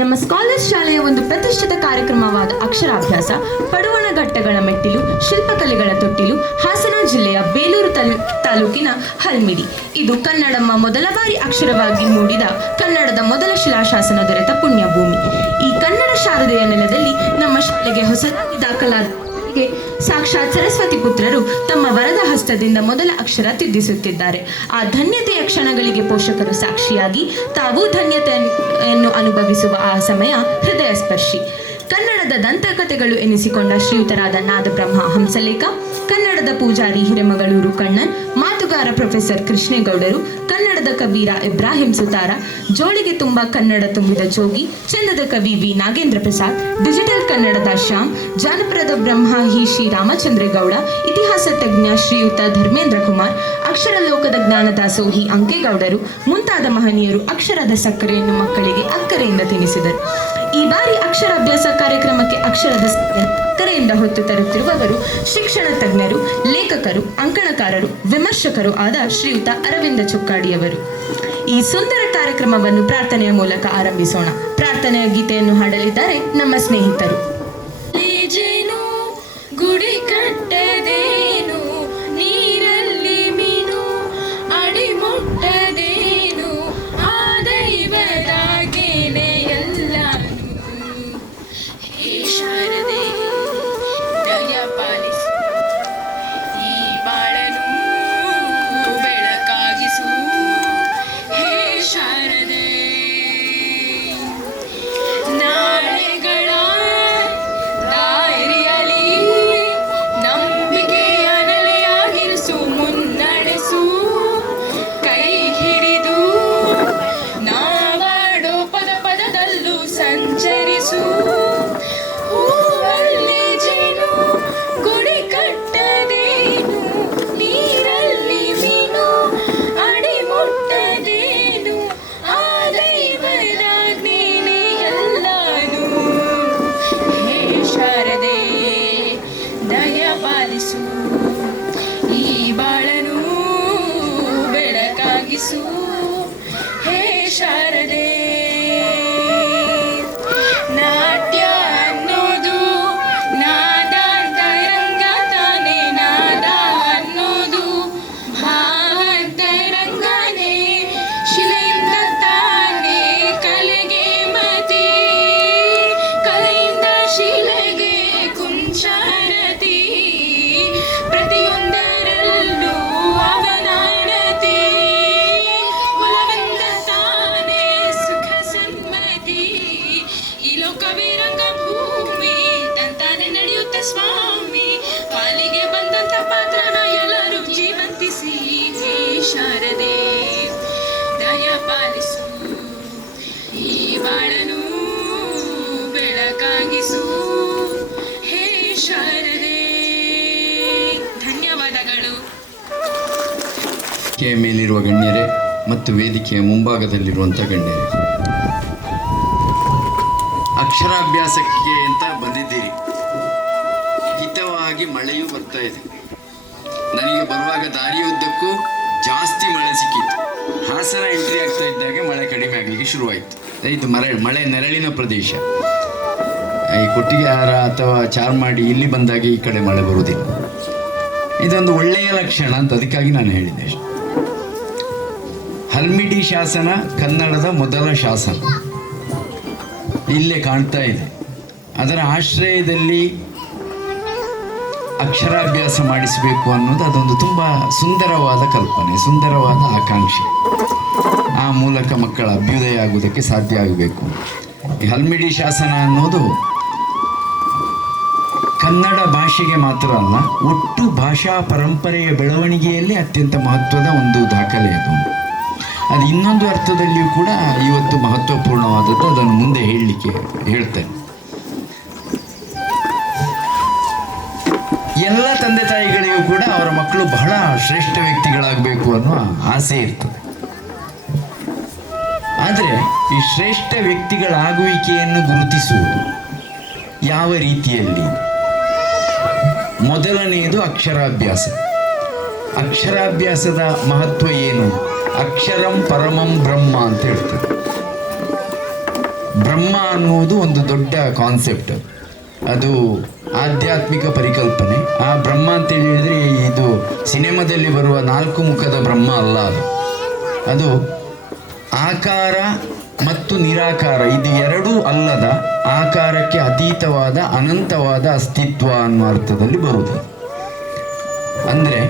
ನಮ್ಮ ಸ್ಕಾಲರ್ಸ್ ಶಾಲೆಯ ಒಂದು ಪ್ರತಿಷ್ಠಿತ ಕಾರ್ಯಕ್ರಮವಾದ ಅಕ್ಷರಾಭ್ಯಾಸ ಪಡುವಣಘಟ್ಟಗಳ ಮೆಟ್ಟಿಲು ಶಿಲ್ಪಕಲೆಗಳ ತೊಟ್ಟಿಲು ಹಾಸನ ಜಿಲ್ಲೆಯ ಬೇಲೂರು ತಾಲೂಕಿನ ಹಲ್ಮಿಡಿ. ಇದು ಕನ್ನಡಮ್ಮ ಮೊದಲ ಬಾರಿ ಅಕ್ಷರವಾಗಿ ಮೂಡಿದ ಕನ್ನಡದ ಮೊದಲ ಶಿಲಾಶಾಸನ ದೊರೆತ ಪುಣ್ಯಭೂಮಿ. ಈ ಕನ್ನಡ ಶಾರದೆಯ ನೆಲದಲ್ಲಿ ನಮ್ಮ ಶಾಲೆಗೆ ಹೊಸದಾಗಿ ದಾಖಲಾದ ಸಾಕ್ಷಾತ್ ಸರಸ್ವತಿ ಪುತ್ರರು ತಮ್ಮ ವರದ ಹಸ್ತದಿಂದ ಮೊದಲ ಅಕ್ಷರ ತಿದ್ದಿಸುತ್ತಿದ್ದಾರೆ. ಆ ಧನ್ಯತೆಯ ಕ್ಷಣಗಳಿಗೆ ಪೋಷಕರು ಸಾಕ್ಷಿಯಾಗಿ ತಾವೂ ಧನ್ಯತೆಯನ್ನು ಅನುಭವಿಸುವ ಆ ಸಮಯ ಹೃದಯ ಸ್ಪರ್ಶಿ. ಕನ್ನಡದ ದಂತಕಥೆಗಳು ಎನಿಸಿಕೊಂಡ ಶ್ರೀಯುತರಾದ ನಾದಬ್ರಹ್ಮ ಹಂಸಲೇಖ, ಕನ್ನಡದ ಪೂಜಾರಿ ಹಿರೇಮಗಳೂರು ಕಣ್ಣನ್, ಮಾತುಗಾರ ಪ್ರೊಫೆಸರ್ ಕೃಷ್ಣೇಗೌಡರು, ಕನ್ನಡದ ಕಬೀರ ಇಬ್ರಾಹಿಂ ಸುತಾರ, ಜೋಳಿಗೆ ತುಂಬ ಕನ್ನಡ ತುಂಬಿದ ಜೋಗಿ, ಚಂದದ ಕವಿ ವಿ ನಾಗೇಂದ್ರ ಪ್ರಸಾದ್, ಡಿಜಿಟಲ್ ಕನ್ನಡದ ಶ್ಯಾಮ್, ಜಾನಪದ ಬ್ರಹ್ಮ ಹಿ ಶ್ರೀ ರಾಮಚಂದ್ರೇಗೌಡ, ಇತಿಹಾಸ ತಜ್ಞ ಶ್ರೀಯುತ ಧರ್ಮೇಂದ್ರ ಕುಮಾರ್, ಅಕ್ಷರ ಲೋಕದ ಜ್ಞಾನದಾಸೋಹಿ ಅಂಕೇಗೌಡರು ಮುಂತಾದ ಮಹನೀಯರು ಅಕ್ಷರದ ಸಕ್ಕರೆಯನ್ನು ಮಕ್ಕಳಿಗೆ ಅಕ್ಕರೆಯಿಂದ ತಿನ್ನಿಸಿದರು. ಈ ಬಾರಿ ಅಕ್ಷರಾಭ್ಯಾಸ ಕಾರ್ಯಕ್ರಮಕ್ಕೆ ಅಕ್ಷರದ ಸಕ್ಕರೆಯಿಂದ ಹೊತ್ತು ತರುತ್ತಿರುವವರು ಶಿಕ್ಷಣ ತಜ್ಞರು, ಲೇಖಕರು, ಅಂಕಣಕಾರರು, ವಿಮರ್ಶಕರು ಆದ ಶ್ರೀಯುತ ಅರವಿಂದ ಚುಕ್ಕಾಡಿಯವರು. ಈ ಸುಂದರ ಕಾರ್ಯಕ್ರಮವನ್ನು ಪ್ರಾರ್ಥನೆಯ ಮೂಲಕ ಆರಂಭಿಸೋಣ. ಪ್ರಾರ್ಥನೆಯ ಗೀತೆಯನ್ನು ಹಾಡಲಿದ್ದಾರೆ ನಮ್ಮ ಸ್ನೇಹಿತರು. ಗುಡಿ ಕಟ್ಟದೇನು, ನೀರಲ್ಲಿ ಮೀನು ಅಡಿ ಮುಟ್ಟದೇನು, ಆ ದೈವದಾಗೇನೆ ಎಲ್ಲಾನು. ಹೇ ಶಾರದೆ ದಯ ಪಾಲಿಸು, ಈ ಬಾಳನು ಬೆಳಕಾಗಿಸು. ಹೇ ಶಾರದೆ ನಾಳೆಗಳ ದಾರಿಯಲ್ಲಿ ನಂಬಿಕೆಯ ನೆಲೆಯಾಗಿರಿಸು, ಮುನ್ನಡೆಸು. ಕೈ ಹಿಡಿದು ನಾವಾಡೋ ಪದ ಪದದಲ್ಲೂ ಸಂಚರಿಸು. ಹೂವಲ್ಲಿ ಜೇನು ಗುಡಿ ಕಟ್ಟದೇನು, ನೀರಲ್ಲಿ ಮೀನು ಅಡಿ ಮುಟ್ಟದೇನು, ಆ ದೈವದಾಜ್ಞೆನೇ ಎಲ್ಲಾನು. ಹೇ ಶಾರದೆ ದಯ ಪಾಲಿಸು, ಈ ಬಾಳನು ಬೆಳಕಾಗಿಸು. ಹೇ ಶಾರದೆ ನಾಟ್ಯ ಅನ್ನೋದು ನಾದಾಂತರಂಗ ತಾನೇ, ನಾದ ಅನ್ನೋದು ಭಾವಾಂತರಂಗನೇ, ಶಿಲೆಯಿಂದ ತಾನೇ ಕಲೆಗೆ ಮತಿ, ಕಲೆಯಿಂದ ಶಿಲೆಗೆ ಕುಂಚಾರತಿ, ಪ್ರತಿಯೊಂದರಲ್ಲೂ ಅವನಾಣತಿ, ಒಲವೆಂದ ತಾನೇ ಸುಖ ಸನ್ಮತಿ. ಈ ಲೋಕವೇ ರಂಗಭೂಮಿ ತಂತಾನೆ ನಡೆಯುತ್ತ ಸ್ವಾಮಿ, ಪಾಲಿಗೆ ಬಂದಂತ ಪಾತ್ರನ ಎಲ್ಲರೂ ಜೀವಂತಿಸಿ. ಹೇ ಶಾರದೆ ದಯ ಪಾಲಿಸು, ಈ ಬಾಳನು ಬೆಳಕಾಗಿಸು. ಹೇ ಶಾರದೆ ಧನ್ಯವಾದಗಳು. ವೇದಿಕೆಯ ಮೇಲಿರುವ ಗಣ್ಯರೇ ಮತ್ತು ವೇದಿಕೆಯ ಮುಂಭಾಗದಲ್ಲಿರುವಂಥ ಗಣ್ಯರೇ, ಅಕ್ಷರಾಭ್ಯಾಸಕ್ಕೆ ಅಂತ ಬಂದಿದ್ದೀರಿ. ಹಿತವಾಗಿ ಮಳೆಯೂ ಬರ್ತಾ ಇದೆ. ನನಗೆ ಬರುವಾಗ ದಾರಿಯುದ್ದಕ್ಕೂ ಜಾಸ್ತಿ ಮಳೆ ಸಿಕ್ಕಿತ್ತು. ಹಾಸನ ಎಂಟ್ರಿ ಆಗ್ತಾ ಇದ್ದಾಗೆ ಮಳೆ ಕಡಿಮೆ ಆಗಲಿಕ್ಕೆ ಶುರುವಾಯಿತು. ಇದು ಮಳೆ ನೆರಳಿನ ಪ್ರದೇಶ. ಈ ಕೊಟ್ಟಿಗೆಹಾರ ಅಥವಾ ಚಾರ್ಮಾಡಿ ಇಲ್ಲಿ ಬಂದಾಗ ಈ ಕಡೆ ಮಳೆ ಬರುವುದಿಲ್ಲ. ಇದೊಂದು ಒಳ್ಳೆಯ ಲಕ್ಷಣ ಅಂತ ಅದಕ್ಕಾಗಿ ನಾನು ಹೇಳಿದೆ ಅಷ್ಟೆ. ಹಲ್ಮಿಡಿ ಶಾಸನ ಕನ್ನಡದ ಮೊದಲ ಶಾಸನ ಇಲ್ಲೇ ಕಾಣ್ತಾ ಇದೆ. ಅದರ ಆಶ್ರಯದಲ್ಲಿ ಅಕ್ಷರಾಭ್ಯಾಸ ಮಾಡಿಸಬೇಕು ಅನ್ನೋದು ಅದೊಂದು ತುಂಬ ಸುಂದರವಾದ ಕಲ್ಪನೆ, ಸುಂದರವಾದ ಆಕಾಂಕ್ಷೆ. ಆ ಮೂಲಕ ಮಕ್ಕಳ ಅಭ್ಯುದಯ ಆಗುವುದಕ್ಕೆ ಸಾಧ್ಯ ಆಗಬೇಕು. ಈ ಹಲ್ಮಿಡಿ ಶಾಸನ ಅನ್ನೋದು ಕನ್ನಡ ಭಾಷೆಗೆ ಮಾತ್ರ ಅಲ್ಲ, ಒಟ್ಟು ಭಾಷಾ ಪರಂಪರೆಯ ಬೆಳವಣಿಗೆಯಲ್ಲಿ ಅತ್ಯಂತ ಮಹತ್ವದ ಒಂದು ದಾಖಲೆ ಅದು. ಅದು ಇನ್ನೊಂದು ಅರ್ಥದಲ್ಲಿಯೂ ಕೂಡ ಇವತ್ತು ಮಹತ್ವಪೂರ್ಣವಾದದ್ದು. ಅದನ್ನು ಮುಂದೆ ಹೇಳ್ತೇನೆ. ಎಲ್ಲ ತಂದೆ ತಾಯಿಗಳಿಗೂ ಕೂಡ ಅವರ ಮಕ್ಕಳು ಬಹಳ ಶ್ರೇಷ್ಠ ವ್ಯಕ್ತಿಗಳಾಗಬೇಕು ಅನ್ನೋ ಆಸೆ ಇರ್ತದೆ. ಆದರೆ ಈ ಶ್ರೇಷ್ಠ ವ್ಯಕ್ತಿಗಳಾಗುವಿಕೆಯನ್ನು ಗುರುತಿಸುವುದು ಯಾವ ರೀತಿಯಲ್ಲಿ? ಮೊದಲನೆಯದು ಅಕ್ಷರಾಭ್ಯಾಸ. ಅಕ್ಷರಾಭ್ಯಾಸದ ಮಹತ್ವ ಏನು? ಅಕ್ಷರಂ ಪರಮಂ ಬ್ರಹ್ಮ ಅಂತ ಹೇಳ್ತಾರೆ. ಬ್ರಹ್ಮ ಅನ್ನುವುದು ಒಂದು ದೊಡ್ಡ ಕಾನ್ಸೆಪ್ಟ್, ಅದು ಆಧ್ಯಾತ್ಮಿಕ ಪರಿಕಲ್ಪನೆ. ಆ ಬ್ರಹ್ಮ ಅಂತೇಳಿ ಹೇಳಿದರೆ ಇದು ಸಿನಿಮಾದಲ್ಲಿ ಬರುವ 4 ಮುಖದ ಬ್ರಹ್ಮ ಅಲ್ಲ, ಅದು ಆಕಾರ ಮತ್ತು ನಿರಾಕಾರ ಇದು ಎರಡೂ ಅಲ್ಲದ ಆಕಾರಕ್ಕೆ ಅತೀತವಾದ ಅನಂತವಾದ ಅಸ್ತಿತ್ವ ಅನ್ನುವ ಅರ್ಥದಲ್ಲಿ ಬರುವುದು. ಅಂದರೆ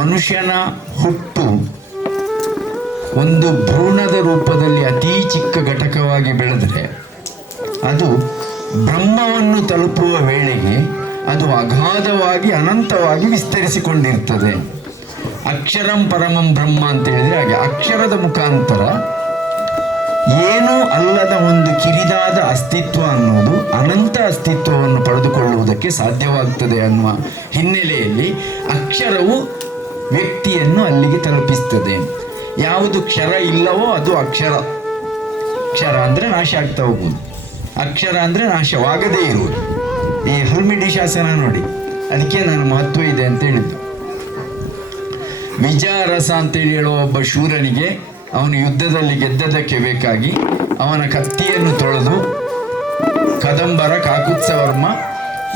ಮನುಷ್ಯನ ಹುಟ್ಟು ಒಂದು ಭ್ರೂಣದ ರೂಪದಲ್ಲಿ ಅತೀ ಚಿಕ್ಕ ಘಟಕವಾಗಿ ಬೆಳೆದರೆ ಅದು ಬ್ರಹ್ಮವನ್ನು ತಲುಪುವ ವೇಳೆಗೆ ಅದು ಅಗಾಧವಾಗಿ ಅನಂತವಾಗಿ ವಿಸ್ತರಿಸಿಕೊಂಡಿರ್ತದೆ. ಅಕ್ಷರಂ ಪರಮಂ ಬ್ರಹ್ಮ ಅಂತ ಹೇಳಿದರೆ ಹಾಗೆ ಅಕ್ಷರದ ಮುಖಾಂತರ ಏನೂ ಅಲ್ಲದ ಒಂದು ಕಿರಿದಾದ ಅಸ್ತಿತ್ವ ಅನ್ನೋದು ಅನಂತ ಅಸ್ತಿತ್ವವನ್ನು ಪಡೆದುಕೊಳ್ಳುವುದಕ್ಕೆ ಸಾಧ್ಯವಾಗ್ತದೆ ಅನ್ನುವ ಹಿನ್ನೆಲೆಯಲ್ಲಿ ಅಕ್ಷರವು ವ್ಯಕ್ತಿಯನ್ನು ಅಲ್ಲಿಗೆ ತಲುಪಿಸ್ತದೆ. ಯಾವುದು ಕ್ಷರ ಇಲ್ಲವೋ ಅದು ಅಕ್ಷರ. ಕ್ಷರ ಅಂದರೆ ನಾಶ ಆಗ್ತಾ ಹೋಗುವುದು, ಅಕ್ಷರ ಅಂದರೆ ನಾಶವಾಗದೇ ಇರುವುದು. ಈ ಹಲ್ಮಿಡಿ ಶಾಸನ ನೋಡಿ, ಅದಕ್ಕೆ ನಾನು ಮಹತ್ವ ಇದೆ ಅಂತ ಹೇಳಿದ್ದು. ವಿಜಾರಸ ಅಂತೇಳಿ ಹೇಳುವ ಒಬ್ಬ ಶೂರನಿಗೆ ಅವನು ಯುದ್ಧದಲ್ಲಿ ಗೆದ್ದದಕ್ಕೆ ಬೇಕಾಗಿ ಅವನ ಕತ್ತಿಯನ್ನು ತೊಳೆದು ಕದಂಬರ ಕಾಕುತ್ಸವರ್ಮ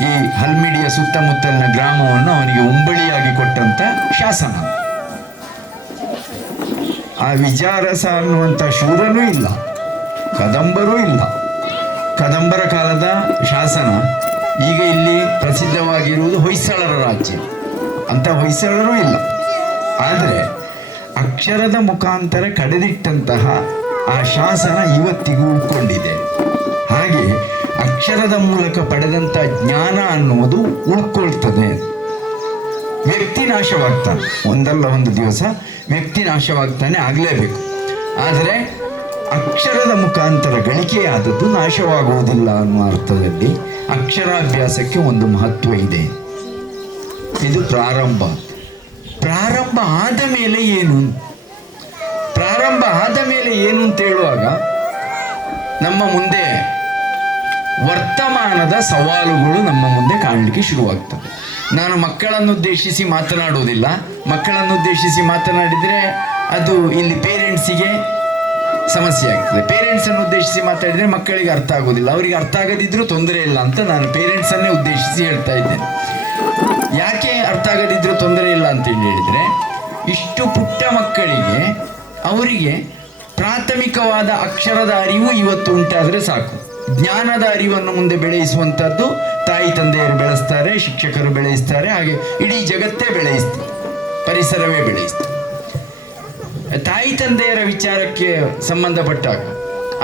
ಈ ಹಲ್ಮಿಡಿಯ ಸುತ್ತಮುತ್ತಲಿನ ಗ್ರಾಮವನ್ನು ಅವನಿಗೆ ಉಂಬಳಿಯಾಗಿ ಕೊಟ್ಟಂತ ಶಾಸನ. ಆ ವಿಜಾರಸ ಅನ್ನುವಂಥ ಶೂರನೂ ಇಲ್ಲ, ಕದಂಬರೂ ಇಲ್ಲ. ಕದಂಬರ ಕಾಲದ ಶಾಸನ. ಈಗ ಇಲ್ಲಿ ಪ್ರಸಿದ್ಧವಾಗಿರುವುದು ಹೊಯ್ಸಳರ ರಾಜ್ಯ, ಅಂತ ಹೊಯ್ಸಳರೂ ಇಲ್ಲ. ಆದರೆ ಅಕ್ಷರದ ಮುಖಾಂತರ ಕಡೆದಿಟ್ಟಂತಹ ಆ ಶಾಸನ ಇವತ್ತಿಗೂ ಉಳ್ಕೊಂಡಿದೆ. ಹಾಗೆ ಅಕ್ಷರದ ಮೂಲಕ ಪಡೆದಂಥ ಜ್ಞಾನ ಅನ್ನುವುದು ಉಳ್ಕೊಳ್ತದೆ. ವ್ಯಕ್ತಿ ನಾಶವಾಗ್ತಾನೆ, ಒಂದಲ್ಲ ಒಂದು ದಿವಸ ವ್ಯಕ್ತಿ ನಾಶವಾಗ್ತಾನೆ, ಆಗಲೇಬೇಕು. ಆದರೆ ಅಕ್ಷರದ ಮುಖಾಂತರ ಗಳಿಕೆಯಾದದ್ದು ನಾಶವಾಗುವುದಿಲ್ಲ ಅನ್ನುವ ಅರ್ಥದಲ್ಲಿ ಅಕ್ಷರಾಭ್ಯಾಸಕ್ಕೆ ಒಂದು ಮಹತ್ವ ಇದೆ. ಇದು ಪ್ರಾರಂಭ. ಪ್ರಾರಂಭ ಆದ ಮೇಲೆ ಏನು? ಪ್ರಾರಂಭ ಆದ ಮೇಲೆ ಏನು ಅಂತ ಹೇಳುವಾಗ ನಮ್ಮ ಮುಂದೆ ವರ್ತಮಾನದ ಸವಾಲುಗಳು ನಮ್ಮ ಮುಂದೆ ಕಾಣಲಿಕ್ಕೆ ಶುರುವಾಗ್ತವೆ. ನಾನು ಮಕ್ಕಳನ್ನು ಉದ್ದೇಶಿಸಿ ಮಾತನಾಡುವುದಿಲ್ಲ. ಮಕ್ಕಳನ್ನು ಉದ್ದೇಶಿಸಿ ಮಾತನಾಡಿದರೆ ಅದು ಇಲ್ಲಿ ಪೇರೆಂಟ್ಸಿಗೆ ಸಮಸ್ಯೆ ಆಗ್ತದೆ. ಪೇರೆಂಟ್ಸನ್ನು ಉದ್ದೇಶಿಸಿ ಮಾತಾಡಿದರೆ ಮಕ್ಕಳಿಗೆ ಅರ್ಥ ಆಗೋದಿಲ್ಲ. ಅವರಿಗೆ ಅರ್ಥ ಆಗದಿದ್ದರೂ ತೊಂದರೆ ಇಲ್ಲ ಅಂತ ನಾನು ಪೇರೆಂಟ್ಸನ್ನೇ ಉದ್ದೇಶಿಸಿ ಹೇಳ್ತಾ ಇದ್ದೇನೆ. ಯಾಕೆ ಅರ್ಥ ಆಗದಿದ್ದರೂ ತೊಂದರೆ ಇಲ್ಲ ಅಂತೇಳಿ ಹೇಳಿದರೆ, ಇಷ್ಟು ಪುಟ್ಟ ಮಕ್ಕಳಿಗೆ ಅವರಿಗೆ ಪ್ರಾಥಮಿಕವಾದ ಅಕ್ಷರದ ಅರಿವು ಇವತ್ತು ಉಂಟಾದರೆ ಸಾಕು. ಜ್ಞಾನದ ಅರಿವನ್ನು ಮುಂದೆ ಬೆಳೆಯಿಸುವಂಥದ್ದು ತಾಯಿ ತಂದೆಯರು ಬೆಳೆಸ್ತಾರೆ, ಶಿಕ್ಷಕರು ಬೆಳೆಯಿಸ್ತಾರೆ, ಹಾಗೆ ಇಡೀ ಜಗತ್ತೇ ಬೆಳೆಯಿಸ್ತಾರೆ, ಪರಿಸರವೇ ಬೆಳೆಯಿಸ್ತಾರೆ. ತಾಯಿ ತಂದೆಯರ ವಿಚಾರಕ್ಕೆ ಸಂಬಂಧಪಟ್ಟಾಗ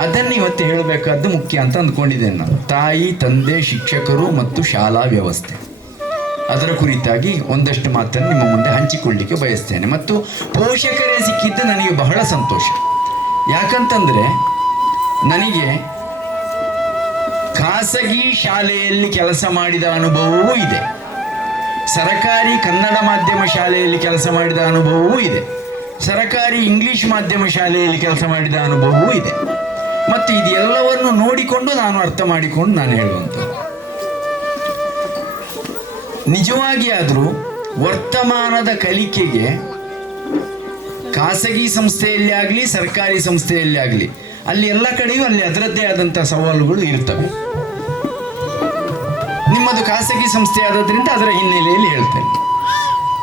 ಅದನ್ನು ಇವತ್ತು ಹೇಳಬೇಕಾದ್ದು ಮುಖ್ಯ ಅಂತ ಅಂದ್ಕೊಂಡಿದ್ದೇನೆ ನಾನು. ತಾಯಿ ತಂದೆ ಶಿಕ್ಷಕರು ಮತ್ತು ಶಾಲಾ ವ್ಯವಸ್ಥೆ, ಅದರ ಕುರಿತಾಗಿ ಒಂದಷ್ಟು ಮಾತನ್ನು ನಿಮ್ಮ ಮುಂದೆ ಹಂಚಿಕೊಳ್ಳಿಕ್ಕೆ ಬಯಸ್ತೇನೆ. ಮತ್ತು ಪೋಷಕರೇ ಸಿಕ್ಕಿದ್ದು ನನಗೆ ಬಹಳ ಸಂತೋಷ. ಯಾಕಂತಂದರೆ ನನಗೆ ಖಾಸಗಿ ಶಾಲೆಯಲ್ಲಿ ಕೆಲಸ ಮಾಡಿದ ಅನುಭವವೂ ಇದೆ, ಸರಕಾರಿ ಕನ್ನಡ ಮಾಧ್ಯಮ ಶಾಲೆಯಲ್ಲಿ ಕೆಲಸ ಮಾಡಿದ ಅನುಭವವೂ ಇದೆ, ಸರಕಾರಿ ಇಂಗ್ಲಿಷ್ ಮಾಧ್ಯಮ ಶಾಲೆಯಲ್ಲಿ ಕೆಲಸ ಮಾಡಿದ ಅನುಭವವೂ ಇದೆ. ಮತ್ತು ಇದೆಲ್ಲವನ್ನು ನೋಡಿಕೊಂಡು ನಾನು ಅರ್ಥ ಮಾಡಿಕೊಂಡು ನಾನು ಹೇಳುವಂಥದ್ದು. ನಿಜವಾಗಿ ಆದರೂ ವರ್ತಮಾನದ ಕಲಿಕೆಗೆ ಖಾಸಗಿ ಸಂಸ್ಥೆಯಲ್ಲಿ ಆಗಲಿ ಸರ್ಕಾರಿ ಸಂಸ್ಥೆಯಲ್ಲಿ ಆಗಲಿ ಅಲ್ಲಿ ಎಲ್ಲ ಕಡೆಯೂ ಅಲ್ಲಿ ಅದರದ್ದೇ ಆದಂಥ ಸವಾಲುಗಳು ಇರ್ತವೆ. ನಿಮ್ಮದು ಖಾಸಗಿ ಸಂಸ್ಥೆ ಆದದ್ರಿಂದ ಅದರ ಹಿನ್ನೆಲೆಯಲ್ಲಿ ಹೇಳ್ತೇನೆ.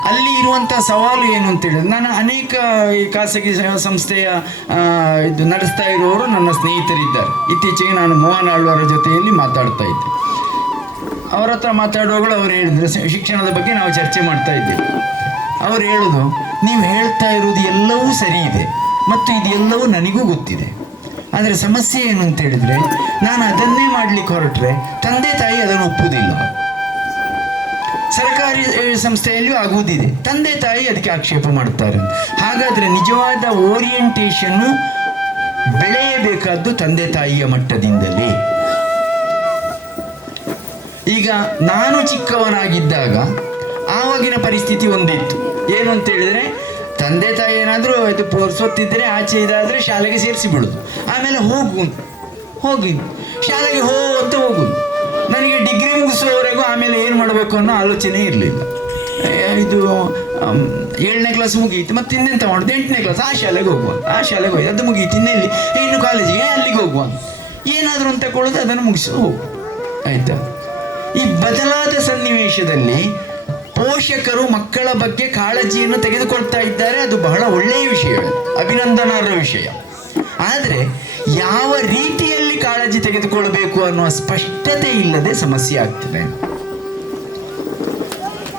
ಅಲ್ಲಿ ಇರುವಂಥ ಸವಾಲು ಏನು ಅಂತೇಳಿದ್ರೆ, ನಾನು ಅನೇಕ ಈ ಖಾಸಗಿ ಸಂಸ್ಥೆಯ ಇದು ನಡೆಸ್ತಾ ಇರುವವರು ನನ್ನ ಸ್ನೇಹಿತರಿದ್ದಾರೆ. ಇತ್ತೀಚೆಗೆ ನಾನು ಮೋಹನ್ ಆಳ್ವಾರ ಜೊತೆಯಲ್ಲಿ ಮಾತಾಡ್ತಾ ಇದ್ದೆ. ಅವರ ಹತ್ರ ಮಾತಾಡುವಾಗಲೂ ಅವ್ರು ಹೇಳಿದ್ರು, ಶಿಕ್ಷಣದ ಬಗ್ಗೆ ನಾವು ಚರ್ಚೆ ಮಾಡ್ತಾ ಇದ್ದೇವೆ. ಅವ್ರು ಹೇಳೋದು, ನೀವು ಹೇಳ್ತಾ ಇರೋದು ಎಲ್ಲವೂ ಸರಿ ಇದೆ ಮತ್ತು ಇದೆಲ್ಲವೂ ನನಗೂ ಗೊತ್ತಿದೆ. ಆದರೆ ಸಮಸ್ಯೆ ಏನು ಅಂತ ಹೇಳಿದರೆ, ನಾನು ಅದನ್ನೇ ಮಾಡಲಿಕ್ಕೆ ಹೊರಟ್ರೆ ತಂದೆ ತಾಯಿ ಅದನ್ನು ಒಪ್ಪುವುದಿಲ್ಲ. ಸರ್ಕಾರಿ ಸಂಸ್ಥೆಯಲ್ಲಿಯೂ ಆಗುವುದಿದೆ, ತಂದೆ ತಾಯಿ ಅದಕ್ಕೆ ಆಕ್ಷೇಪ ಮಾಡ್ತಾರೆ. ಹಾಗಾದರೆ ನಿಜವಾದ ಓರಿಯೆಂಟೇಷನ್ನು ಬೆಳೆಯಬೇಕಾದ್ದು ತಂದೆ ತಾಯಿಯ ಮಟ್ಟದಿಂದಲೇ. ಈಗ ನಾನು ಚಿಕ್ಕವನಾಗಿದ್ದಾಗ ಆವಾಗಿನ ಪರಿಸ್ಥಿತಿ ಒಂದಿತ್ತು. ಏನು ಅಂತ ಹೇಳಿದರೆ, ತಂದೆ ತಾಯಿ ಏನಾದರೂ ಇದು ಪೋರ್ಸೊತ್ತಿದ್ದರೆ ಆಚೆ ಇದಾದರೆ ಶಾಲೆಗೆ ಸೇರಿಸಿ ಬಿಡೋದು, ಆಮೇಲೆ ಹೋಗಿ ಶಾಲೆಗೆ ಅಂತ ಹೋಗುದು. ನನಗೆ ಡಿಗ್ರಿ ಮುಗಿಸುವವರೆಗೂ ಆಮೇಲೆ ಏನು ಮಾಡಬೇಕು ಅನ್ನೋ ಆಲೋಚನೆ ಇರಲಿಲ್ಲ. ಇದು 7ನೇ ಕ್ಲಾಸ್ ಮುಗೀತು, ಮತ್ತೆ ಇನ್ನೆಂತ ಮಾಡೋದು, 8ನೇ ಕ್ಲಾಸ್ ಆ ಶಾಲೆಗೆ ಹೋಗುವ, ಆ ಶಾಲೆಗೆ ಹೋಗಿ ಅದು ಮುಗೀತು, ಇನ್ನೆಲ್ಲಿ ಇನ್ನು ಕಾಲೇಜಿಗೆ ಅಲ್ಲಿಗೆ ಹೋಗುವ, ಏನಾದರೂ ಅಂತ ತಗೊಳ್ಳೋದು ಅದನ್ನು ಮುಗಿಸೋದು ಹೋಗು. ಆಯಿತಾ? ಈ ಬದಲಾದ ಸನ್ನಿವೇಶದಲ್ಲಿ ಪೋಷಕರು ಮಕ್ಕಳ ಬಗ್ಗೆ ಕಾಳಜಿಯನ್ನು ತೆಗೆದುಕೊಳ್ತಾ ಇದ್ದಾರೆ, ಅದು ಬಹಳ ಒಳ್ಳೆಯ ವಿಷಯ, ಅಭಿನಂದನಾರ್ಹ ವಿಷಯ. ಆದರೆ ಯಾವ ರೀತಿಯಲ್ಲಿ ಕಾಳಜಿ ತೆಗೆದುಕೊಳ್ಬೇಕು ಅನ್ನುವ ಸ್ಪಷ್ಟತೆ ಇಲ್ಲದೆ ಸಮಸ್ಯೆ ಆಗ್ತದೆ.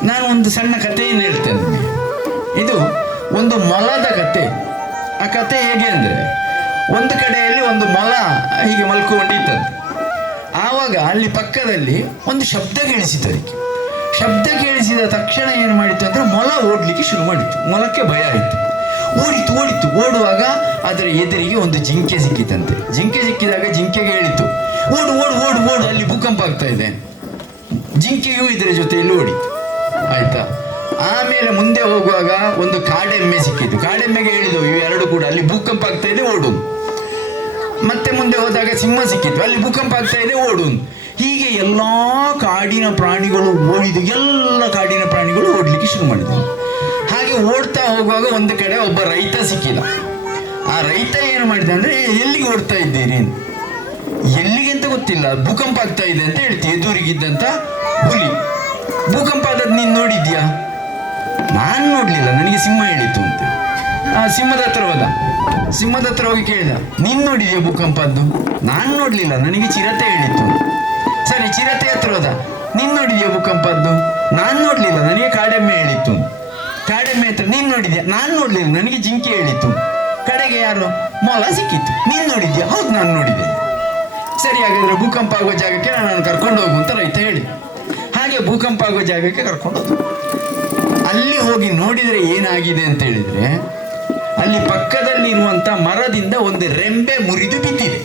ನಾನು ಒಂದು ಸಣ್ಣ ಕಥೆಯನ್ನು ಹೇಳ್ತೇನೆ ನಿಮಗೆ. ಇದು ಒಂದು ಮೊಲದ ಕತೆ. ಆ ಕತೆ ಹೇಗೆ ಅಂದರೆ, ಒಂದು ಕಡೆಯಲ್ಲಿ ಒಂದು ಮೊಲ ಹೀಗೆ ಮಲ್ಕೊಂಡಿತ್ತಂತೆ. ಆವಾಗ ಅಲ್ಲಿ ಪಕ್ಕದಲ್ಲಿ ಒಂದು ಶಬ್ದ ಕೇಳಿಸಿತು. ಅದಕ್ಕೆ ಶಬ್ದ ಕೇಳಿಸಿದ ತಕ್ಷಣ ಏನು ಮಾಡಿತ್ತು ಅಂದರೆ ಮೊಲ ಓಡಲಿಕ್ಕೆ ಶುರು ಮಾಡಿತ್ತು. ಮೊಲಕ್ಕೆ ಭಯ ಆಯಿತು, ಓಡಿತು. ಓಡುವಾಗ ಅದರ ಎದುರಿಗೆ ಒಂದು ಜಿಂಕೆ ಸಿಕ್ಕಿತಂತೆ. ಜಿಂಕೆ ಸಿಕ್ಕಿದಾಗ ಜಿಂಕೆಗೆ ಹೇಳಿತು, ಓಡು, ಅಲ್ಲಿ ಭೂಕಂಪ ಆಗ್ತಾ ಇದೆ. ಜಿಂಕೆಯೂ ಇದರ ಜೊತೆಯಲ್ಲಿ ಓಡಿತು. ಆಯ್ತಾ? ಆಮೇಲೆ ಮುಂದೆ ಹೋಗುವಾಗ ಒಂದು ಕಾಡೆಮ್ಮೆ ಸಿಕ್ಕಿತು. ಕಾಡೆಮ್ಮೆಗೆ ಹೇಳಿದವು ಇವೆರಡು ಕೂಡ, ಅಲ್ಲಿ ಭೂಕಂಪ ಆಗ್ತಾ ಇದೆ, ಓಡು. ಮತ್ತೆ ಮುಂದೆ ಹೋದಾಗ ಸಿಂಹ ಸಿಕ್ಕಿತು, ಅಲ್ಲಿ ಭೂಕಂಪ ಆಗ್ತಾ ಇದೆ, ಓಡು. ಹೀಗೆ ಎಲ್ಲ ಕಾಡಿನ ಪ್ರಾಣಿಗಳು ಓಡಿದು, ಎಲ್ಲ ಕಾಡಿನ ಪ್ರಾಣಿಗಳು ಓಡಲಿಕ್ಕೆ ಶುರು ಮಾಡಿದವು. ಹಾಗೆ ಓಡ್ತಾ ಹೋಗುವಾಗ ಒಂದು ಕಡೆ ಒಬ್ಬ ರೈತ ಸಿಕ್ಕಿದ. ಆ ರೈತ ಏನು ಮಾಡಿದ ಅಂದರೆ, ಎಲ್ಲಿಗೆ ಓಡ್ತಾ ಇದ್ದೀರಿ? ಎಲ್ಲಿಗೆ ಅಂತ ಗೊತ್ತಿಲ್ಲ, ಭೂಕಂಪ ಆಗ್ತಾ ಇದೆ ಅಂತ ಹೇಳ್ತೀವಿ. ಎದುರಿಗಿದ್ದಂಥ ಹುಲಿ, ಭೂಕಂಪ ಆದದ್ದು ನೀನು ನೋಡಿದ್ಯಾ? ನಾನು ನೋಡಲಿಲ್ಲ, ನನಗೆ ಸಿಂಹ ಹೇಳಿತು ಅಂತ. ಸಿಂಹದ ಹತ್ರ ಹೋಗಿ ಕೇಳಿದ, ನೀನು ನೋಡಿದ್ಯಾ ಭೂಕಂಪದ್ದು? ನಾನು ನೋಡಲಿಲ್ಲ, ನನಗೆ ಚಿರತೆ ಹೇಳಿತು. ಸರಿ, ಚಿರತೆ ಹತ್ರ ಹೋದ, ನೀನು ನೋಡಿದ್ಯಾ ಭೂಕಂಪದ್ದು? ನಾನು ನೋಡಲಿಲ್ಲ, ನನಗೆ ಕಾಡೆಮ್ಮೆ ಹೇಳಿತ್ತು. ಕಾಡೆಮ್ಮೆ ಹತ್ರ, ನೀನು ನೋಡಿದ್ಯಾ? ನಾನು ನೋಡಲಿಲ್ಲ, ನನಗೆ ಜಿಂಕೆ ಹೇಳಿತು. ಕಡೆಗೆ ಯಾರು? ಮೊಲ ಸಿಕ್ಕಿತ್ತು. ನೀನು ನೋಡಿದ್ಯಾ? ಹೌದು, ನಾನು ನೋಡಿದ್ದೆ. ಸರಿ, ಹಾಗಾದ್ರೆ ಭೂಕಂಪ ಆಗುವ ಜಾಗಕ್ಕೆ ನಾನು ಕರ್ಕೊಂಡು ಹೋಗು ಅಂತ ರೈತ ಹೇಳಿ. ಹಾಗೆ ಭೂಕಂಪ ಆಗುವ ಜಾಗಕ್ಕೆ ಕರ್ಕೊಂಡು ಹೋದ. ಅಲ್ಲಿ ಹೋಗಿ ನೋಡಿದರೆ ಏನಾಗಿದೆ ಅಂತ ಹೇಳಿದರೆ, ಅಲ್ಲಿ ಪಕ್ಕದಲ್ಲಿರುವಂಥ ಮರದಿಂದ ಒಂದು ರೆಂಬೆ ಮುರಿದು ಬಿದ್ದಿದೆ.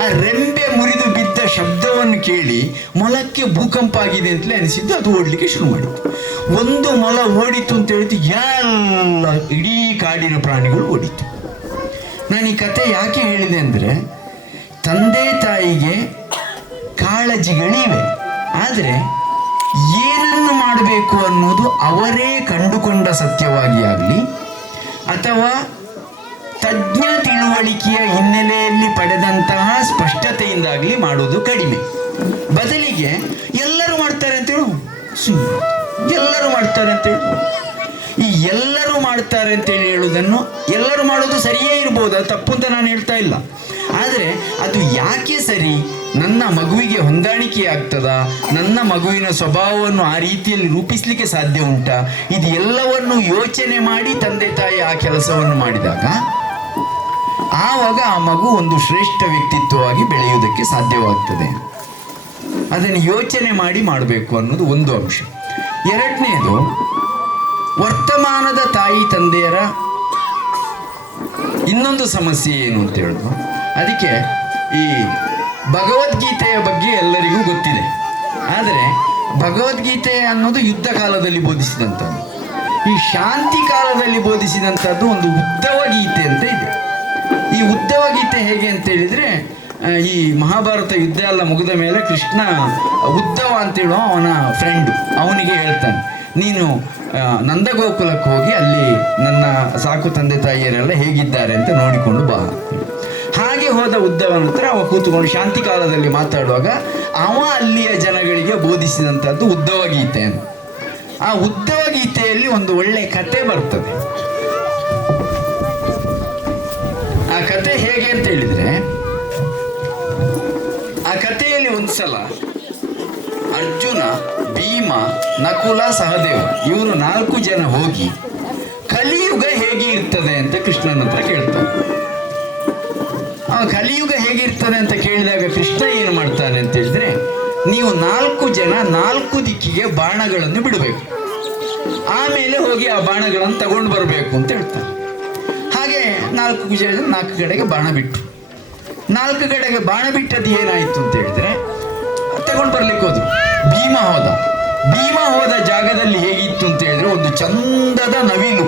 ಆ ರೆಂಬೆ ಮುರಿದು ಬಿದ್ದ ಶಬ್ದವನ್ನು ಕೇಳಿ ಮೊಲಕ್ಕೆ ಭೂಕಂಪ ಆಗಿದೆ ಅಂತಲೇ ಅನಿಸಿದ್ದು. ಅದು ಓಡಲಿಕ್ಕೆ ಶುರು ಮಾಡಿತು. ಒಂದು ಮೊಲ ಓಡಿತು ಅಂತ ಹೇಳಿತು, ಎಲ್ಲ ಇಡೀ ಕಾಡಿನ ಪ್ರಾಣಿಗಳು ಓಡಿತು. ನಾನು ಈ ಕತೆ ಯಾಕೆ ಹೇಳಿದೆ ಅಂದರೆ, ತಂದೆ ತಾಯಿಗೆ ಕಾಳಜಿಗಳಿವೆ, ಆದರೆ ಏನನ್ನು ಮಾಡಬೇಕು ಅನ್ನೋದು ಅವರೇ ಕಂಡುಕೊಂಡ ಸತ್ಯವಾಗಿ ಆಗಲಿ ಅಥವಾ ತಜ್ಞ ತಿಳುವಳಿಕೆಯ ಹಿನ್ನೆಲೆಯಲ್ಲಿ ಪಡೆದಂತಹ ಸ್ಪಷ್ಟತೆಯಿಂದಾಗಲಿ ಮಾಡೋದು ಕಡಿಮೆ. ಬದಲಿಗೆ ಎಲ್ಲರೂ ಮಾಡ್ತಾರೆ ಅಂತೇಳು, ಎಲ್ಲರೂ ಮಾಡ್ತಾರೆ ಅಂತೇಳಿ, ಈ ಎಲ್ಲರೂ ಮಾಡ್ತಾರೆ ಅಂತೇಳಿ ಹೇಳುವುದನ್ನು, ಎಲ್ಲರೂ ಮಾಡೋದು ಸರಿಯೇ ಇರ್ಬೋದು, ಅದು ತಪ್ಪು ಅಂತ ನಾನು ಹೇಳ್ತಾ ಇಲ್ಲ. ಆದರೆ ಅದು ಯಾಕೆ ಸರಿ? ನನ್ನ ಮಗುವಿಗೆ ಹೊಂದಾಣಿಕೆ ಆಗ್ತದಾ? ನನ್ನ ಮಗುವಿನ ಸ್ವಭಾವವನ್ನು ಆ ರೀತಿಯಲ್ಲಿ ರೂಪಿಸಲಿಕ್ಕೆ ಸಾಧ್ಯ ಉಂಟಾ? ಇದು ಎಲ್ಲವನ್ನು ಯೋಚನೆ ಮಾಡಿ ತಂದೆ ತಾಯಿ ಆ ಕೆಲಸವನ್ನು ಮಾಡಿದಾಗ ಆವಾಗ ಆ ಮಗು ಒಂದು ಶ್ರೇಷ್ಠ ವ್ಯಕ್ತಿತ್ವವಾಗಿ ಬೆಳೆಯುವುದಕ್ಕೆ ಸಾಧ್ಯವಾಗ್ತದೆ. ಅದನ್ನು ಯೋಚನೆ ಮಾಡಿ ಮಾಡಬೇಕು ಅನ್ನೋದು ಒಂದು ಅಂಶ. ಎರಡನೇದು, ವರ್ತಮಾನದ ತಾಯಿ ತಂದೆಯರ ಇನ್ನೊಂದು ಸಮಸ್ಯೆ ಏನು ಅಂತ ಹೇಳೋದು, ಅದಕ್ಕೆ ಈ ಭಗವದ್ಗೀತೆಯ ಬಗ್ಗೆ ಎಲ್ಲರಿಗೂ ಗೊತ್ತಿದೆ. ಆದರೆ ಭಗವದ್ಗೀತೆ ಅನ್ನೋದು ಯುದ್ಧ ಕಾಲದಲ್ಲಿ ಬೋಧಿಸಿದಂಥದ್ದು. ಈ ಶಾಂತಿ ಕಾಲದಲ್ಲಿ ಬೋಧಿಸಿದಂಥದ್ದು ಒಂದು ಉದ್ಧವ ಗೀತೆ ಅಂತ ಇದೆ. ಈ ಉದ್ಧವ ಗೀತೆ ಹೇಗೆ ಅಂತ ಹೇಳಿದರೆ, ಈ ಮಹಾಭಾರತ ಯುದ್ಧ ಎಲ್ಲ ಮುಗಿದ ಮೇಲೆ ಕೃಷ್ಣ ಉದ್ಧವ ಅಂತೇಳೋ ಅವನ ಫ್ರೆಂಡು ಅವನಿಗೆ ಹೇಳ್ತಾನೆ, ನೀನು ನಂದಗೋಕುಲಕ್ಕೆ ಹೋಗಿ ಅಲ್ಲಿ ನನ್ನ ಸಾಕು ತಂದೆ ತಾಯಿಯರೆಲ್ಲ ಹೇಗಿದ್ದಾರೆ ಅಂತ ನೋಡಿಕೊಂಡು ಬಾ. ಹಾಗೆ ಹೋದ ಉದ್ಧವನ ಹತ್ರ ಅವ ಕೂತ್ಕೊಂಡು ಶಾಂತಿ ಕಾಲದಲ್ಲಿ ಮಾತಾಡುವಾಗ ಅವ ಅಲ್ಲಿಯ ಜನಗಳಿಗೆ ಬೋಧಿಸಿದಂಥದ್ದು ಉದ್ಧವ ಗೀತೆ. ಆ ಉದ್ಧವ ಗೀತೆಯಲ್ಲಿ ಒಂದು ಒಳ್ಳೆ ಕತೆ ಬರ್ತದೆ. ಆ ಕತೆ ಹೇಗೆ ಅಂತ ಹೇಳಿದರೆ, ಆ ಕಥೆಯಲ್ಲಿ ಒಂದ್ಸಲ ಅರ್ಜುನ, ಭೀಮ, ನಕುಲ, ಸಹದೇವ ಇವರು 4 ಜನ ಹೋಗಿ ಕಲಿಯುಗ ಹೇಗೆ ಇರ್ತದೆ ಅಂತ ಕೃಷ್ಣನ ಹತ್ರ ಕೇಳ್ತಾರೆ. ಆ ಕಲಿಯುಗ ಹೇಗಿರ್ತದೆ ಅಂತ ಕೇಳಿದಾಗ ಕೃಷ್ಣ ಏನು ಮಾಡ್ತಾನೆ ಅಂತ ಹೇಳಿದ್ರೆ, ನೀವು 4 ಜನ 4 ದಿಕ್ಕಿಗೆ ಬಾಣಗಳನ್ನು ಬಿಡಬೇಕು, ಆಮೇಲೆ ಹೋಗಿ ಆ ಬಾಣಗಳನ್ನು ತಗೊಂಡು ಬರಬೇಕು ಅಂತ ಹೇಳ್ತಾರೆ. ಹಾಗೆ 4 ಜನ 4 ಕಡೆಗೆ ಬಾಣ ಬಿಟ್ಟು, 4 ಕಡೆಗೆ ಬಾಣ ಬಿಟ್ಟದ್ದು ಏನಾಯಿತು ಅಂತ ಹೇಳಿದ್ರೆ, ತಗೊಂಡು ಬರ್ಲಿಕ್ಕೆ ಹೋದ್ರು. ಭೀಮ ಹೋದ ಜಾಗದಲ್ಲಿ ಹೇಗಿತ್ತು ಅಂತ ಹೇಳಿದ್ರೆ, ಒಂದು ಚಂದದ ನವಿಲು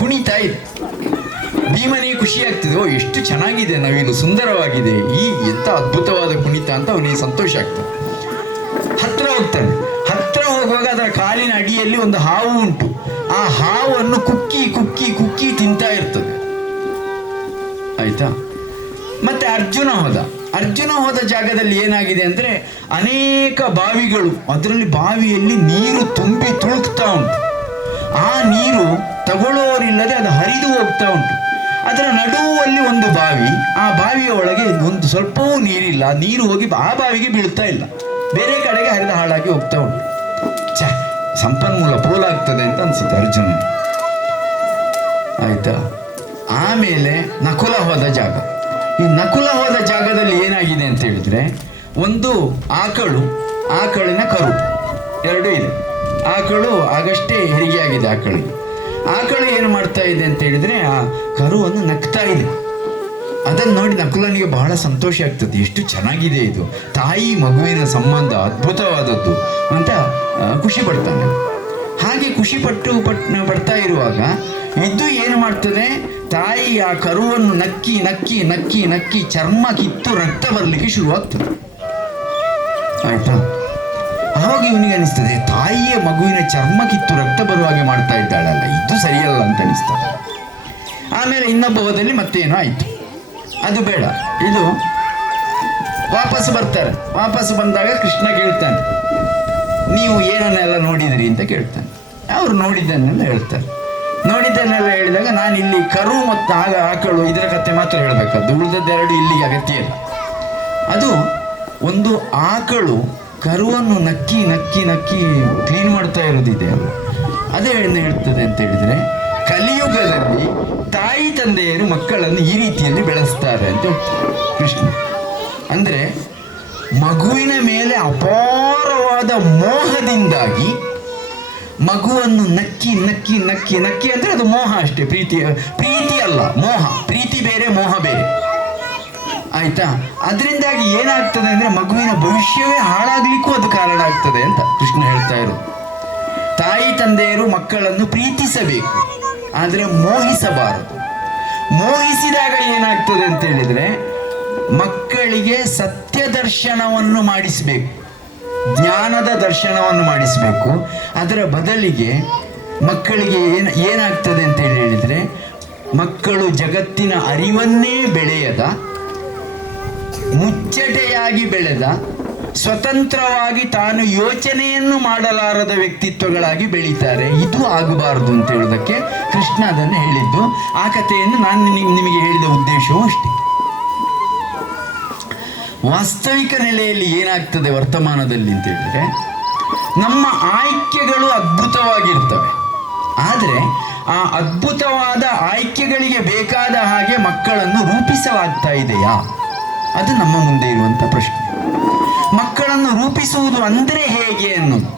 ಕುಣಿತಾ ಇದೆ. ಭೀಮನಿಗೆ ಖುಷಿ ಆಗ್ತದೆ, ಓ ಎಷ್ಟು ಚೆನ್ನಾಗಿದೆ ನವಿಲು, ಸುಂದರವಾಗಿದೆ, ಈ ಎಂಥ ಅದ್ಭುತವಾದ ಕುಣಿತ ಅಂತ ಅವನಿಗೆ ಸಂತೋಷ ಆಗ್ತದೆ. ಹತ್ರ ಹೋಗ್ತಾನೆ. ಹತ್ರ ಹೋಗುವಾಗ ಅದರ ಕಾಲಿನ ಅಡಿಯಲ್ಲಿ ಒಂದು ಹಾವು ಉಂಟು. ಆ ಹಾವನ್ನು ಕುಕ್ಕಿ ಕುಕ್ಕಿ ಕುಕ್ಕಿ ತಿಂತಾ ಇರ್ತದೆ. ಆಯ್ತಾ? ಮತ್ತೆ ಅರ್ಜುನ ಹೋದ ಜಾಗದಲ್ಲಿ ಏನಾಗಿದೆ ಅಂದ್ರೆ ಅನೇಕ ಬಾವಿಗಳು, ಅದರಲ್ಲಿ ಬಾವಿಯಲ್ಲಿ ನೀರು ತುಂಬಿ ತುಳುಕ್ತಾ ಉಂಟು. ಆ ನೀರು ತಗೊಳ್ಳೋರಿಲ್ಲದೆ ಅದು ಹರಿದು ಹೋಗ್ತಾ ಉಂಟು. ಅದರ ನಡುವಲ್ಲಿ ಒಂದು ಬಾವಿ, ಆ ಬಾವಿಯ ಒಳಗೆ ಒಂದು ಸ್ವಲ್ಪವೂ ನೀರಿಲ್ಲ. ನೀರು ಹೋಗಿ ಆ ಬಾವಿಗೆ ಬೀಳ್ತಾ ಇಲ್ಲ, ಬೇರೆ ಕಡೆಗೆ ಹರಿದು ಹಾಳಾಗಿ ಹೋಗ್ತಾ ಉಂಟು. ಸಂಪನ್ಮೂಲ ಪೋಲಾಗ್ತದೆ ಅಂತ ಅನ್ಸುತ್ತೆ ಅರ್ಜುನನಿಗೆ. ಆಯ್ತಾ? ಆಮೇಲೆ ನಕುಲ ಹೋದ ಜಾಗ. ಈ ನಕುಲ ಹೋದ ಜಾಗದಲ್ಲಿ ಏನಾಗಿದೆ ಅಂತ ಹೇಳಿದ್ರೆ, ಒಂದು ಆಕಳಿನ ಕರು ಎರಡೂ ಇದೆ. ಆಕಳು ಆಗಷ್ಟೇ ಹೆರಿಗೆ ಆಗಿದೆ. ಆಕಳು ಏನು ಮಾಡ್ತಾ ಇದೆ ಅಂತ ಹೇಳಿದ್ರೆ, ಆ ಕರುವನ್ನು ನಗ್ತಾ ಇದೆ. ಅದನ್ನು ನೋಡಿ ನಕುಲನಿಗೆ ಬಹಳ ಸಂತೋಷ ಆಗ್ತದೆ. ಎಷ್ಟು ಚೆನ್ನಾಗಿದೆ ಇದು, ತಾಯಿ ಮಗುವಿನ ಸಂಬಂಧ ಅದ್ಭುತವಾದದ್ದು ಅಂತ ಖುಷಿ ಪಡ್ತಾನೆ. ಹಾಗೆ ಖುಷಿ ಪಡ್ತಾ ಇರುವಾಗ ಇದು ಏನು ಮಾಡ್ತದೆ, ತಾಯಿ ಆ ಕರುವನ್ನು ನಕ್ಕಿ ನಕ್ಕಿ ನಕ್ಕಿ ನಕ್ಕಿ ಚರ್ಮ ಕಿತ್ತು ರಕ್ತ ಬರಲಿಕ್ಕೆ ಶುರುವಾಗ್ತದೆ. ಆಯ್ತಾ? ಆವಾಗ ಇವನಿಗೆ ಅನಿಸ್ತದೆ, ತಾಯಿಯ ಮಗುವಿನ ಚರ್ಮ ಕಿತ್ತು ರಕ್ತ ಬರುವ ಹಾಗೆ ಮಾಡ್ತಾ ಇದ್ದಾಳಲ್ಲ, ಇದು ಸರಿಯಲ್ಲ ಅಂತ ಅನಿಸ್ತದೆ. ಆಮೇಲೆ ಇನ್ನೊಬ್ಬ ಹೋದಲ್ಲಿ ಮತ್ತೇನೋ ಆಯ್ತು, ಅದು ಬೇಡ, ಇದು ವಾಪಸ್ ಬರ್ತಾರೆ. ವಾಪಸ್ ಬಂದಾಗ ಕೃಷ್ಣ ಕೇಳ್ತಾನೆ, ನೀವು ಏನನ್ನೆಲ್ಲ ನೋಡಿದಿರಿ ಅಂತ ಕೇಳ್ತಾನೆ. ಅವರು ನೋಡಿದ್ದನ್ನೆಲ್ಲ ಹೇಳ್ತಾರೆ. ನೋಡಿದ್ದನ್ನೆಲ್ಲ ಹೇಳಿದಾಗ, ನಾನು ಇಲ್ಲಿ ಕರು ಮತ್ತು ಆಕಳು ಇದರ ಕಥೆ ಮಾತ್ರ ಹೇಳಬೇಕಾದ್ದು, ಉಳಿದದ್ದೆರಡು ಇಲ್ಲಿಗೆ ಅಗತ್ಯ ಇಲ್ಲ. ಅದು ಒಂದು ಆಕಳು ಕರುವನ್ನು ನಕ್ಕಿ ನಕ್ಕಿ ನಕ್ಕಿ ಕ್ಲೀನ್ ಮಾಡ್ತಾ ಇರೋದಿದೆ ಅಲ್ಲ, ಅದೇ ಹೇಳ್ತದೆ ಅಂತ ಹೇಳಿದರೆ, ಕಲಿಯುಗದಲ್ಲಿ ತಾಯಿ ತಂದೆಯರು ಮಕ್ಕಳನ್ನು ಈ ರೀತಿಯಲ್ಲಿ ಬೆಳೆಸ್ತಾರೆ ಅಂತ ಹೇಳ್ತಾರೆ ಕೃಷ್ಣ. ಅಂದರೆ ಮಗುವಿನ ಮೇಲೆ ಅಪಾರವಾದ ಮೋಹದಿಂದಾಗಿ ಮಗುವನ್ನು ನಕ್ಕಿ ನಕ್ಕಿ ನಕ್ಕಿ ನಕ್ಕಿ ಅಂದರೆ ಅದು ಮೋಹ ಅಷ್ಟೇ, ಪ್ರೀತಿ ಅಲ್ಲ, ಮೋಹ. ಪ್ರೀತಿ ಬೇರೆ, ಮೋಹ ಬೇರೆ. ಆಯ್ತಾ? ಅದರಿಂದಾಗಿ ಏನಾಗ್ತದೆ ಅಂದರೆ ಮಗುವಿನ ಭವಿಷ್ಯವೇ ಹಾಳಾಗ್ಲಿಕ್ಕೂ ಅದು ಕಾರಣ ಆಗ್ತದೆ ಅಂತ ಕೃಷ್ಣ ಹೇಳ್ತಾ ಇರೋದು. ತಾಯಿ ತಂದೆಯರು ಮಕ್ಕಳನ್ನು ಪ್ರೀತಿಸಬೇಕು, ಆದರೆ ಮೋಹಿಸಬಾರದು. ಮೋಹಿಸಿದಾಗ ಏನಾಗ್ತದೆ ಅಂತ ಹೇಳಿದರೆ, ಮಕ್ಕಳಿಗೆ ಸತ್ಯ ದರ್ಶನವನ್ನು ಮಾಡಿಸಬೇಕು, ಜ್ಞಾನದ ದರ್ಶನವನ್ನು ಮಾಡಿಸಬೇಕು. ಅದರ ಬದಲಿಗೆ ಮಕ್ಕಳಿಗೆ ಏನಾಗ್ತದೆ ಅಂತ ಹೇಳಿದರೆ, ಮಕ್ಕಳು ಜಗತ್ತಿನ ಅರಿವನ್ನೇ ಬೆಳೆಯದ, ಮುಚ್ಚಟೆಯಾಗಿ ಬೆಳೆದ, ಸ್ವತಂತ್ರವಾಗಿ ತಾನು ಯೋಚನೆಯನ್ನು ಮಾಡಲಾರದ ವ್ಯಕ್ತಿತ್ವಗಳಾಗಿ ಬೆಳೀತಾರೆ. ಇದು ಆಗಬಾರದು ಅಂತ ಹೇಳೋದಕ್ಕೆ ಕೃಷ್ಣ ಅದನ್ನು ಹೇಳಿದ್ದು. ಆ ಕಥೆಯನ್ನು ನಾನು ನಿಮಗೆ ಹೇಳಿದ ಉದ್ದೇಶವೂ ಅಷ್ಟೇ. ವಾಸ್ತವಿಕ ನೆಲೆಯಲ್ಲಿ ಏನಾಗ್ತದೆ ವರ್ತಮಾನದಲ್ಲಿ ಅಂತ ಹೇಳಿದ್ರೆ, ನಮ್ಮ ಆಯ್ಕೆಗಳು ಅದ್ಭುತವಾಗಿರ್ತವೆ, ಆದರೆ ಆ ಅದ್ಭುತವಾದ ಆಯ್ಕೆಗಳಿಗೆ ಬೇಕಾದ ಹಾಗೆ ಮಕ್ಕಳನ್ನು ರೂಪಿಸಲಾಗ್ತಾ ಇದೆಯಾ, ಅದು ನಮ್ಮ ಮುಂದೆ ಇರುವಂಥ ಪ್ರಶ್ನೆ. ಮಕ್ಕಳನ್ನು ರೂಪಿಸುವುದು ಅಂದರೆ ಹೇಗೆ ಅನ್ನೋದು.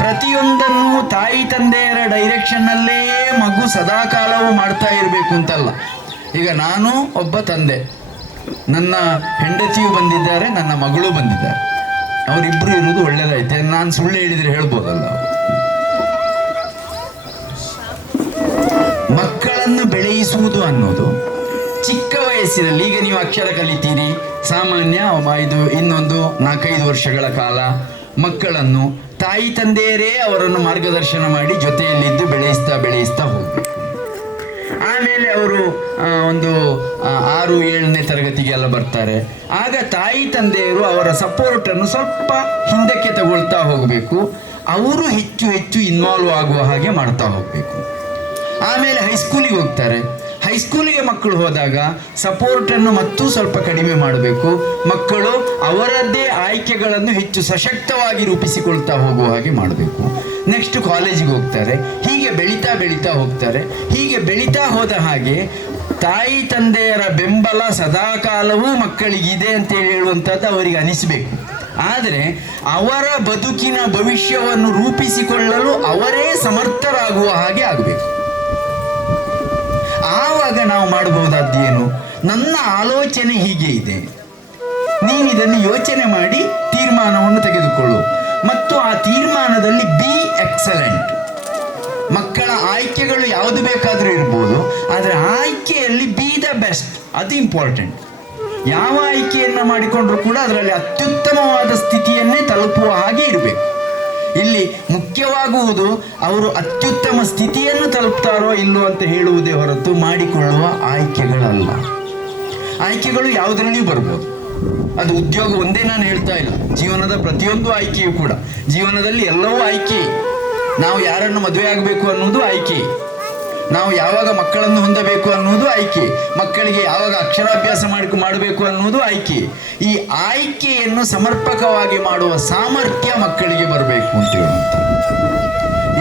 ಪ್ರತಿಯೊಂದನ್ನು ತಾಯಿ ತಂದೆಯರ ಡೈರೆಕ್ಷನ್ನಲ್ಲೇ ಮಗು ಸದಾಕಾಲವೂ ಮಾಡ್ತಾ ಇರಬೇಕು ಅಂತಲ್ಲ. ಈಗ ನಾನು ಒಬ್ಬ ತಂದೆ, ನನ್ನ ಹೆಂಡತಿಯು ಬಂದಿದ್ದಾರೆ, ನನ್ನ ಮಗಳು ಬಂದಿದ್ದಾರೆ, ಅವರಿಬ್ಬರು ಇರುವುದು ಒಳ್ಳೆಯದಾಯ್ತು. ನಾನು ಸುಳ್ಳು ಹೇಳಿದರೆ ಹೇಳ್ಬೋದಲ್ಲ. ಮಕ್ಕಳನ್ನು ಬೆಳೆಯಿಸುವುದು ಅನ್ನೋದು ಚಿಕ್ಕ ವಯಸ್ಸಿನಲ್ಲಿ, ಈಗ ನೀವು ಅಕ್ಷರ ಕಲಿತೀರಿ, ಸಾಮಾನ್ಯ ಇದು ಇನ್ನೊಂದು 4-5 ವರ್ಷಗಳ ಕಾಲ ಮಕ್ಕಳನ್ನು ತಾಯಿ ತಂದೆಯರೇ ಅವರನ್ನು ಮಾರ್ಗದರ್ಶನ ಮಾಡಿ ಜೊತೆಯಲ್ಲಿದ್ದು ಬೆಳೆಯಿಸ್ತಾ ಹೋಗಬೇಕು. ಆಮೇಲೆ ಅವರು ಒಂದು 6-7ನೇ ತರಗತಿಗೆಲ್ಲ ಬರ್ತಾರೆ. ಆಗ ತಾಯಿ ತಂದೆಯರು ಅವರ ಸಪೋರ್ಟನ್ನು ಸ್ವಲ್ಪ ಹಿಂದಕ್ಕೆ ತಗೊಳ್ತಾ ಹೋಗಬೇಕು. ಅವರು ಹೆಚ್ಚು ಹೆಚ್ಚು ಇನ್ವಾಲ್ವ್ ಆಗುವ ಹಾಗೆ ಮಾಡ್ತಾ ಹೋಗಬೇಕು. ಆಮೇಲೆ ಹೈಸ್ಕೂಲಿಗೆ ಹೋಗ್ತಾರೆ. ಹೈಸ್ಕೂಲಿಗೆ ಮಕ್ಕಳು ಹೋದಾಗ ಸಪೋರ್ಟನ್ನು ಮತ್ತೂ ಸ್ವಲ್ಪ ಕಡಿಮೆ ಮಾಡಬೇಕು. ಮಕ್ಕಳು ಅವರದ್ದೇ ಆಯ್ಕೆಗಳನ್ನು ಹೆಚ್ಚು ಸಶಕ್ತವಾಗಿ ರೂಪಿಸಿಕೊಳ್ತಾ ಹೋಗುವ ಹಾಗೆ ಮಾಡಬೇಕು. ನೆಕ್ಸ್ಟ್ ಕಾಲೇಜಿಗೆ ಹೋಗ್ತಾರೆ. ಹೀಗೆ ಬೆಳೀತಾ ಹೋಗ್ತಾರೆ. ಹೀಗೆ ಬೆಳೀತಾ ಹೋದ ಹಾಗೆ ತಾಯಿ ತಂದೆಯರ ಬೆಂಬಲ ಸದಾಕಾಲವೂ ಮಕ್ಕಳಿಗಿದೆ ಅಂತೇಳಿ ಹೇಳುವಂಥದ್ದು ಅವರಿಗೆ ಅನಿಸಬೇಕು. ಆದರೆ ಅವರ ಬದುಕಿನ ಭವಿಷ್ಯವನ್ನು ರೂಪಿಸಿಕೊಳ್ಳಲು ಅವರೇ ಸಮರ್ಥರಾಗುವ ಹಾಗೆ ಆಗಬೇಕು. ಆವಾಗ ನಾವು ಮಾಡಬಹುದಾದ್ದೇನು, ನನ್ನ ಆಲೋಚನೆ ಹೀಗೆ ಇದೆ, ನೀನು ಇದನ್ನು ಯೋಚನೆ ಮಾಡಿ ತೀರ್ಮಾನವನ್ನು ತೆಗೆದುಕೊಳ್ಳು, ಮತ್ತು ಆ ತೀರ್ಮಾನದಲ್ಲಿ ಬಿ ಎಕ್ಸಲೆಂಟ್. ಮಕ್ಕಳ ಆಯ್ಕೆಗಳು ಯಾವುದು ಬೇಕಾದರೂ ಇರ್ಬೋದು, ಆದರೆ ಆಯ್ಕೆಯಲ್ಲಿ ಬಿ ದ ಬೆಸ್ಟ್, ಅದು ಇಂಪಾರ್ಟೆಂಟ್. ಯಾವ ಆಯ್ಕೆಯನ್ನು ಮಾಡಿಕೊಂಡ್ರೂ ಕೂಡ ಅದರಲ್ಲಿ ಅತ್ಯುತ್ತಮವಾದ ಸ್ಥಿತಿಯನ್ನೇ ತಲುಪುವ ಹಾಗೆ ಇರಬೇಕು. ಇಲ್ಲಿ ಮುಖ್ಯವಾಗುವುದು ಅವರು ಅತ್ಯುತ್ತಮ ಸ್ಥಿತಿಯನ್ನು ತಲುಪ್ತಾರೋ ಇಲ್ಲೋ ಅಂತ ಹೇಳುವುದೇ ಹೊರತು ಮಾಡಿಕೊಳ್ಳುವ ಆಯ್ಕೆಗಳಲ್ಲ. ಆಯ್ಕೆಗಳು ಯಾವುದರಲ್ಲಿಯೂ ಬರ್ಬೋದು. ಅದು ಉದ್ಯೋಗ ಒಂದೇ ನಾನು ಹೇಳ್ತಾ ಇಲ್ಲ, ಜೀವನದ ಪ್ರತಿಯೊಂದು ಆಯ್ಕೆಯೂ ಕೂಡ. ಜೀವನದಲ್ಲಿ ಎಲ್ಲವೂ ಆಯ್ಕೆ. ನಾವು ಯಾರನ್ನು ಮದುವೆ ಆಗಬೇಕು ಅನ್ನೋದು ಆಯ್ಕೆ, ನಾವು ಯಾವಾಗ ಮಕ್ಕಳನ್ನು ಹೊಂದಬೇಕು ಅನ್ನೋದು ಆಯ್ಕೆ, ಮಕ್ಕಳಿಗೆ ಯಾವಾಗ ಅಕ್ಷರಾಭ್ಯಾಸ ಮಾಡಬೇಕು ಅನ್ನೋದು ಆಯ್ಕೆ. ಈ ಆಯ್ಕೆಯನ್ನು ಸಮರ್ಪಕವಾಗಿ ಮಾಡುವ ಸಾಮರ್ಥ್ಯ ಮಕ್ಕಳಿಗೆ ಬರಬೇಕು ಅಂತ ಹೇಳುವಂಥ,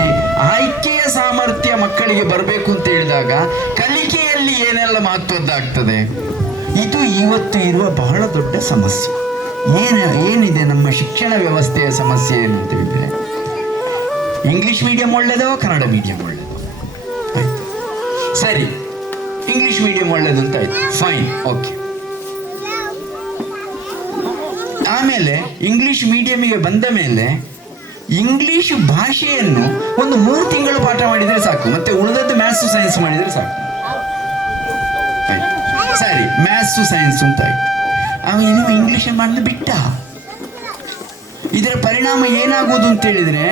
ಈ ಆಯ್ಕೆಯ ಸಾಮರ್ಥ್ಯ ಮಕ್ಕಳಿಗೆ ಬರಬೇಕು ಅಂತ ಹೇಳಿದಾಗ ಕಲಿಕೆಯಲ್ಲಿ ಏನೆಲ್ಲ ಮಹತ್ವದ್ದಾಗ್ತದೆ, ಇದು ಇವತ್ತು ಇರುವ ಬಹಳ ದೊಡ್ಡ ಸಮಸ್ಯೆ. ಏನಿದೆ ನಮ್ಮ ಶಿಕ್ಷಣ ವ್ಯವಸ್ಥೆಯ ಸಮಸ್ಯೆ ಏನು ಅಂತ ಹೇಳಿದ್ರೆ, ಇಂಗ್ಲಿಷ್ ಮೀಡಿಯಂ ಒಳ್ಳೆಯದೋ ಕನ್ನಡ ಮೀಡಿಯಂ ಒಳ್ಳೆಯದು? ಆಯ್ತು, ಸರಿ, ಇಂಗ್ಲಿಷ್ ಮೀಡಿಯಂ ಒಳ್ಳೆಯದು ಅಂತ ಆಯ್ತು, ಫೈನ್, ಓಕೆ. ಆಮೇಲೆ ಇಂಗ್ಲಿಷ್ ಮೀಡಿಯಮಿಗೆ ಬಂದ ಮೇಲೆ ಇಂಗ್ಲಿಷ್ ಭಾಷೆಯನ್ನು ಒಂದು 3 ತಿಂಗಳು ಪಾಠ ಮಾಡಿದರೆ ಸಾಕು, ಮತ್ತೆ ಉಳಿದದ್ದು ಮ್ಯಾಥ್ಸು ಸೈನ್ಸ್ ಮಾಡಿದರೆ ಸಾಕು. ಆಯ್ತು, ಸರಿ, ಮ್ಯಾಥ್ಸು ಸೈನ್ಸ್ ಅಂತ ಆಯ್ತು. ನೀವು ಇಂಗ್ಲಿಷ್ ಮಾಡಿದ್ರೆ ಬಿಟ್ಟ. ಇದರ ಪರಿಣಾಮ ಏನಾಗುವುದು ಅಂತ ಹೇಳಿದ್ರೆ,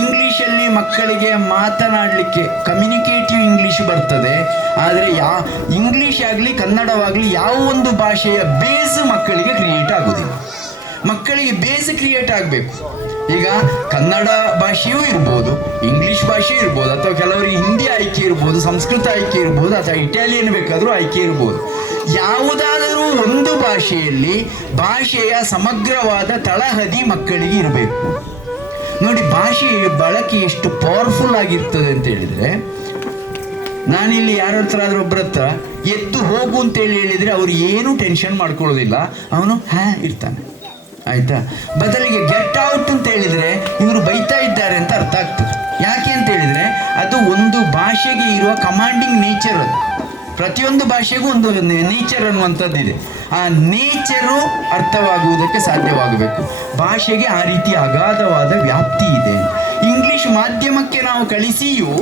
ಇಂಗ್ಲೀಷಲ್ಲಿ ಮಕ್ಕಳಿಗೆ ಮಾತನಾಡಲಿಕ್ಕೆ ಕಮ್ಯುನಿಕೇಟಿವ್ ಇಂಗ್ಲೀಷ್ ಬರ್ತದೆ, ಆದರೆ ಇಂಗ್ಲೀಷ್ ಆಗಲಿ ಕನ್ನಡವಾಗಲಿ ಯಾವ ಒಂದು ಭಾಷೆಯ ಬೇಸ್ ಮಕ್ಕಳಿಗೆ ಕ್ರಿಯೇಟ್ ಆಗೋದಿಲ್ಲ. ಮಕ್ಕಳಿಗೆ ಬೇಸ್ ಕ್ರಿಯೇಟ್ ಆಗಬೇಕು. ಈಗ ಕನ್ನಡ ಭಾಷೆಯೂ ಇರ್ಬೋದು, ಇಂಗ್ಲೀಷ್ ಭಾಷೆ ಇರ್ಬೋದು, ಅಥವಾ ಕೆಲವರಿಗೆ ಹಿಂದಿ ಆಯ್ಕೆ ಇರ್ಬೋದು, ಸಂಸ್ಕೃತ ಆಯ್ಕೆ ಇರ್ಬೋದು, ಅಥವಾ ಇಟಾಲಿಯನ್ ಬೇಕಾದರೂ ಆಯ್ಕೆ ಇರ್ಬೋದು. ಯಾವುದಾದರೂ ಒಂದು ಭಾಷೆಯಲ್ಲಿ ಭಾಷೆಯ ಸಮಗ್ರವಾದ ತಳಹದಿ ಮಕ್ಕಳಿಗೆ ಇರಬೇಕು. ನೋಡಿ, ಭಾಷೆಯ ಬಳಕೆ ಎಷ್ಟು ಪವರ್ಫುಲ್ ಆಗಿರ್ತದೆ ಅಂತ ಹೇಳಿದರೆ, ನಾನಿಲ್ಲಿ ಯಾರ ಹತ್ರ ಆದ್ರೂ ಒಬ್ಬರ ಹತ್ರ ಎದ್ದು ಹೋಗು ಅಂತೇಳಿ ಹೇಳಿದರೆ ಅವರು ಏನೂ ಟೆನ್ಷನ್ ಮಾಡ್ಕೊಳ್ಳೋದಿಲ್ಲ, ಅವನು ಇರ್ತಾನೆ, ಆಯ್ತಾ. ಬದಲಿಗೆ ಗೆಟ್ ಔಟ್ ಅಂತ ಹೇಳಿದರೆ ಇವರು ಬೈತಾ ಇದ್ದಾರೆ ಅಂತ ಅರ್ಥ ಆಗ್ತದೆ. ಯಾಕೆ ಅಂತ ಹೇಳಿದರೆ ಅದು ಒಂದು ಭಾಷೆಗೆ ಇರುವ ಕಮಾಂಡಿಂಗ್ ನೇಚರ್. ಅದು ಪ್ರತಿಯೊಂದು ಭಾಷೆಗೂ ಒಂದು ನೇಚರ್ ಅನ್ನುವಂಥದ್ದಿದೆ. ಆ ನೇಚರು ಅರ್ಥವಾಗುವುದಕ್ಕೆ ಸಾಧ್ಯವಾಗಬೇಕು. ಭಾಷೆಗೆ ಆ ರೀತಿ ಅಗಾಧವಾದ ವ್ಯಾಪ್ತಿ ಇದೆ. ಇಂಗ್ಲಿಷ್ ಮಾಧ್ಯಮಕ್ಕೆ ನಾವು ಕಳಿಸಿಯೂ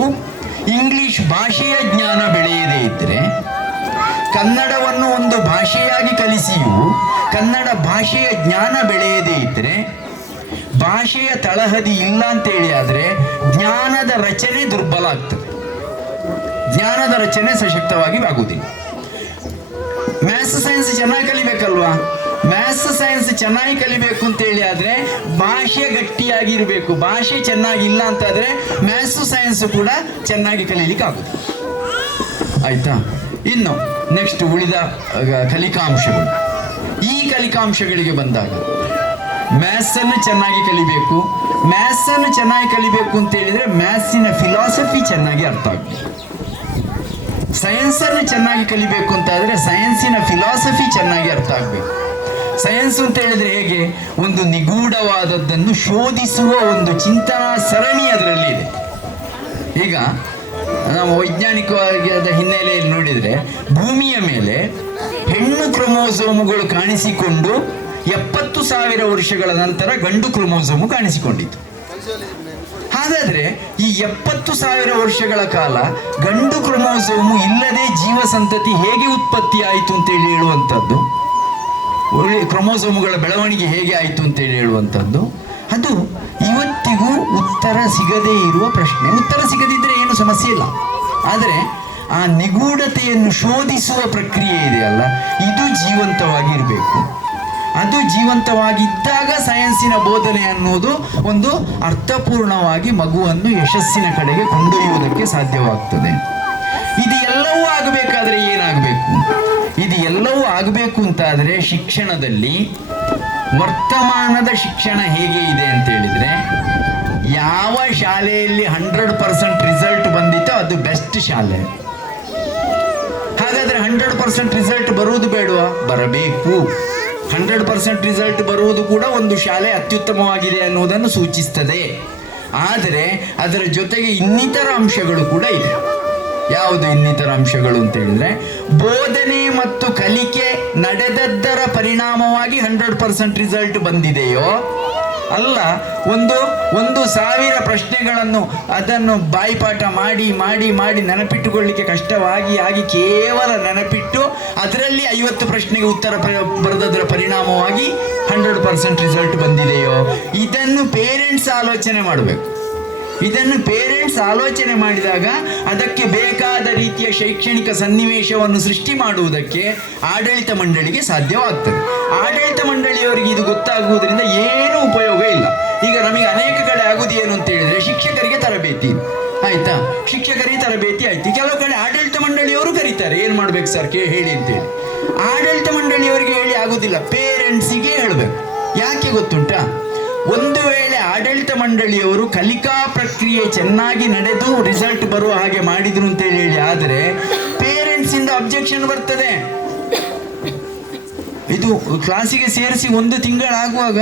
ಇಂಗ್ಲಿಷ್ ಭಾಷೆಯ ಜ್ಞಾನ ಬೆಳೆಯದೇ ಇದ್ದರೆ, ಕನ್ನಡವನ್ನು ಒಂದು ಭಾಷೆಯಾಗಿ ಕಲಿಸಿಯೂ ಕನ್ನಡ ಭಾಷೆಯ ಜ್ಞಾನ ಬೆಳೆಯದೇ ಇದ್ದರೆ, ಭಾಷೆಯ ತಳಹದಿ ಇಲ್ಲ ಅಂತೇಳಿ ಆದರೆ ಜ್ಞಾನದ ರಚನೆ ದುರ್ಬಲ ಆಗ್ತದೆ, ಜ್ಞಾನದ ರಚನೆ ಸಶಕ್ತವಾಗಿ ಆಗುವುದಿಲ್ಲ. ಮ್ಯಾಥ್ಸ್ ಸೈನ್ಸ್ ಚೆನ್ನಾಗಿ ಕಲಿಬೇಕಲ್ವಾ? ಮ್ಯಾಥ್ಸ್ ಸೈನ್ಸ್ ಚೆನ್ನಾಗಿ ಕಲಿಬೇಕು ಅಂತೇಳಿ ಆದರೆ ಭಾಷೆ ಗಟ್ಟಿಯಾಗಿರಬೇಕು. ಭಾಷೆ ಚೆನ್ನಾಗಿಲ್ಲ ಅಂತಾದರೆ ಮ್ಯಾಥ್ಸ್ ಸೈನ್ಸ್ ಕೂಡ ಚೆನ್ನಾಗಿ ಕಲೀಲಿಕ್ಕೆ ಆಗುದು, ಆಯ್ತಾ. ಇನ್ನು ನೆಕ್ಸ್ಟ್ ಉಳಿದ ಕಲಿಕಾಂಶಗಳು. ಈ ಕಲಿಕಾಂಶಗಳಿಗೆ ಬಂದಾಗ ಮ್ಯಾಥ್ಸನ್ನು ಚೆನ್ನಾಗಿ ಕಲಿಬೇಕು. ಮ್ಯಾಥ್ಸನ್ನು ಚೆನ್ನಾಗಿ ಕಲಿಬೇಕು ಅಂತ ಹೇಳಿದರೆ ಮ್ಯಾಥ್ಸಿನ ಫಿಲಾಸಫಿ ಚೆನ್ನಾಗಿ ಅರ್ಥ ಆಗಬೇಕು. ಸೈನ್ಸನ್ನು ಚೆನ್ನಾಗಿ ಕಲಿಬೇಕು ಅಂತಾದರೆ ಸೈನ್ಸಿನ ಫಿಲಾಸಫಿ ಚೆನ್ನಾಗಿ ಅರ್ಥ ಆಗಬೇಕು. ಸೈನ್ಸ್ ಅಂತ ಹೇಳಿದ್ರೆ ಹೇಗೆ, ಒಂದು ನಿಗೂಢವಾದದ್ದನ್ನು ಶೋಧಿಸುವ ಒಂದು ಚಿಂತನಾ ಸರಣಿ ಅದರಲ್ಲಿ ಇದೆ. ಈಗ ನಾವು ವೈಜ್ಞಾನಿಕವಾಗಿ ಅದ ಹಿನ್ನೆಲೆಯಲ್ಲಿ ನೋಡಿದರೆ, ಭೂಮಿಯ ಮೇಲೆ ಹೆಣ್ಣು ಕ್ರೋಮೋಸೋಮುಗಳು ಕಾಣಿಸಿಕೊಂಡು 70,000 ವರ್ಷಗಳ ನಂತರ ಗಂಡು ಕ್ರೋಮೋಸೋಮು ಕಾಣಿಸಿಕೊಂಡಿತು. ಹಾಗಾದರೆ ಈ 70,000 ವರ್ಷಗಳ ಕಾಲ ಗಂಡು ಕ್ರೋಮೋಸೋಮು ಇಲ್ಲದೆ ಜೀವ ಸಂತತಿ ಹೇಗೆ ಉತ್ಪತ್ತಿ ಆಯಿತು ಅಂತೇಳಿ ಹೇಳುವಂಥದ್ದು, ಕ್ರೋಮೋಸೋಮುಗಳ ಬೆಳವಣಿಗೆ ಹೇಗೆ ಆಯಿತು ಅಂತೇಳಿ ಹೇಳುವಂಥದ್ದು, ಅದು ಇವತ್ತಿಗೂ ಉತ್ತರ ಸಿಗದೇ ಇರುವ ಪ್ರಶ್ನೆ. ಉತ್ತರ ಸಿಗದಿದ್ದರೆ ಏನು ಸಮಸ್ಯೆ ಇಲ್ಲ, ಆದರೆ ಆ ನಿಗೂಢತೆಯನ್ನು ಶೋಧಿಸುವ ಪ್ರಕ್ರಿಯೆ ಇದೆಯಲ್ಲ, ಇದು ಜೀವಂತವಾಗಿ ಇರಬೇಕು. ಅದು ಜೀವಂತವಾಗಿದ್ದಾಗ ಸೈನ್ಸಿನ ಬೋಧನೆ ಅನ್ನೋದು ಒಂದು ಅರ್ಥಪೂರ್ಣವಾಗಿ ಮಗುವನ್ನು ಯಶಸ್ಸಿನ ಕಡೆಗೆ ಕೊಂಡೊಯ್ಯುವುದಕ್ಕೆ ಸಾಧ್ಯವಾಗ್ತದೆ. ಇದು ಎಲ್ಲವೂ ಆಗಬೇಕಾದ್ರೆ ಏನಾಗಬೇಕು? ಇದು ಎಲ್ಲವೂ ಆಗಬೇಕು ಅಂತಾದರೆ ಶಿಕ್ಷಣದಲ್ಲಿ ವರ್ತಮಾನದ ಶಿಕ್ಷಣ ಹೇಗೆ ಇದೆ ಅಂತ ಹೇಳಿದರೆ, ಯಾವ ಶಾಲೆಯಲ್ಲಿ 100% ರಿಸಲ್ಟ್ ಬಂದಿತ್ತೋ ಅದು ಬೆಸ್ಟ್ ಶಾಲೆ. ಹಾಗಾದರೆ 100% ರಿಸಲ್ಟ್ ಬರುವುದು ಬೇಡವಾ? ಬರಬೇಕು. 100% ರಿಸಲ್ಟ್ ಬರುವುದು ಕೂಡ ಒಂದು ಶಾಲೆ ಅತ್ಯುತ್ತಮವಾಗಿದೆ ಅನ್ನುವುದನ್ನು ಸೂಚಿಸ್ತದೆ. ಆದರೆ ಅದರ ಜೊತೆಗೆ ಇನ್ನಿತರ ಅಂಶಗಳು ಕೂಡ ಇದೆ. ಯಾವುದು ಇನ್ನಿತರ ಅಂಶಗಳು ಅಂತ ಹೇಳಿದ್ರೆ, ಬೋಧನೆ ಮತ್ತು ಕಲಿಕೆ ನಡೆದದ್ದರ ಪರಿಣಾಮವಾಗಿ 100% ರಿಸಲ್ಟ್ ಬಂದಿದೆಯೋ, ಅಲ್ಲ, ಒಂದು 1000 ಪ್ರಶ್ನೆಗಳನ್ನು ಅದನ್ನು ಬಾಯಿಪಾಠ ಮಾಡಿ ಮಾಡಿ ಮಾಡಿ ನೆನಪಿಟ್ಟುಕೊಳ್ಳಿಕ್ಕೆ ಕಷ್ಟವಾಗಿ ಆಗಿ ಕೇವಲ ನೆನಪಿಟ್ಟು ಅದರಲ್ಲಿ 50 ಪ್ರಶ್ನೆಗೆ ಉತ್ತರ ಬರೆದದರ ಪರಿಣಾಮವಾಗಿ 100% ರಿಸಲ್ಟ್ ಬಂದಿದೆಯೋ? ಇದನ್ನು ಪೇರೆಂಟ್ಸ್ ಆಲೋಚನೆ ಮಾಡಬೇಕು. ಇದನ್ನು ಪೇರೆಂಟ್ಸ್ ಆಲೋಚನೆ ಮಾಡಿದಾಗ ಅದಕ್ಕೆ ಬೇಕಾದ ರೀತಿಯ ಶೈಕ್ಷಣಿಕ ಸನ್ನಿವೇಶವನ್ನು ಸೃಷ್ಟಿ ಮಾಡುವುದಕ್ಕೆ ಆಡಳಿತ ಮಂಡಳಿಗೆ ಸಾಧ್ಯವಾಗ್ತದೆ. ಆಡಳಿತ ಮಂಡಳಿಯವರಿಗೆ ಇದು ಗೊತ್ತಾಗುವುದರಿಂದ ಏನೂ ಉಪಯೋಗ ಇಲ್ಲ. ಈಗ ನಮಗೆ ಅನೇಕ ಕಡೆ ಆಗುವುದು ಏನು ಅಂತ ಹೇಳಿದ್ರೆ, ಶಿಕ್ಷಕರಿಗೆ ತರಬೇತಿ ಆಯ್ತಾ, ಶಿಕ್ಷಕರಿಗೆ ತರಬೇತಿ ಆಯ್ತು, ಕೆಲವು ಕಡೆ ಆಡಳಿತ ಮಂಡಳಿಯವರು ಕರೀತಾರೆ, ಏನು ಮಾಡ್ಬೇಕು ಸರ್ ಹೇಳಿ ಅಂತೇಳಿ. ಆಡಳಿತ ಮಂಡಳಿಯವರಿಗೆ ಹೇಳಿ ಆಗುದಿಲ್ಲ, ಪೇರೆಂಟ್ಸಿಗೆ ಹೇಳಬೇಕು. ಯಾಕೆ ಗೊತ್ತುಂಟಾ? ಒಂದು ವೇಳೆ ಆಡಳಿತ ಮಂಡಳಿಯವರು ಕಲಿಕಾ ಪ್ರಕ್ರಿಯೆ ಚೆನ್ನಾಗಿ ನಡೆದು ರಿಸಲ್ಟ್ ಬರುವ ಹಾಗೆ ಮಾಡಿದ್ರು ಅಂತೇಳಿ ಹೇಳಿ ಆದರೆ ಪೇರೆಂಟ್ಸ್ ಇಂದ ಅಬ್ಜೆಕ್ಷನ್ ಬರ್ತದೆ. ಇದು ಕ್ಲಾಸಿಗೆ ಸೇರಿಸಿ 1 ತಿಂಗಳಾಗುವಾಗ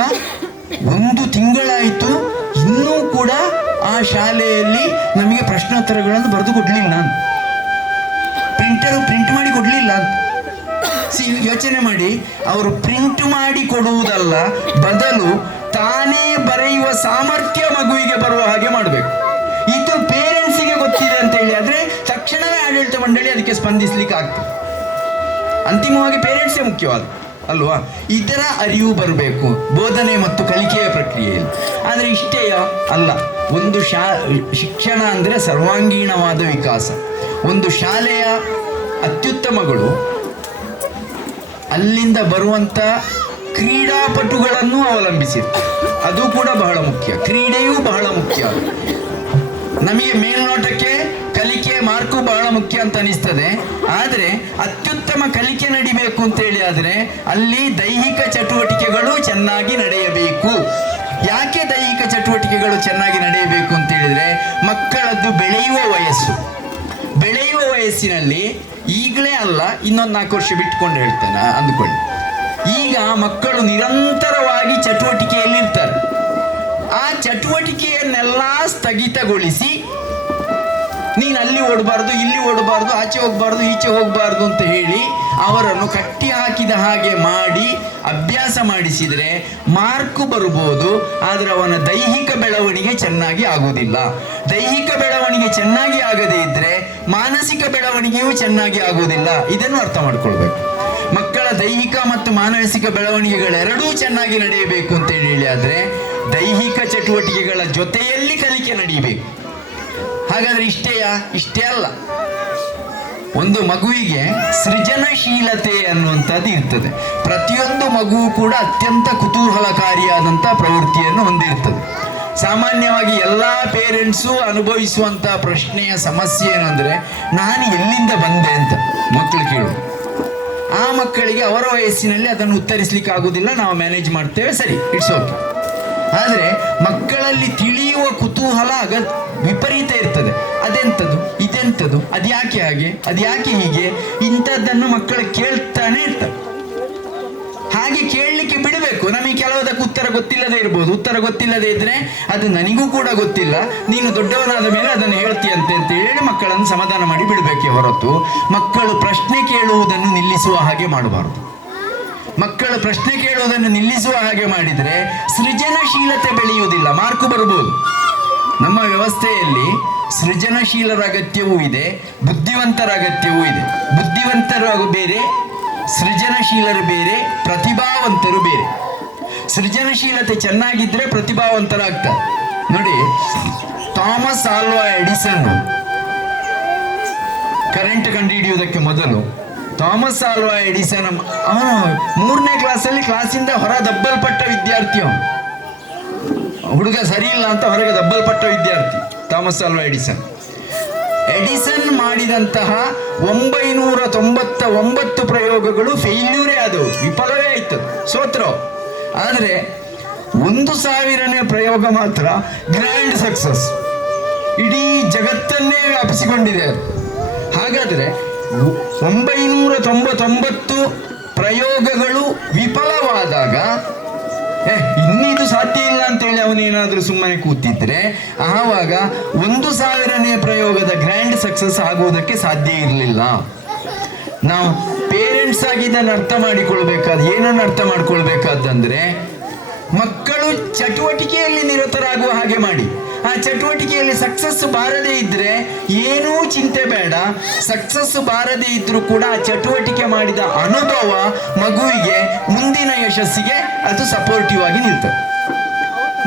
1 ತಿಂಗಳಾಯಿತು, ಇನ್ನೂ ಕೂಡ ಆ ಶಾಲೆಯಲ್ಲಿ ನಮಗೆ ಪ್ರಶ್ನೋತ್ತರಗಳನ್ನು ಬರೆದು ಕೊಡ್ಲಿಲ್ಲ, ಪ್ರಿಂಟ್ ಮಾಡಿ ಕೊಡ್ಲಿಲ್ಲ. ಯೋಚನೆ ಮಾಡಿ, ಅವರು ಪ್ರಿಂಟ್ ಮಾಡಿ ಕೊಡುವುದಲ್ಲ, ಬದಲು ತಾನೇ ಬರೆಯುವ ಸಾಮರ್ಥ್ಯ ಮಗುವಿಗೆ ಬರುವ ಹಾಗೆ ಮಾಡಬೇಕು. ಇದು ಪೇರೆಂಟ್ಸಿಗೆ ಗೊತ್ತಿದೆ ಅಂತ ಹೇಳಿ ಆದರೆ ತಕ್ಷಣವೇ ಆಡಳಿತ ಮಂಡಳಿ ಅದಕ್ಕೆ ಸ್ಪಂದಿಸ್ಲಿಕ್ಕೆ ಆಗ್ತದೆ. ಅಂತಿಮವಾಗಿ ಪೇರೆಂಟ್ಸೇ ಮುಖ್ಯವಾದ ಅಲ್ವಾ? ಇದರ ಅರಿವು ಬರಬೇಕು ಬೋಧನೆ ಮತ್ತು ಕಲಿಕೆಯ ಪ್ರಕ್ರಿಯೆಯಲ್ಲಿ. ಆದರೆ ಇಷ್ಟೇಯ ಅಲ್ಲ, ಒಂದು ಶಿಕ್ಷಣ ಅಂದರೆ ಸರ್ವಾಂಗೀಣವಾದ ವಿಕಾಸ. ಒಂದು ಶಾಲೆಯ ಅತ್ಯುತ್ತಮಗಳು ಅಲ್ಲಿಂದ ಬರುವಂಥ ಕ್ರೀಡಾಪಟುಗಳನ್ನು ಅವಲಂಬಿಸಿರ್ತದೆ. ಅದು ಕೂಡ ಬಹಳ ಮುಖ್ಯ, ಕ್ರೀಡೆಯೂ ಬಹಳ ಮುಖ್ಯ. ನಮಗೆ ಮೇಲ್ನೋಟಕ್ಕೆ ಕಲಿಕೆ ಮಾರ್ಕು ಬಹಳ ಮುಖ್ಯ ಅಂತ ಅನಿಸ್ತದೆ, ಆದರೆ ಅತ್ಯುತ್ತಮ ಕಲಿಕೆ ನಡಿಬೇಕು ಅಂತೇಳಿ ಆದರೆ ಅಲ್ಲಿ ದೈಹಿಕ ಚಟುವಟಿಕೆಗಳು ಚೆನ್ನಾಗಿ ನಡೆಯಬೇಕು. ಯಾಕೆ ದೈಹಿಕ ಚಟುವಟಿಕೆಗಳು ಚೆನ್ನಾಗಿ ನಡೆಯಬೇಕು ಅಂತ ಹೇಳಿದ್ರೆ, ಮಕ್ಕಳದ್ದು ಬೆಳೆಯುವ ವಯಸ್ಸು. ಬೆಳೆಯುವ ವಯಸ್ಸಿನಲ್ಲಿ ಈಗಲೇ ಅಲ್ಲ, ಇನ್ನೊಂದು 4 ವರ್ಷ ಬಿಟ್ಕೊಂಡು ಹೇಳ್ತೇನೆ ಅಂದ್ಕೊಳ್ಳಿ. ಈಗ ಮಕ್ಕಳು ನಿರಂತರವಾಗಿ ಚಟುವಟಿಕೆಯಲ್ಲಿ ಇರ್ತಾರೆ. ಆ ಚಟುವಟಿಕೆಯನ್ನೆಲ್ಲ ಸ್ಥಗಿತಗೊಳಿಸಿ ನೀನು ಅಲ್ಲಿ ಓಡಬಾರ್ದು, ಇಲ್ಲಿ ಓಡಬಾರ್ದು, ಆಚೆ ಹೋಗಬಾರ್ದು, ಈಚೆ ಹೋಗಬಾರ್ದು ಅಂತ ಹೇಳಿ ಅವರನ್ನು ಕಟ್ಟಿ ಹಾಕಿದ ಹಾಗೆ ಮಾಡಿ ಅಭ್ಯಾಸ ಮಾಡಿಸಿದರೆ ಮಾರ್ಕು ಬರ್ಬೋದು, ಆದರೆ ಅವನ ದೈಹಿಕ ಬೆಳವಣಿಗೆ ಚೆನ್ನಾಗಿ ಆಗುವುದಿಲ್ಲ. ದೈಹಿಕ ಬೆಳವಣಿಗೆ ಚೆನ್ನಾಗಿ ಆಗದೇ ಇದ್ದರೆ ಮಾನಸಿಕ ಬೆಳವಣಿಗೆಯೂ ಚೆನ್ನಾಗಿ ಆಗುವುದಿಲ್ಲ. ಇದನ್ನು ಅರ್ಥ ಮಾಡ್ಕೊಳ್ಬೇಕು. ಮಕ್ಕಳ ದೈಹಿಕ ಮತ್ತು ಮಾನಸಿಕ ಬೆಳವಣಿಗೆಗಳೆರಡೂ ಚೆನ್ನಾಗಿ ನಡೆಯಬೇಕು ಅಂತ ಹೇಳಿ ಆದರೆ ದೈಹಿಕ ಚಟುವಟಿಕೆಗಳ ಜೊತೆಯಲ್ಲಿ ಕಲಿಕೆ ನಡೆಯಬೇಕು. ಹಾಗಾದ್ರೆ ಇಷ್ಟೇ ಅಲ್ಲ, ಒಂದು ಮಗುವಿಗೆ ಸೃಜನಶೀಲತೆ ಅನ್ನುವಂಥದ್ದು ಇರ್ತದೆ. ಪ್ರತಿಯೊಂದು ಮಗುವು ಕೂಡ ಅತ್ಯಂತ ಕುತೂಹಲಕಾರಿಯಾದಂಥ ಪ್ರವೃತ್ತಿಯನ್ನು ಹೊಂದಿರ್ತದೆ. ಸಾಮಾನ್ಯವಾಗಿ ಎಲ್ಲ ಪೇರೆಂಟ್ಸು ಅನುಭವಿಸುವಂಥ ಪ್ರಶ್ನೆಯ ಸಮಸ್ಯೆ ಏನಂದರೆ, ನಾನು ಎಲ್ಲಿಂದ ಬಂದೆ ಅಂತ ಮಕ್ಕಳು ಕೇಳೋದು. ಆ ಮಕ್ಕಳಿಗೆ ಅವರ ವಯಸ್ಸಿನಲ್ಲಿ ಅದನ್ನು ಉತ್ತರಿಸಲಿಕ್ಕೆ ಆಗುವುದಿಲ್ಲ, ನಾವು ಮ್ಯಾನೇಜ್ ಮಾಡ್ತೇವೆ, ಸರಿ, ಇಟ್ಸ್ ಓಕೆ. ಆದರೆ ಮಕ್ಕಳಲ್ಲಿ ತಿಳಿಯುವ ಕುತೂಹಲ ವಿಪರೀತ ಇರ್ತದೆ. ಅದೆಂಥದ್ದು, ಇದೆಂಥದ್ದು, ಅದ್ಯಾಕೆ ಹಾಗೆ, ಅದ್ಯಾಕೆ ಹೀಗೆ, ಇಂಥದ್ದನ್ನು ಮಕ್ಕಳು ಕೇಳ್ತಾನೆ ಇರ್ತಾರೆ. ಹಾಗೆ ಕೇಳಲಿಕ್ಕೆ ಬಿಡಬೇಕು. ನಮಗೆ ಕೆಲವುದಕ್ಕೆ ಉತ್ತರ ಗೊತ್ತಿಲ್ಲದೆ ಇರ್ಬೋದು. ಉತ್ತರ ಗೊತ್ತಿಲ್ಲದೆ ಇದ್ರೆ ಅದು ನನಗೂ ಕೂಡ ಗೊತ್ತಿಲ್ಲ, ನೀನು ದೊಡ್ಡವನಾದ ಮೇಲೆ ಅದನ್ನು ಹೇಳ್ತೀಯಂತೆ ಅಂತ ಹೇಳಿ ಮಕ್ಕಳನ್ನು ಸಮಾಧಾನ ಮಾಡಿ ಬಿಡಬೇಕೇ ಹೊರತು ಮಕ್ಕಳು ಪ್ರಶ್ನೆ ಕೇಳುವುದನ್ನು ನಿಲ್ಲಿಸುವ ಹಾಗೆ ಮಾಡಬಾರದು. ಮಕ್ಕಳು ಪ್ರಶ್ನೆ ಕೇಳುವುದನ್ನು ನಿಲ್ಲಿಸುವ ಹಾಗೆ ಮಾಡಿದರೆ ಸೃಜನಶೀಲತೆ ಬೆಳೆಯುವುದಿಲ್ಲ, ಮಾರ್ಕು ಬರ್ಬೋದು. ನಮ್ಮ ವ್ಯವಸ್ಥೆಯಲ್ಲಿ ಸೃಜನಶೀಲರ ಅಗತ್ಯವೂ ಇದೆ, ಬುದ್ಧಿವಂತರ ಅಗತ್ಯವೂ ಇದೆ. ಬುದ್ಧಿವಂತರು ಬೇರೆ, ಸೃಜನಶೀಲರು ಬೇರೆ, ಪ್ರತಿಭಾವಂತರು ಬೇರೆ. ಸೃಜನಶೀಲತೆ ಚೆನ್ನಾಗಿದ್ದರೆ ಪ್ರತಿಭಾವಂತರಾಗ್ತಾರೆ. ನೋಡಿ, ಥಾಮಸ್ ಆಲ್ವಾ ಎಡಿಸನ್ ಕರೆಂಟ್ ಕಂಡುಹಿಡಿಯುವುದಕ್ಕೆ ಮೊದಲು ಥಾಮಸ್ ಆಲ್ವಾ ಎಡಿಸನ್ ಅವನು 3ನೇ ಕ್ಲಾಸಲ್ಲಿ ಕ್ಲಾಸಿಂದ ಹೊರ ದಬ್ಬಲ್ಪಟ್ಟ ವಿದ್ಯಾರ್ಥಿ. ಅವನು ಹುಡುಗ ಸರಿ ಇಲ್ಲ ಅಂತ ಹೊರಗೆ ದಬ್ಬಲ್ಪಟ್ಟ ವಿದ್ಯಾರ್ಥಿ ಥಾಮಸ್ ಆಲ್ವಾ ಎಡಿಸನ್. ಎಡಿಸನ್ ಮಾಡಿದಂತಹ 999 ಪ್ರಯೋಗಗಳು ಫೇಲ್ಯೂರೇ ಆದವು, ವಿಫಲವೇ ಆಯ್ತು, ಸೋತ್ರು. ಆದರೆ 1000ನೇ ಪ್ರಯೋಗ ಮಾತ್ರ ಗ್ರ್ಯಾಂಡ್ ಸಕ್ಸಸ್, ಇಡೀ ಜಗತ್ತನ್ನೇ ವ್ಯಾಪಿಸಿಕೊಂಡಿದೆ ಅದು. ಹಾಗಾದರೆ 999 ಪ್ರಯೋಗಗಳು ವಿಫಲವಾದಾಗ ಇನ್ನಿದು ಸಾಧ್ಯ ಇಲ್ಲ ಅಂತೇಳಿ ಅವನೇನಾದರೂ ಸುಮ್ಮನೆ ಕೂತಿದ್ರೆ ಆವಾಗ 1000ನೇ ಪ್ರಯೋಗದ ಗ್ರ್ಯಾಂಡ್ ಸಕ್ಸಸ್ ಆಗುವುದಕ್ಕೆ ಸಾಧ್ಯ ಇರಲಿಲ್ಲ. ನಾವು ಪೇರೆಂಟ್ಸ್ ಆಗಿ ಇದನ್ನು ಅರ್ಥ ಮಾಡಿಕೊಳ್ಬೇಕಾದ, ಏನನ್ನು ಅರ್ಥ ಮಾಡ್ಕೊಳ್ಬೇಕಾದಂದ್ರೆ ಮಕ್ಕಳು ಚಟುವಟಿಕೆಯಲ್ಲಿ ನಿರತರಾಗುವ ಹಾಗೆ ಮಾಡಿ. ಆ ಚಟುವಟಿಕೆಯಲ್ಲಿ ಸಕ್ಸಸ್ ಬಾರದೇ ಇದ್ರೆ ಏನೂ ಚಿಂತೆ ಬೇಡ. ಸಕ್ಸಸ್ ಬಾರದೇ ಇದ್ರೂ ಕೂಡ ಆ ಚಟುವಟಿಕೆ ಮಾಡಿದ ಅನುಭವ ಮಗುವಿಗೆ ಮುಂದಿನ ಯಶಸ್ಸಿಗೆ ಅದು ಸಪೋರ್ಟಿವ್ ಆಗಿ ನಿಲ್ತದೆ.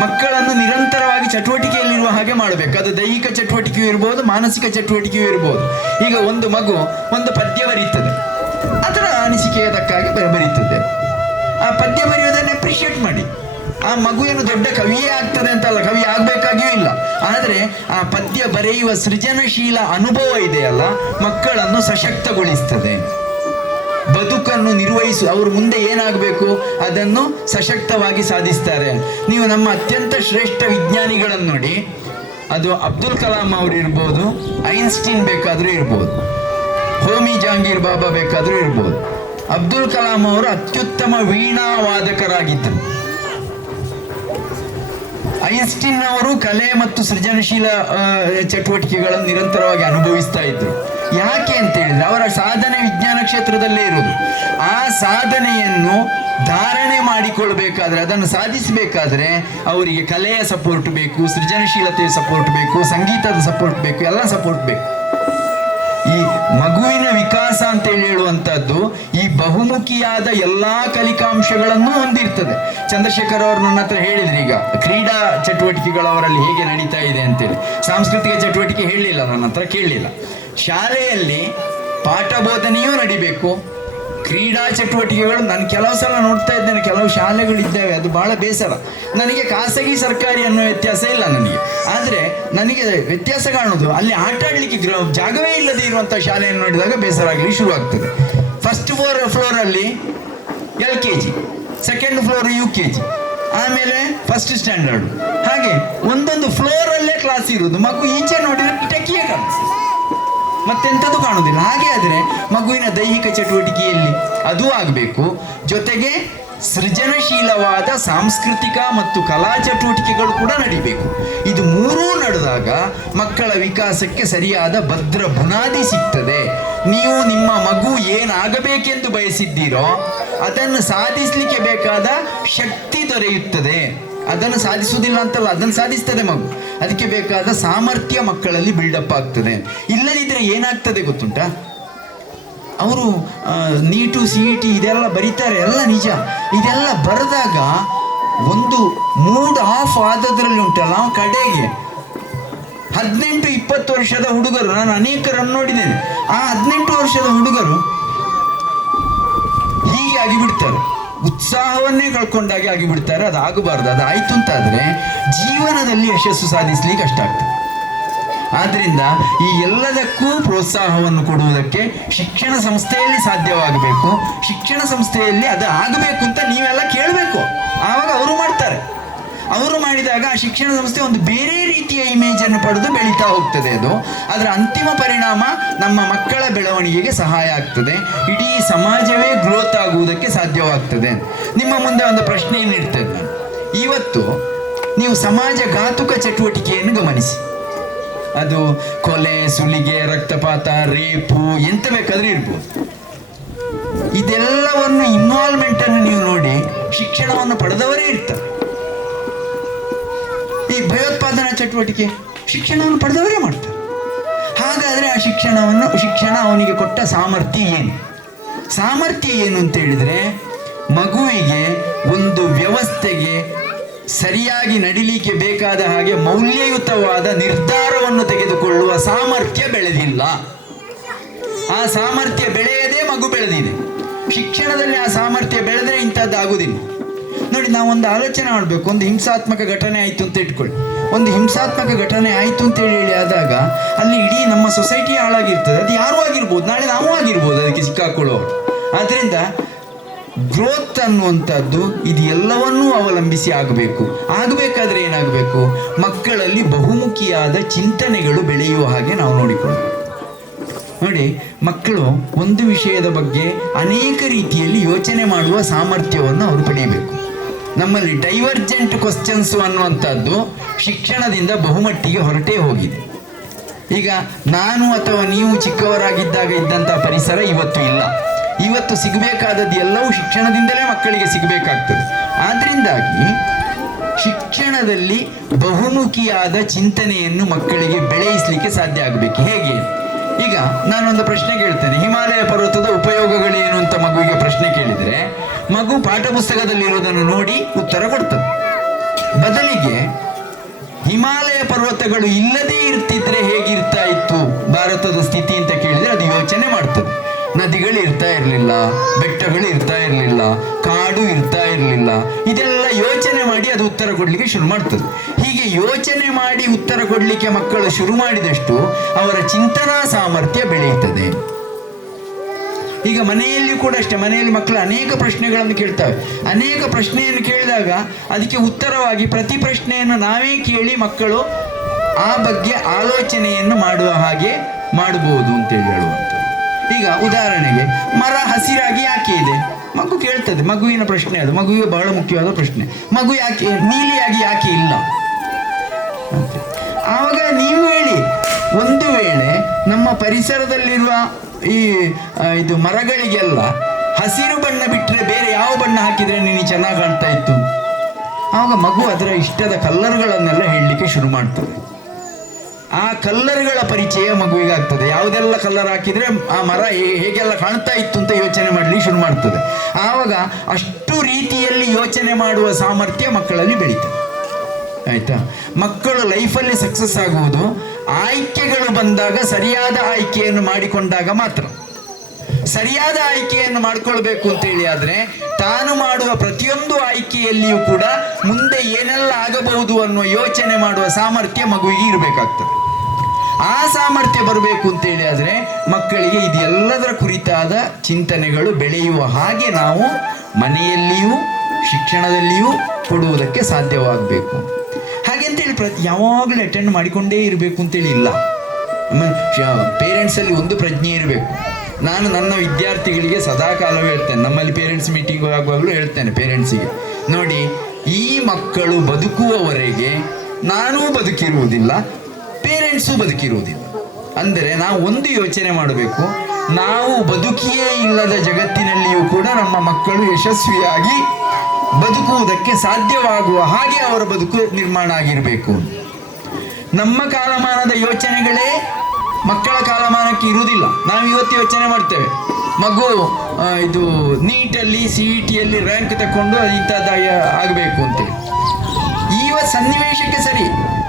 ಮಕ್ಕಳನ್ನು ನಿರಂತರವಾಗಿ ಚಟುವಟಿಕೆಯಲ್ಲಿರುವ ಹಾಗೆ ಮಾಡಬೇಕು. ಅದು ದೈಹಿಕ ಚಟುವಟಿಕೆಯೂ ಇರ್ಬೋದು, ಮಾನಸಿಕ ಚಟುವಟಿಕೆಯೂ ಇರ್ಬೋದು. ಈಗ ಒಂದು ಮಗು ಒಂದು ಪದ್ಯ ಬರೀತದೆ, ಅದರ ಅನಿಸಿಕೆಯ ತಕ್ಕಾಗಿ ಬರೀತದೆ. ಆ ಪದ್ಯ ಬರೆಯೋದನ್ನು ಅಪ್ರಿಷಿಯೇಟ್ ಮಾಡಿ. ಆ ಮಗು ಏನು ದೊಡ್ಡ ಕವಿಯೇ ಆಗ್ತದೆ ಅಂತಲ್ಲ, ಕವಿ ಆಗಬೇಕಾಗಿಯೂ ಇಲ್ಲ. ಆದರೆ ಆ ಪದ್ಯ ಬರೆಯುವ ಸೃಜನಶೀಲ ಅನುಭವ ಇದೆಯಲ್ಲ, ಮಕ್ಕಳನ್ನು ಸಶಕ್ತಗೊಳಿಸ್ತದೆ. ಬದುಕನ್ನು ಅವರು ಮುಂದೆ ಏನಾಗಬೇಕು ಅದನ್ನು ಸಶಕ್ತವಾಗಿ ಸಾಧಿಸ್ತಾರೆ. ನೀವು ನಮ್ಮ ಅತ್ಯಂತ ಶ್ರೇಷ್ಠ ವಿಜ್ಞಾನಿಗಳನ್ನು ನೋಡಿ, ಅದು ಅಬ್ದುಲ್ ಕಲಾಂ ಅವರು ಇರ್ಬೋದು, ಐನ್ಸ್ಟೀನ್ ಬೇಕಾದರೂ ಇರ್ಬೋದು, ಹೋಮಿ ಜಹಾಂಗೀರ್ ಬಾಬಾ ಬೇಕಾದರೂ ಇರ್ಬೋದು. ಅಬ್ದುಲ್ ಕಲಾಂ ಅವರು ಅತ್ಯುತ್ತಮ ವೀಣಾ ವಾದಕರಾಗಿದ್ದರು. ಐನ್ಸ್ಟೀನ್ ಅವರು ಕಲೆ ಮತ್ತು ಸೃಜನಶೀಲ ಚಟುವಟಿಕೆಗಳನ್ನು ನಿರಂತರವಾಗಿ ಅನುಭವಿಸ್ತಾ ಇದ್ರು. ಯಾಕೆ ಅಂತ ಹೇಳಿದ್ರೆ ಅವರ ಸಾಧನೆ ವಿಜ್ಞಾನ ಕ್ಷೇತ್ರದಲ್ಲೇ ಇರೋದು. ಆ ಸಾಧನೆಯನ್ನು ಧಾರಣೆ ಮಾಡಿಕೊಳ್ಬೇಕಾದ್ರೆ, ಅದನ್ನು ಸಾಧಿಸಬೇಕಾದ್ರೆ ಅವರಿಗೆ ಕಲೆಯ ಸಪೋರ್ಟ್ ಬೇಕು, ಸೃಜನಶೀಲತೆಯ ಸಪೋರ್ಟ್ ಬೇಕು, ಸಂಗೀತದ ಸಪೋರ್ಟ್ ಬೇಕು, ಎಲ್ಲ ಸಪೋರ್ಟ್ ಬೇಕು. ಈ ಮಗುವಿನ ವಿಕಾಸ ಅಂತ ಹೇಳುವಂಥದ್ದು ಈ ಬಹುಮುಖಿಯಾದ ಎಲ್ಲಾ ಕಲಿಕಾಂಶಗಳನ್ನು ಹೊಂದಿರ್ತದೆ. ಚಂದ್ರಶೇಖರ್ ಅವರು ನನ್ನ ಹತ್ರ ಹೇಳಿದ್ರು, ಈಗ ಕ್ರೀಡಾ ಚಟುವಟಿಕೆಗಳು ಅವರಲ್ಲಿ ಹೇಗೆ ನಡೀತಾ ಇದೆ ಅಂತೇಳಿ. ಸಾಂಸ್ಕೃತಿಕ ಚಟುವಟಿಕೆ ಹೇಳಲಿಲ್ಲ, ನನ್ನ ಹತ್ರ ಕೇಳಲಿಲ್ಲ. ಶಾಲೆಯಲ್ಲಿ ಪಾಠ ಬೋಧನೆಯೂ ನಡಿಬೇಕು, ಕ್ರೀಡಾ ಚಟುವಟಿಕೆಗಳು. ನಾನು ಕೆಲವು ಸಲ ನೋಡ್ತಾ ಇದ್ದೇನೆ, ಕೆಲವು ಶಾಲೆಗಳಿದ್ದಾವೆ, ಅದು ಬಹಳ ಬೇಸರ. ನನಗೆ ಖಾಸಗಿ ಸರ್ಕಾರಿ ಅನ್ನೋ ವ್ಯತ್ಯಾಸ ಇಲ್ಲ ನನಗೆ, ಆದರೆ ನನಗೆ ವ್ಯತ್ಯಾಸ ಕಾಣೋದು ಅಲ್ಲಿ ಆಟ ಆಡಲಿಕ್ಕೆ ಜಾಗವೇ ಇಲ್ಲದೆ ಇರುವಂಥ ಶಾಲೆಯನ್ನು ನೋಡಿದಾಗ ಬೇಸರ ಆಗಲಿ ಶುರುವಾಗ್ತದೆ. ಫಸ್ಟ್ ಫ್ಲೋರಲ್ಲಿ LKG, ಸೆಕೆಂಡ್ ಫ್ಲೋರ್ UKG, ಆಮೇಲೆ ಫಸ್ಟ್ ಸ್ಟ್ಯಾಂಡರ್ಡ್, ಹಾಗೆ ಒಂದೊಂದು ಫ್ಲೋರಲ್ಲೇ ಕ್ಲಾಸ್ ಇರೋದು. ಮಗು ಈಚೆ ನೋಡಿದ್ರೆ ಕಿಟಕಿಯೇ ಕಾಣಿಸ್ತದೆ, ಮತ್ತೆಂಥದ್ದು ಕಾಣುವುದಿಲ್ಲ. ಹಾಗೆ ಆದರೆ ಮಗುವಿನ ದೈಹಿಕ ಚಟುವಟಿಕೆಯಲ್ಲಿ ಅದೂ ಆಗಬೇಕು. ಜೊತೆಗೆ ಸೃಜನಶೀಲವಾದ ಸಾಂಸ್ಕೃತಿಕ ಮತ್ತು ಕಲಾ ಚಟುವಟಿಕೆಗಳು ಕೂಡ ನಡಿಬೇಕು. ಇದು ಮೂರೂ ನಡೆದಾಗ ಮಕ್ಕಳ ವಿಕಾಸಕ್ಕೆ ಸರಿಯಾದ ಭದ್ರ ಬುನಾದಿ ಸಿಗ್ತದೆ. ನೀವು ನಿಮ್ಮ ಮಗು ಏನಾಗಬೇಕೆಂದು ಬಯಸಿದ್ದೀರೋ ಅದನ್ನು ಸಾಧಿಸಲಿಕ್ಕೆ ಬೇಕಾದ ಶಕ್ತಿ ದೊರೆಯುತ್ತದೆ. ಅದನ್ನು ಸಾಧಿಸುವುದಿಲ್ಲ ಅಂತಲ್ಲ, ಅದನ್ನು ಸಾಧಿಸ್ತದೆ ಮಗು. ಅದಕ್ಕೆ ಬೇಕಾದ ಸಾಮರ್ಥ್ಯ ಮಕ್ಕಳಲ್ಲಿ ಬಿಲ್ಡಪ್ ಆಗ್ತದೆ. ಇಲ್ಲದಿದ್ದರೆ ಏನಾಗ್ತದೆ ಗೊತ್ತುಂಟಾ, ಅವರು ನೀಟು CET ಇದೆಲ್ಲ ಬರೀತಾರೆ, ಎಲ್ಲ ನಿಜ. ಇದೆಲ್ಲ ಬರೆದಾಗ ಒಂದು ಮೂಡ್ ಆಫ್ ಆದದ್ರಲ್ಲಿ ಉಂಟಲ್ಲ, ನಾವು ಕಡೆಗೆ 18-20 ವರ್ಷದ ಹುಡುಗರು, ನಾನು ಅನೇಕರನ್ನು ನೋಡಿದ್ದೇನೆ, ಆ 18 ವರ್ಷದ ಹುಡುಗರು ಹೀಗೆ ಆಗಿಬಿಡ್ತಾರೆ, ಉತ್ಸಾಹವನ್ನೇ ಕಳ್ಕೊಂಡಾಗೆ ಆಗಿಬಿಡ್ತಾರೆ. ಅದು ಆಗಬಾರ್ದು. ಅದು ಆಯಿತು ಅಂತಾದರೆ ಜೀವನದಲ್ಲಿ ಯಶಸ್ಸು ಸಾಧಿಸಲಿಕ್ಕೆ ಕಷ್ಟ ಆಗ್ತದೆ. ಆದ್ದರಿಂದ ಈ ಎಲ್ಲದಕ್ಕೂ ಪ್ರೋತ್ಸಾಹವನ್ನು ಕೊಡುವುದಕ್ಕೆ ಶಿಕ್ಷಣ ಸಂಸ್ಥೆಯಲ್ಲಿ ಸಾಧ್ಯವಾಗಬೇಕು. ಶಿಕ್ಷಣ ಸಂಸ್ಥೆಯಲ್ಲಿ ಅದು ಆಗಬೇಕು ಅಂತ ನೀವೆಲ್ಲ ಕೇಳಬೇಕು, ಆವಾಗ ಅವರು ಮಾಡ್ತಾರೆ. ಅವರು ಮಾಡಿದಾಗ ಆ ಶಿಕ್ಷಣ ಸಂಸ್ಥೆ ಒಂದು ಬೇರೆ ರೀತಿಯ ಇಮೇಜನ್ನು ಪಡೆದು ಬೆಳೀತಾ ಹೋಗ್ತದೆ. ಅದು ಅದರ ಅಂತಿಮ ಪರಿಣಾಮ ನಮ್ಮ ಮಕ್ಕಳ ಬೆಳವಣಿಗೆಗೆ ಸಹಾಯ ಆಗ್ತದೆ. ಇಡೀ ಸಮಾಜವೇ ಗ್ರೋತ್ ಆಗುವುದಕ್ಕೆ ಸಾಧ್ಯವಾಗ್ತದೆ. ನಿಮ್ಮ ಮುಂದೆ ಒಂದು ಪ್ರಶ್ನೆಯನ್ನು ಇಡ್ತೇನೆ ನಾನು. ಇವತ್ತು ನೀವು ಸಮಾಜ ಘಾತುಕ ಚಟುವಟಿಕೆಯನ್ನು ಗಮನಿಸಿ. ಅದು ಕೊಲೆ, ಸುಲಿಗೆ, ರಕ್ತಪಾತ, ರೇಪು, ಎಂತ ಬೇಕಾದ್ರೆ ಇರ್ಬೋದು. ಇದೆಲ್ಲವನ್ನು ಇನ್ವಾಲ್ವ್ಮೆಂಟನ್ನು ನೀವು ನೋಡಿ, ಶಿಕ್ಷಣವನ್ನು ಪಡೆದವರೇ ಇರ್ತಾರೆ. ಈ ಭಯೋತ್ಪಾದನಾ ಚಟುವಟಿಕೆ ಶಿಕ್ಷಣವನ್ನು ಪಡೆದವರೇ ಮಾಡ್ತಾರೆ. ಹಾಗಾದರೆ ಆ ಶಿಕ್ಷಣ ಅವನಿಗೆ ಕೊಟ್ಟ ಸಾಮರ್ಥ್ಯ ಏನು? ಸಾಮರ್ಥ್ಯ ಏನು ಅಂತ ಹೇಳಿದರೆ, ಮಗುವಿಗೆ ಒಂದು ವ್ಯವಸ್ಥೆಗೆ ಸರಿಯಾಗಿ ನಡಿಲಿಕ್ಕೆ ಬೇಕಾದ ಹಾಗೆ ಮೌಲ್ಯಯುತವಾದ ನಿರ್ಧಾರವನ್ನು ತೆಗೆದುಕೊಳ್ಳುವ ಸಾಮರ್ಥ್ಯ ಬೆಳೆದಿಲ್ಲ. ಆ ಸಾಮರ್ಥ್ಯ ಬೆಳೆಯದೇ ಮಗು ಬೆಳೆದಿದೆ. ಶಿಕ್ಷಣದಲ್ಲಿ ಆ ಸಾಮರ್ಥ್ಯ ಬೆಳೆದರೆ ಇಂಥದ್ದಾಗುವುದಿಲ್ಲ. ನೋಡಿ, ನಾವೊಂದು ಆಲೋಚನೆ ಮಾಡಬೇಕು. ಒಂದು ಹಿಂಸಾತ್ಮಕ ಘಟನೆ ಆಯಿತು ಅಂತ ಇಟ್ಕೊಳ್ಳಿ. ಒಂದು ಹಿಂಸಾತ್ಮಕ ಘಟನೆ ಆಯಿತು ಅಂತ ಹೇಳಿ ಆದಾಗ ಅಲ್ಲಿ ಇಡೀ ನಮ್ಮ ಸೊಸೈಟಿ ಹಾಳಾಗಿರ್ತದೆ. ಅದು ಯಾರೂ ಆಗಿರ್ಬೋದು, ನಾಳೆ ನಾವು ಆಗಿರ್ಬೋದು ಅದಕ್ಕೆ ಸಿಕ್ಕಾಕೊಳ್ಳೋರು. ಆದ್ದರಿಂದ ಗ್ರೋತ್ ಅನ್ನುವಂಥದ್ದು ಇದು ಎಲ್ಲವನ್ನೂ ಅವಲಂಬಿಸಿ ಆಗಬೇಕು. ಆಗಬೇಕಾದ್ರೆ ಏನಾಗಬೇಕು, ಮಕ್ಕಳಲ್ಲಿ ಬಹುಮುಖಿಯಾದ ಚಿಂತನೆಗಳು ಬೆಳೆಯುವ ಹಾಗೆ ನಾವು ನೋಡಿಕೊಳ್ಳಬೇಕು. ನೋಡಿ, ಮಕ್ಕಳು ಒಂದು ವಿಷಯದ ಬಗ್ಗೆ ಅನೇಕ ರೀತಿಯಲ್ಲಿ ಯೋಚನೆ ಮಾಡುವ ಸಾಮರ್ಥ್ಯವನ್ನು ಅವರು ಪಡೆಯಬೇಕು. ನಮ್ಮಲ್ಲಿ ಡೈವರ್ಜೆಂಟ್ ಕ್ವಶನ್ಸ್ ಅನ್ನುವಂಥದ್ದು ಶಿಕ್ಷಣದಿಂದ ಬಹುಮಟ್ಟಿಗೆ ಹೊರಟೇ ಹೋಗಿದೆ. ಈಗ ನಾನು ಅಥವಾ ನೀವು ಚಿಕ್ಕವರಾಗಿದ್ದಾಗ ಇದ್ದಂಥ ಪರಿಸರ ಇವತ್ತು ಇಲ್ಲ. ಇವತ್ತು ಸಿಗಬೇಕಾದದ್ದು ಎಲ್ಲವೂ ಶಿಕ್ಷಣದಿಂದಲೇ ಮಕ್ಕಳಿಗೆ ಸಿಗಬೇಕಾಗ್ತದೆ. ಆದ್ರಿಂದಾಗಿ ಶಿಕ್ಷಣದಲ್ಲಿ ಬಹುಮುಖಿಯಾದ ಚಿಂತನೆಯನ್ನು ಮಕ್ಕಳಿಗೆ ಬೆಳೆಸಲಿಕ್ಕೆ ಸಾಧ್ಯ ಆಗಬೇಕು. ಹೇಗೆ? ಈಗ ನಾನೊಂದು ಪ್ರಶ್ನೆ ಕೇಳ್ತೇನೆ, ಹಿಮಾಲಯ ಪರ್ವತದ ಉಪಯೋಗಗಳೇನು ಅಂತ ಮಗುವಿಗೆ ಪ್ರಶ್ನೆ ಕೇಳಿದರೆ ಮಗು ಪಾಠ ಪುಸ್ತಕದಲ್ಲಿರೋದನ್ನು ನೋಡಿ ಉತ್ತರ ಕೊಡ್ತದೆ. ಬದಲಿಗೆ ಹಿಮಾಲಯ ಪರ್ವತಗಳು ಇಲ್ಲದೇ ಇರ್ತಿದ್ರೆ ಹೇಗಿರ್ತಾ ಇತ್ತು ಭಾರತದ ಸ್ಥಿತಿ ಅಂತ ಕೇಳಿದ್ರೆ ಅದು ಯೋಚನೆ ಮಾಡ್ತದೆ. ನದಿಗಳು ಇರ್ತಾ ಇರಲಿಲ್ಲ, ಬೆಟ್ಟಗಳು ಇರ್ತಾ ಇರಲಿಲ್ಲ, ಕಾಡು ಇರ್ತಾ ಇರಲಿಲ್ಲ. ಇದೆಲ್ಲ ಯೋಚನೆ ಮಾಡಿ ಅದು ಉತ್ತರ ಕೊಡ್ಲಿಕ್ಕೆ ಶುರು ಮಾಡ್ತದೆ. ಹೀಗೆ ಯೋಚನೆ ಮಾಡಿ ಉತ್ತರ ಕೊಡ್ಲಿಕ್ಕೆ ಮಕ್ಕಳು ಶುರು ಮಾಡಿದಷ್ಟು ಅವರ ಚಿಂತನಾ ಸಾಮರ್ಥ್ಯ ಬೆಳೆಯುತ್ತದೆ. ಈಗ ಮನೆಯಲ್ಲಿ ಕೂಡ ಅಷ್ಟೇ, ಮನೆಯಲ್ಲಿ ಮಕ್ಕಳು ಅನೇಕ ಪ್ರಶ್ನೆಗಳನ್ನು ಕೇಳ್ತವೆ. ಅನೇಕ ಪ್ರಶ್ನೆಯನ್ನು ಕೇಳಿದಾಗ ಅದಕ್ಕೆ ಉತ್ತರವಾಗಿ ಪ್ರತಿ ಪ್ರಶ್ನೆಯನ್ನು ನಾವೇ ಕೇಳಿ ಮಕ್ಕಳು ಆ ಬಗ್ಗೆ ಆಲೋಚನೆಯನ್ನು ಮಾಡುವ ಹಾಗೆ ಮಾಡಬಹುದು ಅಂತೇಳಿ ಹೇಳುವಂಥದ್ದು. ಈಗ ಉದಾಹರಣೆಗೆ, ಮರ ಹಸಿರಾಗಿ ಯಾಕೆ ಇದೆ? ಮಗು ಕೇಳ್ತದೆ, ಮಗುವಿನ ಪ್ರಶ್ನೆ ಅದು, ಮಗುವಿಗೆ ಬಹಳ ಮುಖ್ಯವಾದ ಪ್ರಶ್ನೆ. ಮಗು ಯಾಕೆ ನೀಲಿಯಾಗಿ ಯಾಕೆ ಇಲ್ಲ? ಆವಾಗ ನೀವು ಹೇಳಿ, ಒಂದು ವೇಳೆ ನಮ್ಮ ಪರಿಸರದಲ್ಲಿರುವ ಇದು ಮರಗಳಿಗೆಲ್ಲ ಹಸಿರು ಬಣ್ಣ ಬಿಟ್ಟರೆ ಬೇರೆ ಯಾವ ಬಣ್ಣ ಹಾಕಿದ್ರೆ ನೀನು ಚೆನ್ನಾಗಿ ಕಾಣ್ತಾ ಇತ್ತು? ಆವಾಗ ಮಗು ಅದರ ಇಷ್ಟದ ಕಲ್ಲರ್ಗಳನ್ನೆಲ್ಲ ಹೇಳಲಿಕ್ಕೆ ಶುರು ಮಾಡ್ತದೆ. ಆ ಕಲ್ಲರ್ಗಳ ಪರಿಚಯ ಮಗುವಿಗೆ ಆಗ್ತದೆ. ಯಾವುದೆಲ್ಲ ಕಲ್ಲರ್ ಹಾಕಿದ್ರೆ ಆ ಮರ ಹೇಗೆಲ್ಲ ಕಾಣ್ತಾ ಇತ್ತು ಅಂತ ಯೋಚನೆ ಮಾಡಲಿಕ್ಕೆ ಶುರು ಮಾಡ್ತದೆ. ಆವಾಗ ಅಷ್ಟು ರೀತಿಯಲ್ಲಿ ಯೋಚನೆ ಮಾಡುವ ಸಾಮರ್ಥ್ಯ ಮಕ್ಕಳಲ್ಲಿ ಬೆಳೀತದೆ. ಆಯ್ತಾ? ಮಕ್ಕಳು ಲೈಫಲ್ಲಿ ಸಕ್ಸಸ್ ಆಗುವುದು ಆಯ್ಕೆಗಳು ಬಂದಾಗ ಸರಿಯಾದ ಆಯ್ಕೆಯನ್ನು ಮಾಡಿಕೊಂಡಾಗ ಮಾತ್ರ. ಸರಿಯಾದ ಆಯ್ಕೆಯನ್ನು ಮಾಡಿಕೊಳ್ಬೇಕು ಅಂತೇಳಿ ಆದರೆ ತಾನು ಮಾಡುವ ಪ್ರತಿಯೊಂದು ಆಯ್ಕೆಯಲ್ಲಿಯೂ ಕೂಡ ಮುಂದೆ ಏನೆಲ್ಲ ಆಗಬಹುದು ಅನ್ನುವ ಯೋಚನೆ ಮಾಡುವ ಸಾಮರ್ಥ್ಯ ಮಗುವಿಗೆ ಇರಬೇಕಾಗ್ತದೆ. ಆ ಸಾಮರ್ಥ್ಯ ಬರಬೇಕು ಅಂತೇಳಿ ಆದರೆ ಮಕ್ಕಳಿಗೆ ಇದೆಲ್ಲದರ ಕುರಿತಾದ ಚಿಂತನೆಗಳು ಬೆಳೆಯುವ ಹಾಗೆ ನಾವು ಮನೆಯಲ್ಲಿಯೂ ಶಿಕ್ಷಣದಲ್ಲಿಯೂ ಕೊಡುವುದಕ್ಕೆ ಸಾಧ್ಯವಾಗಬೇಕು. ಹಾಗೆಂತೇಳಿ ಯಾವಾಗಲೂ ಅಟೆಂಡ್ ಮಾಡಿಕೊಂಡೇ ಇರಬೇಕು ಅಂತೇಳಿ ಇಲ್ಲ. ಪೇರೆಂಟ್ಸಲ್ಲಿ ಒಂದು ಪ್ರಜ್ಞೆ ಇರಬೇಕು. ನಾನು ನನ್ನ ವಿದ್ಯಾರ್ಥಿಗಳಿಗೆ ಸದಾಕಾಲವೂ ಹೇಳ್ತೇನೆ, ನಮ್ಮಲ್ಲಿ ಪೇರೆಂಟ್ಸ್ ಮೀಟಿಂಗ್ ಆಗುವಾಗಲೂ ಹೇಳ್ತೇನೆ ಪೇರೆಂಟ್ಸಿಗೆ, ನೋಡಿ, ಈ ಮಕ್ಕಳು ಬದುಕುವವರೆಗೆ ನಾನೂ ಬದುಕಿರುವುದಿಲ್ಲ, ಪೇರೆಂಟ್ಸು ಬದುಕಿರುವುದಿಲ್ಲ. ಅಂದರೆ ನಾವು ಒಂದು ಯೋಚನೆ ಮಾಡಬೇಕು, ನಾವು ಬದುಕಿಯೇ ಇಲ್ಲದ ಜಗತ್ತಿನಲ್ಲಿಯೂ ಕೂಡ ನಮ್ಮ ಮಕ್ಕಳು ಯಶಸ್ವಿಯಾಗಿ ಬದುಕುವುದಕ್ಕೆ ಸಾಧ್ಯವಾಗುವ ಹಾಗೆ ಅವರ ಬದುಕು ನಿರ್ಮಾಣ ಆಗಿರಬೇಕು. ನಮ್ಮ ಕಾಲಮಾನದ ಯೋಚನೆಗಳೇ ಮಕ್ಕಳ ಕಾಲಮಾನಕ್ಕೆ ಇರುವುದಿಲ್ಲ. ನಾವು ಇವತ್ತು ಯೋಚನೆ ಮಾಡ್ತೇವೆ, ಮಗು ಇದು ನೀಟಲ್ಲಿ CET ರ್ಯಾಂಕ್ ತಗೊಂಡು ಇಂಥದ್ದು ಆಗಬೇಕು ಅಂತೇಳಿ. ಇವತ್ತು ಸನ್ನಿವೇಶಕ್ಕೆ ಸರಿ,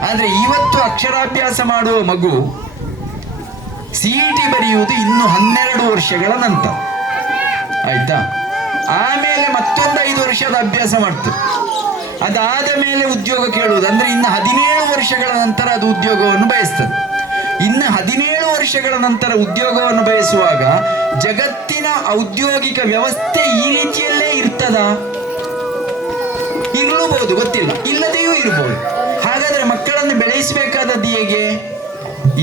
ಆದರೆ ಇವತ್ತು ಅಕ್ಷರಾಭ್ಯಾಸ ಮಾಡುವ ಮಗು CET ಬರೆಯುವುದು ಇನ್ನು 12 ವರ್ಷಗಳ ನಂತರ. ಆಯ್ತಾ? ಆಮೇಲೆ ಮತ್ತೊಂದು 5 ವರ್ಷದ ಅಭ್ಯಾಸ ಮಾಡ್ತದೆ. ಅದಾದ ಮೇಲೆ ಉದ್ಯೋಗ ಕೇಳುವುದು, ಅಂದರೆ ಇನ್ನು 17 ವರ್ಷಗಳ ನಂತರ ಅದು ಉದ್ಯೋಗವನ್ನು ಬಯಸ್ತದೆ. ಇನ್ನು 17 ವರ್ಷಗಳ ನಂತರ ಉದ್ಯೋಗವನ್ನು ಬಯಸುವಾಗ ಜಗತ್ತಿನ ಔದ್ಯೋಗಿಕ ವ್ಯವಸ್ಥೆ ಈ ರೀತಿಯಲ್ಲೇ ಇರ್ತದಾ? ಇರಲೂಬಹುದು, ಗೊತ್ತಿಲ್ಲ, ಇಲ್ಲದೆಯೂ ಇರಬಹುದು. ಹಾಗಾದ್ರೆ ಮಕ್ಕಳನ್ನು ಬೆಳೆಸಬೇಕಾದದ್ದು ಹೇಗೆ?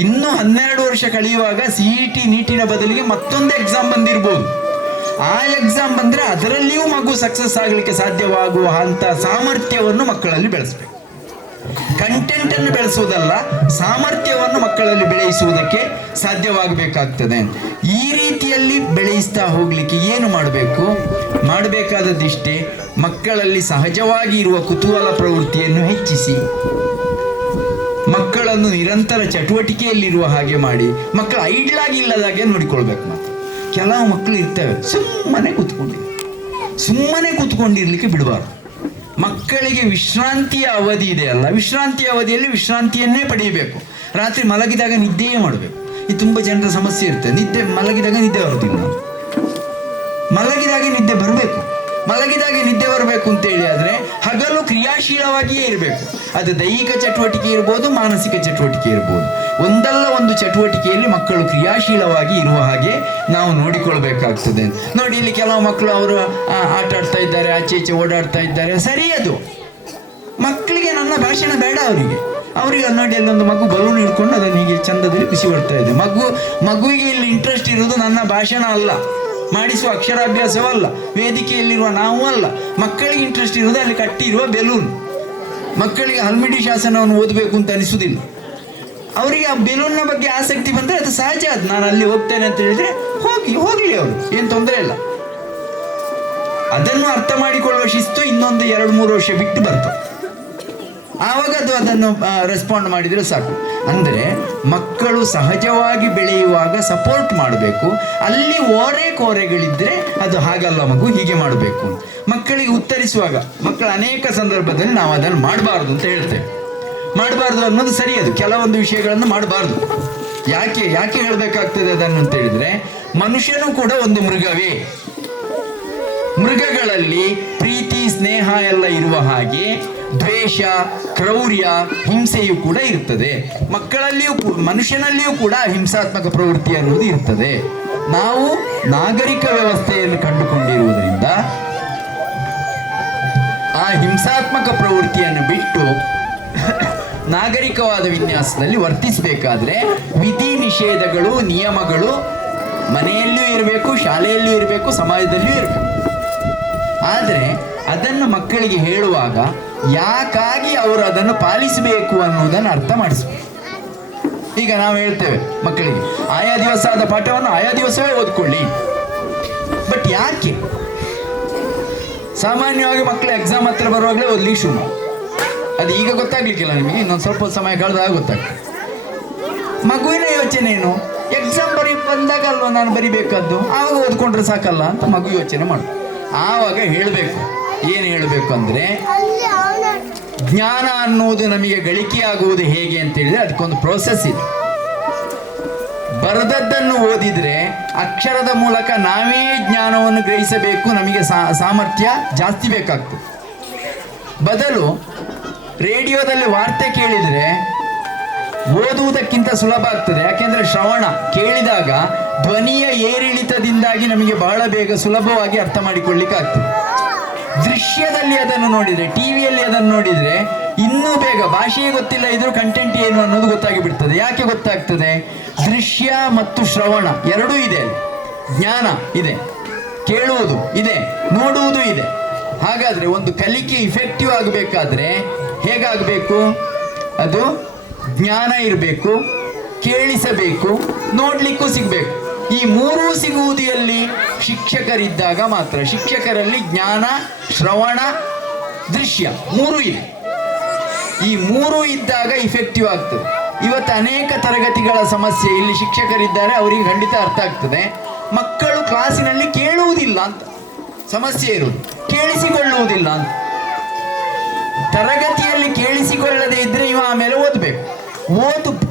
ಇನ್ನು 12 ವರ್ಷ ಕಳೆಯುವಾಗ CET ನೀಟಿನ ಬದಲಿಗೆ ಮತ್ತೊಂದು ಎಕ್ಸಾಮ್ ಬಂದಿರಬಹುದು. ಆ ಎಕ್ಸಾಮ್ ಬಂದರೆ ಅದರಲ್ಲಿಯೂ ಮಗು ಸಕ್ಸಸ್ ಆಗಲಿಕ್ಕೆ ಸಾಧ್ಯವಾಗುವ ಅಂತ ಸಾಮರ್ಥ್ಯವನ್ನು ಮಕ್ಕಳಲ್ಲಿ ಬೆಳೆಸಬೇಕು. ಕಂಟೆಂಟನ್ನು ಬೆಳೆಸುವುದಲ್ಲ, ಸಾಮರ್ಥ್ಯವನ್ನು ಮಕ್ಕಳಲ್ಲಿ ಬೆಳೆಸುವುದಕ್ಕೆ ಸಾಧ್ಯವಾಗಬೇಕಾಗ್ತದೆ. ಈ ರೀತಿಯಲ್ಲಿ ಬೆಳೆಸ್ತಾ ಹೋಗಲಿಕ್ಕೆ ಏನು ಮಾಡಬೇಕು? ಮಾಡಬೇಕಾದದ್ದಿಷ್ಟೇ, ಮಕ್ಕಳಲ್ಲಿ ಸಹಜವಾಗಿ ಇರುವ ಕುತೂಹಲ ಪ್ರವೃತ್ತಿಯನ್ನು ಹೆಚ್ಚಿಸಿ, ಮಕ್ಕಳನ್ನು ನಿರಂತರ ಚಟುವಟಿಕೆಯಲ್ಲಿರುವ ಹಾಗೆ ಮಾಡಿ, ಮಕ್ಕಳು ಐಡ್ಲಾಗಿ ಇಲ್ಲದಾಗೆ ನೋಡಿಕೊಳ್ಬೇಕು. ಮತ್ತೆ ಕೆಲವು ಮಕ್ಕಳು ಇರ್ತವೆ ಸುಮ್ಮನೆ ಕೂತ್ಕೊಂಡಿರ್ಲಿಕ್ಕೆ ಬಿಡಬಾರ್ದು. ಮಕ್ಕಳಿಗೆ ವಿಶ್ರಾಂತಿಯ ಅವಧಿ ಇದೆ ಅಲ್ಲ, ವಿಶ್ರಾಂತಿಯ ಅವಧಿಯಲ್ಲಿ ವಿಶ್ರಾಂತಿಯನ್ನೇ ಪಡೆಯಬೇಕು. ರಾತ್ರಿ ಮಲಗಿದಾಗ ನಿದ್ದೆಯೇ ಮಾಡಬೇಕು. ಇದು ತುಂಬ ಜನರ ಸಮಸ್ಯೆ ಇರ್ತದೆ, ಮಲಗಿದಾಗ ನಿದ್ದೆ ಬರುತ್ತಿಲ್ಲ. ಮಲಗಿದಾಗೆ ನಿದ್ದೆ ಬರಬೇಕು. ಮಲಗಿದಾಗೆ ನಿದ್ದೆ ಬರಬೇಕು ಅಂತೇಳಿ ಆದರೆ ಹಗಲು ಕ್ರಿಯಾಶೀಲವಾಗಿಯೇ ಇರಬೇಕು. ಅದು ದೈಹಿಕ ಚಟುವಟಿಕೆ ಇರ್ಬೋದು, ಮಾನಸಿಕ ಚಟುವಟಿಕೆ ಇರ್ಬೋದು. ಒಂದಲ್ಲ ಒಂದು ಚಟುವಟಿಕೆಯಲ್ಲಿ ಮಕ್ಕಳು ಕ್ರಿಯಾಶೀಲವಾಗಿ ಇರುವ ಹಾಗೆ ನಾವು ನೋಡಿಕೊಳ್ಬೇಕಾಗ್ತದೆ. ನೋಡಿ, ಇಲ್ಲಿ ಕೆಲವು ಮಕ್ಕಳು ಅವರು ಆಟ ಆಡ್ತಾ ಇದ್ದಾರೆ, ಆಚೆ ಈಚೆ ಓಡಾಡ್ತಾ ಇದ್ದಾರೆ, ಸರಿ. ಅದು ಮಕ್ಕಳಿಗೆ ನನ್ನ ಭಾಷಣ ಬೇಡ. ಅವರಿಗೆ ನೋಡಿ, ಅಲ್ಲೊಂದು ಮಗು ಬಲೂನ್ ಹಿಡ್ಕೊಂಡು ಅದನ್ನು ಹೀಗೆ ಚಂದದಲ್ಲಿ ಖುಷಿ ಬರ್ತಾ ಇದೆ. ಮಗುವಿಗೆ ಇಲ್ಲಿ ಇಂಟ್ರೆಸ್ಟ್ ಇರೋದು ನನ್ನ ಭಾಷಣ ಅಲ್ಲ, ಮಾಡಿಸುವ ಅಕ್ಷರಾಭ್ಯಾಸವಲ್ಲ, ವೇದಿಕೆಯಲ್ಲಿರುವ ನಾವು ಅಲ್ಲ. ಮಕ್ಕಳಿಗೆ ಇಂಟ್ರೆಸ್ಟ್ ಇರೋದು ಅಲ್ಲಿ ಕಟ್ಟಿರುವ ಬೆಲೂನ್. ಮಕ್ಕಳಿಗೆ ಹಲ್ಮಿಡಿ ಶಾಸನವನ್ನು ಓದಬೇಕು ಅಂತ ಅನಿಸುವುದಿಲ್ಲ. ಅವರಿಗೆ ಆ ಬೆಲೂನ್ನ ಬಗ್ಗೆ ಆಸಕ್ತಿ ಬಂದರೆ ಅದು ಸಹಜ. ಅದು ನಾನು ಅಲ್ಲಿ ಹೋಗ್ತೇನೆ ಅಂತ ಹೇಳಿದ್ರೆ ಹೋಗಲಿ ಅವರು, ಏನು ತೊಂದರೆ ಇಲ್ಲ. ಅದನ್ನು ಅರ್ಥ ಮಾಡಿಕೊಳ್ಳುವ ಶಿಸ್ತು ಇನ್ನೊಂದು 2-3 ವರ್ಷ ಬಿಟ್ಟು ಬರ್ತದೆ. ಆವಾಗ ಅದನ್ನು ರೆಸ್ಪಾಂಡ್ ಮಾಡಿದರೆ ಸಾಕು. ಅಂದರೆ ಮಕ್ಕಳು ಸಹಜವಾಗಿ ಬೆಳೆಯುವಾಗ ಸಪೋರ್ಟ್ ಮಾಡಬೇಕು. ಅಲ್ಲಿ ಕೋರೆಗಳಿದ್ದರೆ ಅದು ಹಾಗಲ್ಲ ಮಗು, ಹೀಗೆ ಮಾಡಬೇಕು. ಮಕ್ಕಳಿಗೆ ಉತ್ತರಿಸುವಾಗ ಮಕ್ಕಳು ಅನೇಕ ಸಂದರ್ಭದಲ್ಲಿ ನಾವು ಅದನ್ನು ಮಾಡಬಾರ್ದು ಅಂತ ಹೇಳ್ತೇವೆ. ಮಾಡಬಾರ್ದು ಅನ್ನೋದು ಸರಿ, ಅದು ಕೆಲವೊಂದು ವಿಷಯಗಳನ್ನು ಮಾಡಬಾರ್ದು. ಯಾಕೆ ಹೇಳಬೇಕಾಗ್ತದೆ ಅದನ್ನು ಅಂತ ಹೇಳಿದ್ರೆ, ಮನುಷ್ಯನೂ ಕೂಡ ಒಂದು ಮೃಗವೇ. ಮೃಗಗಳಲ್ಲಿ ಪ್ರೀತಿ ಸ್ನೇಹ ಎಲ್ಲ ಇರುವ ಹಾಗೆ ದ್ವೇಷ, ಕ್ರೌರ್ಯ, ಹಿಂಸೆಯು ಕೂಡ ಇರ್ತದೆ. ಮನುಷ್ಯನಲ್ಲಿಯೂ ಕೂಡ ಹಿಂಸಾತ್ಮಕ ಪ್ರವೃತ್ತಿ ಅನ್ನೋದು ಇರ್ತದೆ. ನಾವು ನಾಗರಿಕ ವ್ಯವಸ್ಥೆಯನ್ನು ಕಂಡುಕೊಂಡಿರುವುದರಿಂದ ಆ ಹಿಂಸಾತ್ಮಕ ಪ್ರವೃತ್ತಿಯನ್ನು ಬಿಟ್ಟು ನಾಗರಿಕವಾದ ವಿನ್ಯಾಸದಲ್ಲಿ ವರ್ತಿಸಬೇಕಾದ್ರೆ ವಿಧಿ ನಿಷೇಧಗಳು, ನಿಯಮಗಳು ಮನೆಯಲ್ಲಿಯೂ ಇರಬೇಕು, ಶಾಲೆಯಲ್ಲಿಯೂ ಇರಬೇಕು, ಸಮಾಜದಲ್ಲಿಯೂ ಇರಬೇಕು. ಆದರೆ ಅದನ್ನು ಮಕ್ಕಳಿಗೆ ಹೇಳುವಾಗ ಯಾಕಾಗಿ ಅವರು ಅದನ್ನು ಪಾಲಿಸಬೇಕು ಅನ್ನೋದನ್ನು ಅರ್ಥ ಮಾಡಿಸ್ಬೇಕು. ಈಗ ನಾವು ಹೇಳ್ತೇವೆ ಮಕ್ಕಳಿಗೆ, ಆಯಾ ದಿವಸ ಆದ ಪಾಠವನ್ನು ಆಯಾ ದಿವಸವೇ ಓದ್ಕೊಳ್ಳಿ. ಬಟ್ ಯಾಕೆ? ಸಾಮಾನ್ಯವಾಗಿ ಮಕ್ಕಳು ಎಕ್ಸಾಮ್ ಹತ್ರ ಬರುವಾಗಲೇ ಓದ್ಲಿಕ್ಕೆ ಶುರು. ಅದು ಈಗ ಗೊತ್ತಾಗ್ಲಿಕ್ಕಿಲ್ಲ ನಿಮಗೆ, ಇನ್ನೊಂದು ಸ್ವಲ್ಪ ಸಮಯ ಕಳೆದಾಗ ಗೊತ್ತಾಗ್ತದೆ. ಮಗುವಿನ ಯೋಚನೆ ಏನು? ಎಕ್ಸಾಮ್ ಬಂದಾಗಲ್ವ ನಾನು ಬರಿಬೇಕಾದ್ದು, ಆವಾಗ ಓದ್ಕೊಂಡ್ರೆ ಸಾಕಲ್ಲ ಅಂತ ಮಗು ಯೋಚನೆ ಮಾಡು. ಆವಾಗ ಹೇಳಬೇಕು. ಏನು ಹೇಳಬೇಕು ಅಂದರೆ, ಜ್ಞಾನ ಅನ್ನುವುದು ನಮಗೆ ಗಳಿಕೆಯಾಗುವುದು ಹೇಗೆ ಅಂತ ಹೇಳಿದ್ರೆ ಅದಕ್ಕೊಂದು ಪ್ರೋಸೆಸ್ ಇದೆ. ಬರೆದದ್ದನ್ನು ಓದಿದ್ರೆ ಅಕ್ಷರದ ಮೂಲಕ ನಾವೇ ಜ್ಞಾನವನ್ನು ಗ್ರಹಿಸಬೇಕು, ನಮಗೆ ಸಾಮರ್ಥ್ಯ ಜಾಸ್ತಿ ಬೇಕಾಗ್ತದೆ. ಬದಲು ರೇಡಿಯೋದಲ್ಲಿ ವಾರ್ತೆ ಕೇಳಿದರೆ ಓದುವುದಕ್ಕಿಂತ ಸುಲಭ ಆಗ್ತದೆ. ಯಾಕೆಂದರೆ ಶ್ರವಣ ಕೇಳಿದಾಗ ಧ್ವನಿಯ ಏರಿಳಿತದಿಂದಾಗಿ ನಮಗೆ ಬಹಳ ಬೇಗ ಸುಲಭವಾಗಿ ಅರ್ಥ ಮಾಡಿಕೊಳ್ಳಿಕ್ಕೆ ಆಗ್ತದೆ. ದೃಶ್ಯದಲ್ಲಿ ಅದನ್ನು ನೋಡಿದರೆ, ಟಿವಿಯಲ್ಲಿ ಅದನ್ನು ನೋಡಿದರೆ ಇನ್ನೂ ಬೇಗ, ಭಾಷೆಯೇ ಗೊತ್ತಿಲ್ಲ ಇದ್ರೂ ಕಂಟೆಂಟ್ ಏನು ಅನ್ನೋದು ಗೊತ್ತಾಗಿ ಬಿಡ್ತದೆ. ಯಾಕೆ ಗೊತ್ತಾಗ್ತದೆ? ದೃಶ್ಯ ಮತ್ತು ಶ್ರವಣ ಎರಡೂ ಇದೆ. ಜ್ಞಾನ ಇದೆ, ಕೇಳುವುದು ಇದೆ, ನೋಡುವುದು ಇದೆ. ಹಾಗಾದರೆ ಒಂದು ಕಲಿಕೆ ಇಫೆಕ್ಟಿವ್ ಆಗಬೇಕಾದ್ರೆ ಹೇಗಾಗಬೇಕು? ಅದು ಜ್ಞಾನ ಇರಬೇಕು, ಕೇಳಿಸಬೇಕು, ನೋಡ್ಲಿಕ್ಕೂ ಸಿಗಬೇಕು. ಈ ಮೂರೂ ಸಿಗುವುದು ಎಲ್ಲಿ? ಶಿಕ್ಷಕರಿದ್ದಾಗ ಮಾತ್ರ. ಶಿಕ್ಷಕರಲ್ಲಿ ಜ್ಞಾನ, ಶ್ರವಣ, ದೃಶ್ಯ ಮೂರೂ ಇದೆ. ಈ ಮೂರೂ ಇದ್ದಾಗ ಇಫೆಕ್ಟಿವ್ ಆಗ್ತದೆ. ಇವತ್ತು ಅನೇಕ ತರಗತಿಗಳ ಸಮಸ್ಯೆ, ಇಲ್ಲಿ ಶಿಕ್ಷಕರಿದ್ದಾರೆ ಅವರಿಗೆ ಖಂಡಿತ ಅರ್ಥ ಆಗ್ತದೆ. ಮಕ್ಕಳು ಕ್ಲಾಸಿನಲ್ಲಿ ಕೇಳುವುದಿಲ್ಲ ಅಂತ ಸಮಸ್ಯೆ ಇರುವುದು, ಕೇಳಿಸಿಕೊಳ್ಳುವುದಿಲ್ಲ ಅಂತ. ತರಗತಿಯಲ್ಲಿ ಕೇಳಿಸಿಕೊಳ್ಳದೇ ಇದ್ರೆ ಇವ ಆಮೇಲೆ ಓದಬೇಕು.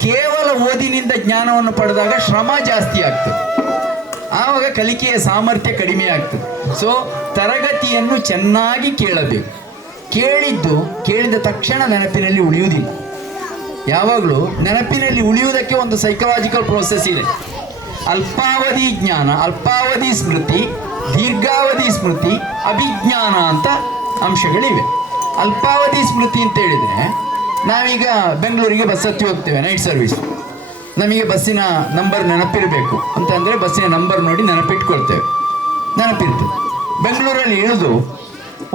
ಕೇವಲ ಓದಿನಿಂದ ಜ್ಞಾನವನ್ನು ಪಡೆದಾಗ ಶ್ರಮ ಜಾಸ್ತಿ ಆಗ್ತದೆ, ಆವಾಗ ಕಲಿಕೆಯ ಸಾಮರ್ಥ್ಯ ಕಡಿಮೆ ಆಗ್ತದೆ. ಸೊ ತರಗತಿಯನ್ನು ಚೆನ್ನಾಗಿ ಕೇಳಬೇಕು. ಕೇಳಿದ ತಕ್ಷಣ ನೆನಪಿನಲ್ಲಿ ಉಳಿಯುವುದಿಲ್ಲ. ಯಾವಾಗಲೂ ನೆನಪಿನಲ್ಲಿ ಉಳಿಯುವುದಕ್ಕೆ ಒಂದು ಸೈಕಲಾಜಿಕಲ್ ಪ್ರೋಸೆಸ್ ಇದೆ. ಅಲ್ಪಾವಧಿ ಜ್ಞಾನ, ಅಲ್ಪಾವಧಿ ಸ್ಮೃತಿ, ದೀರ್ಘಾವಧಿ ಸ್ಮೃತಿ, ಅಭಿಜ್ಞಾನ ಅಂತ ಅಂಶಗಳಿವೆ. ಅಲ್ಪಾವಧಿ ಸ್ಮೃತಿ ಅಂತ ಹೇಳಿದರೆ, ನಾವೀಗ ಬೆಂಗಳೂರಿಗೆ ಬಸ್ ಹತ್ತಿ ಹೋಗ್ತೇವೆ, ನೈಟ್ ಸರ್ವಿಸ್. ನಮಗೆ ಬಸ್ಸಿನ ನಂಬರ್ ನೆನಪಿರಬೇಕು ಅಂತಂದರೆ ಬಸ್ಸಿನ ನಂಬರ್ ನೋಡಿ ನೆನಪಿಟ್ಕೊಳ್ತೇವೆ, ನೆನಪಿರ್ತದೆ. ಬೆಂಗಳೂರಲ್ಲಿ ಇಳಿದು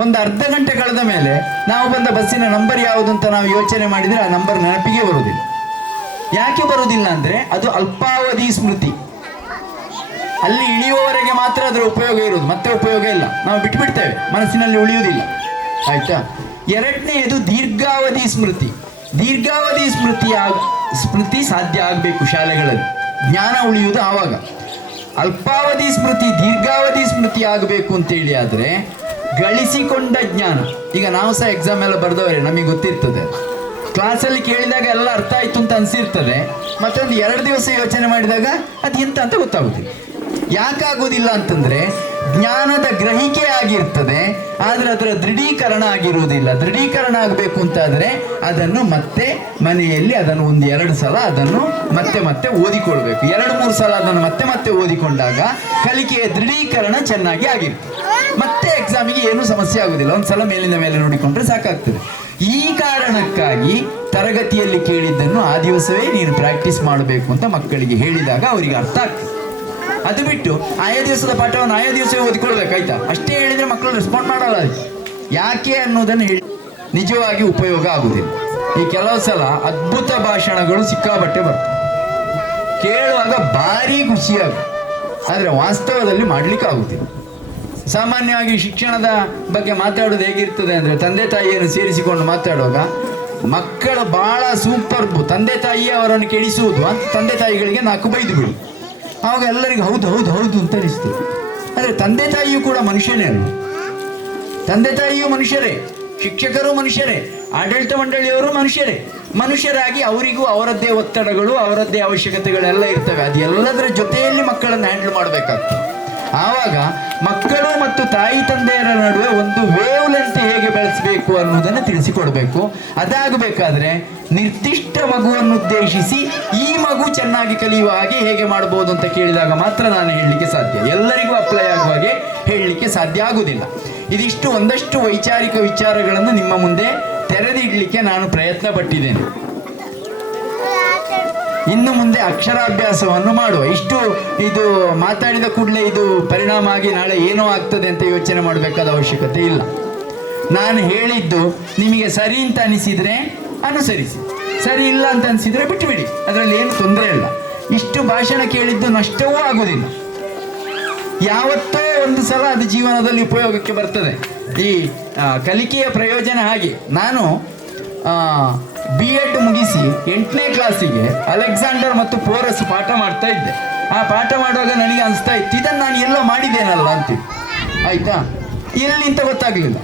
ಒಂದು ಅರ್ಧ ಗಂಟೆ ಕಳೆದ ಮೇಲೆ ನಾವು ಬಂದ ಬಸ್ಸಿನ ನಂಬರ್ ಯಾವುದು ಅಂತ ನಾವು ಯೋಚನೆ ಮಾಡಿದರೆ ಆ ನಂಬರ್ ನೆನಪಿಗೆ ಬರುವುದಿಲ್ಲ. ಯಾಕೆ ಬರುವುದಿಲ್ಲ ಅಂದರೆ ಅದು ಅಲ್ಪಾವಧಿ ಸ್ಮೃತಿ. ಅಲ್ಲಿ ಇಳಿಯುವವರೆಗೆ ಮಾತ್ರ ಅದರ ಉಪಯೋಗ ಇರುವುದು, ಮತ್ತೆ ಉಪಯೋಗ ಇಲ್ಲ, ನಾವು ಬಿಟ್ಬಿಡ್ತೇವೆ, ಮನಸ್ಸಿನಲ್ಲಿ ಉಳಿಯುವುದಿಲ್ಲ. ಆಯಿತಾ? ಎರಡನೆಯದು ದೀರ್ಘಾವಧಿ ಸ್ಮೃತಿ. ದೀರ್ಘಾವಧಿ ಸ್ಮೃತಿ ಸಾಧ್ಯ ಆಗಬೇಕು ಶಾಲೆಗಳಲ್ಲಿ, ಜ್ಞಾನ ಉಳಿಯುವುದು ಆವಾಗ. ಅಲ್ಪಾವಧಿ ಸ್ಮೃತಿ, ದೀರ್ಘಾವಧಿ ಸ್ಮೃತಿ ಆಗಬೇಕು ಅಂತೇಳಿ ಆದರೆ ಗಳಿಸಿಕೊಂಡ ಜ್ಞಾನ. ಈಗ ನಾವು ಸಹ ಎಕ್ಸಾಮ್ ಎಲ್ಲ ಬರೆದವರೇ, ನಮಗೆ ಗೊತ್ತಿರ್ತದೆ. ಕ್ಲಾಸಲ್ಲಿ ಕೇಳಿದಾಗ ಎಲ್ಲ ಅರ್ಥ ಆಯಿತು ಅಂತ ಅನಿಸಿರ್ತದೆ, ಮತ್ತೊಂದು 2 ದಿವಸ ಯೋಚನೆ ಮಾಡಿದಾಗ ಅದು ಎಂತ ಅಂತ ಗೊತ್ತಾಗುತ್ತಿಲ್ಲ. ಯಾಕಾಗೋದಿಲ್ಲ ಅಂತಂದರೆ ಜ್ಞಾನದ ಗ್ರಹಿಕೆ ಆಗಿರ್ತದೆ, ಆದರೆ ಅದರ ದೃಢೀಕರಣ ಆಗಿರುವುದಿಲ್ಲ. ದೃಢೀಕರಣ ಆಗಬೇಕು ಅಂತಾದರೆ ಅದನ್ನು ಮತ್ತೆ ಮನೆಯಲ್ಲಿ ಅದನ್ನು 1-2 ಸಲ ಅದನ್ನು ಮತ್ತೆ ಓದಿಕೊಳ್ಬೇಕು. 2-3 ಸಲ ಅದನ್ನು ಮತ್ತೆ ಓದಿಕೊಂಡಾಗ ಕಲಿಕೆಯ ದೃಢೀಕರಣ ಚೆನ್ನಾಗಿ ಆಗಿರ್ತದೆ. ಮತ್ತೆ ಎಕ್ಸಾಮಿಗೆ ಏನೂ ಸಮಸ್ಯೆ ಆಗುವುದಿಲ್ಲ, ಒಂದು ಸಲ ಮೇಲಿಂದ ಮೇಲೆ ನೋಡಿಕೊಂಡ್ರೆ ಸಾಕಾಗ್ತದೆ. ಈ ಕಾರಣಕ್ಕಾಗಿ ತರಗತಿಯಲ್ಲಿ ಕೇಳಿದ್ದನ್ನು ಆ ದಿವಸವೇ ನೀನು ಪ್ರಾಕ್ಟೀಸ್ ಮಾಡಬೇಕು ಅಂತ ಮಕ್ಕಳಿಗೆ ಹೇಳಿದಾಗ ಅವರಿಗೆ ಅರ್ಥ ಆಗ್ತದೆ. ಅದು ಬಿಟ್ಟು ಆಯಾ ದಿವಸದ ಪಾಠವನ್ನು ಆಯಾ ದಿವಸವೇ ಓದಿಕೊಳ್ಬೇಕಾಯ್ತಾ, ಅಷ್ಟೇ ಹೇಳಿದರೆ ಮಕ್ಕಳು ರೆಸ್ಪಾಂಡ್ ಮಾಡಲ್ಲ. ಯಾಕೆ ಅನ್ನೋದನ್ನು ಹೇಳಿ ನಿಜವಾಗಿ ಉಪಯೋಗ ಆಗುವುದಿಲ್ಲ. ಈ ಕೆಲವು ಸಲ ಅದ್ಭುತ ಭಾಷಣಗಳು ಸಿಕ್ಕಾಬಟ್ಟೆ ಬರ್ತವೆ, ಕೇಳುವಾಗ ಭಾರಿ ಖುಷಿಯಾಗ, ಆದರೆ ವಾಸ್ತವದಲ್ಲಿ ಮಾಡ್ಲಿಕ್ಕೆ ಆಗುತ್ತಿಲ್ಲ. ಸಾಮಾನ್ಯವಾಗಿ ಶಿಕ್ಷಣದ ಬಗ್ಗೆ ಮಾತಾಡೋದು ಹೇಗಿರ್ತದೆ ಅಂದರೆ, ತಂದೆ ತಾಯಿಯನ್ನು ಸೇರಿಸಿಕೊಂಡು ಮಾತಾಡುವಾಗ ಮಕ್ಕಳು ಭಾಳ ಸೂಪರ್ಬು, ತಂದೆ ತಾಯಿಯೇ ಅವರನ್ನು ಕೆಡಿಸುವುದು ಅಂತ ತಂದೆ ತಾಯಿಗಳಿಗೆ 4 ಬೈದು ಬಿಡಿ, ಆವಾಗ ಎಲ್ಲರಿಗೂ ಹೌದು ಹೌದು ಹೌದು ಅಂತ ಅನಿಸ್ತದೆ. ಆದರೆ ತಂದೆ ತಾಯಿಯೂ ಕೂಡ ಮನುಷ್ಯನೇ ಅಲ್ಲ, ತಂದೆ ತಾಯಿಯೂ ಮನುಷ್ಯರೇ, ಶಿಕ್ಷಕರು ಮನುಷ್ಯರೇ, ಆಡಳಿತ ಮಂಡಳಿಯವರು ಮನುಷ್ಯರೇ. ಮನುಷ್ಯರಾಗಿ ಅವರಿಗೂ ಅವರದ್ದೇ ಒತ್ತಡಗಳು, ಅವರದ್ದೇ ಅವಶ್ಯಕತೆಗಳೆಲ್ಲ ಇರ್ತವೆ. ಅದು ಎಲ್ಲದರ ಜೊತೆಯಲ್ಲಿ ಮಕ್ಕಳನ್ನು ಹ್ಯಾಂಡಲ್ ಮಾಡಬೇಕಾಗ್ತದೆ. ಆವಾಗ ಮಕ್ಕಳು ಮತ್ತು ತಾಯಿ ತಂದೆಯರ ನಡುವೆ ಒಂದು ವೇವ್ ಲೆಂತ್ ಹೇಗೆ ಬೆಳೆಸಬೇಕು ಅನ್ನೋದನ್ನು ತಿಳಿಸಿಕೊಡ್ಬೇಕು. ಅದಾಗಬೇಕಾದ್ರೆ ನಿರ್ದಿಷ್ಟ ಮಗುವನ್ನು ಉದ್ದೇಶಿಸಿ ಈ ಮಗು ಚೆನ್ನಾಗಿ ಕಲಿಯುವ ಹಾಗೆ ಹೇಗೆ ಮಾಡ್ಬೋದು ಅಂತ ಕೇಳಿದಾಗ ಮಾತ್ರ ನಾನು ಹೇಳಲಿಕ್ಕೆ ಸಾಧ್ಯ. ಎಲ್ಲರಿಗೂ ಅಪ್ಲೈ ಆಗುವ ಹಾಗೆ ಹೇಳಲಿಕ್ಕೆ ಸಾಧ್ಯ ಆಗುವುದಿಲ್ಲ. ಇದಿಷ್ಟು ಒಂದಷ್ಟು ವೈಚಾರಿಕ ವಿಚಾರಗಳನ್ನು ನಿಮ್ಮ ಮುಂದೆ ತೆರೆದಿಡಲಿಕ್ಕೆ ನಾನು ಪ್ರಯತ್ನ ಪಟ್ಟಿದ್ದೇನೆ. ಇನ್ನು ಮುಂದೆ ಅಕ್ಷರಾಭ್ಯಾಸವನ್ನು ಮಾಡುವ. ಇಷ್ಟು ಇದು ಮಾತಾಡಿದ ಕೂಡಲೇ ಇದು ಪರಿಣಾಮ ಆಗಿ ನಾಳೆ ಏನೋ ಆಗ್ತದೆ ಅಂತ ಯೋಚನೆ ಮಾಡಬೇಕಾದ ಅವಶ್ಯಕತೆ ಇಲ್ಲ. ನಾನು ಹೇಳಿದ್ದು ನಿಮಗೆ ಸರಿ ಅಂತ ಅನಿಸಿದರೆ ಅನುಸರಿಸಿ, ಸರಿ ಇಲ್ಲ ಅಂತ ಅನಿಸಿದರೆ ಬಿಟ್ಟುಬಿಡಿ, ಅದರಲ್ಲಿ ಏನು ತೊಂದರೆ ಇಲ್ಲ. ಇಷ್ಟು ಭಾಷಣ ಕೇಳಿದ್ದು ನಷ್ಟವೂ ಆಗುವುದಿಲ್ಲ. ಯಾವತ್ತೋ ಒಂದು ಸಲ ಅದು ಜೀವನದಲ್ಲಿ ಉಪಯೋಗಕ್ಕೆ ಬರ್ತದೆ. ಈ ಕಲಿಕೆಯ ಪ್ರಯೋಜನ ಹಾಗೆ. ನಾನು B.Ed ಮುಗಿಸಿ 8ನೇ ಕ್ಲಾಸಿಗೆ ಅಲೆಕ್ಸಾಂಡರ್ ಮತ್ತು ಪೋರಸ್ ಪಾಠ ಮಾಡ್ತಾ ಇದ್ದೆ. ಆ ಪಾಠ ಮಾಡುವಾಗ ನನಗೆ ಅನಿಸ್ತಾ ಇತ್ತು, ಇದನ್ನು ನಾನು ಎಲ್ಲೋ ಮಾಡಿದ್ದೇನಲ್ಲ ಅಂತ. ಆಯಿತಾ, ಎಲ್ಲಿ ಅಂತ ಗೊತ್ತಾಗಲಿಲ್ಲ.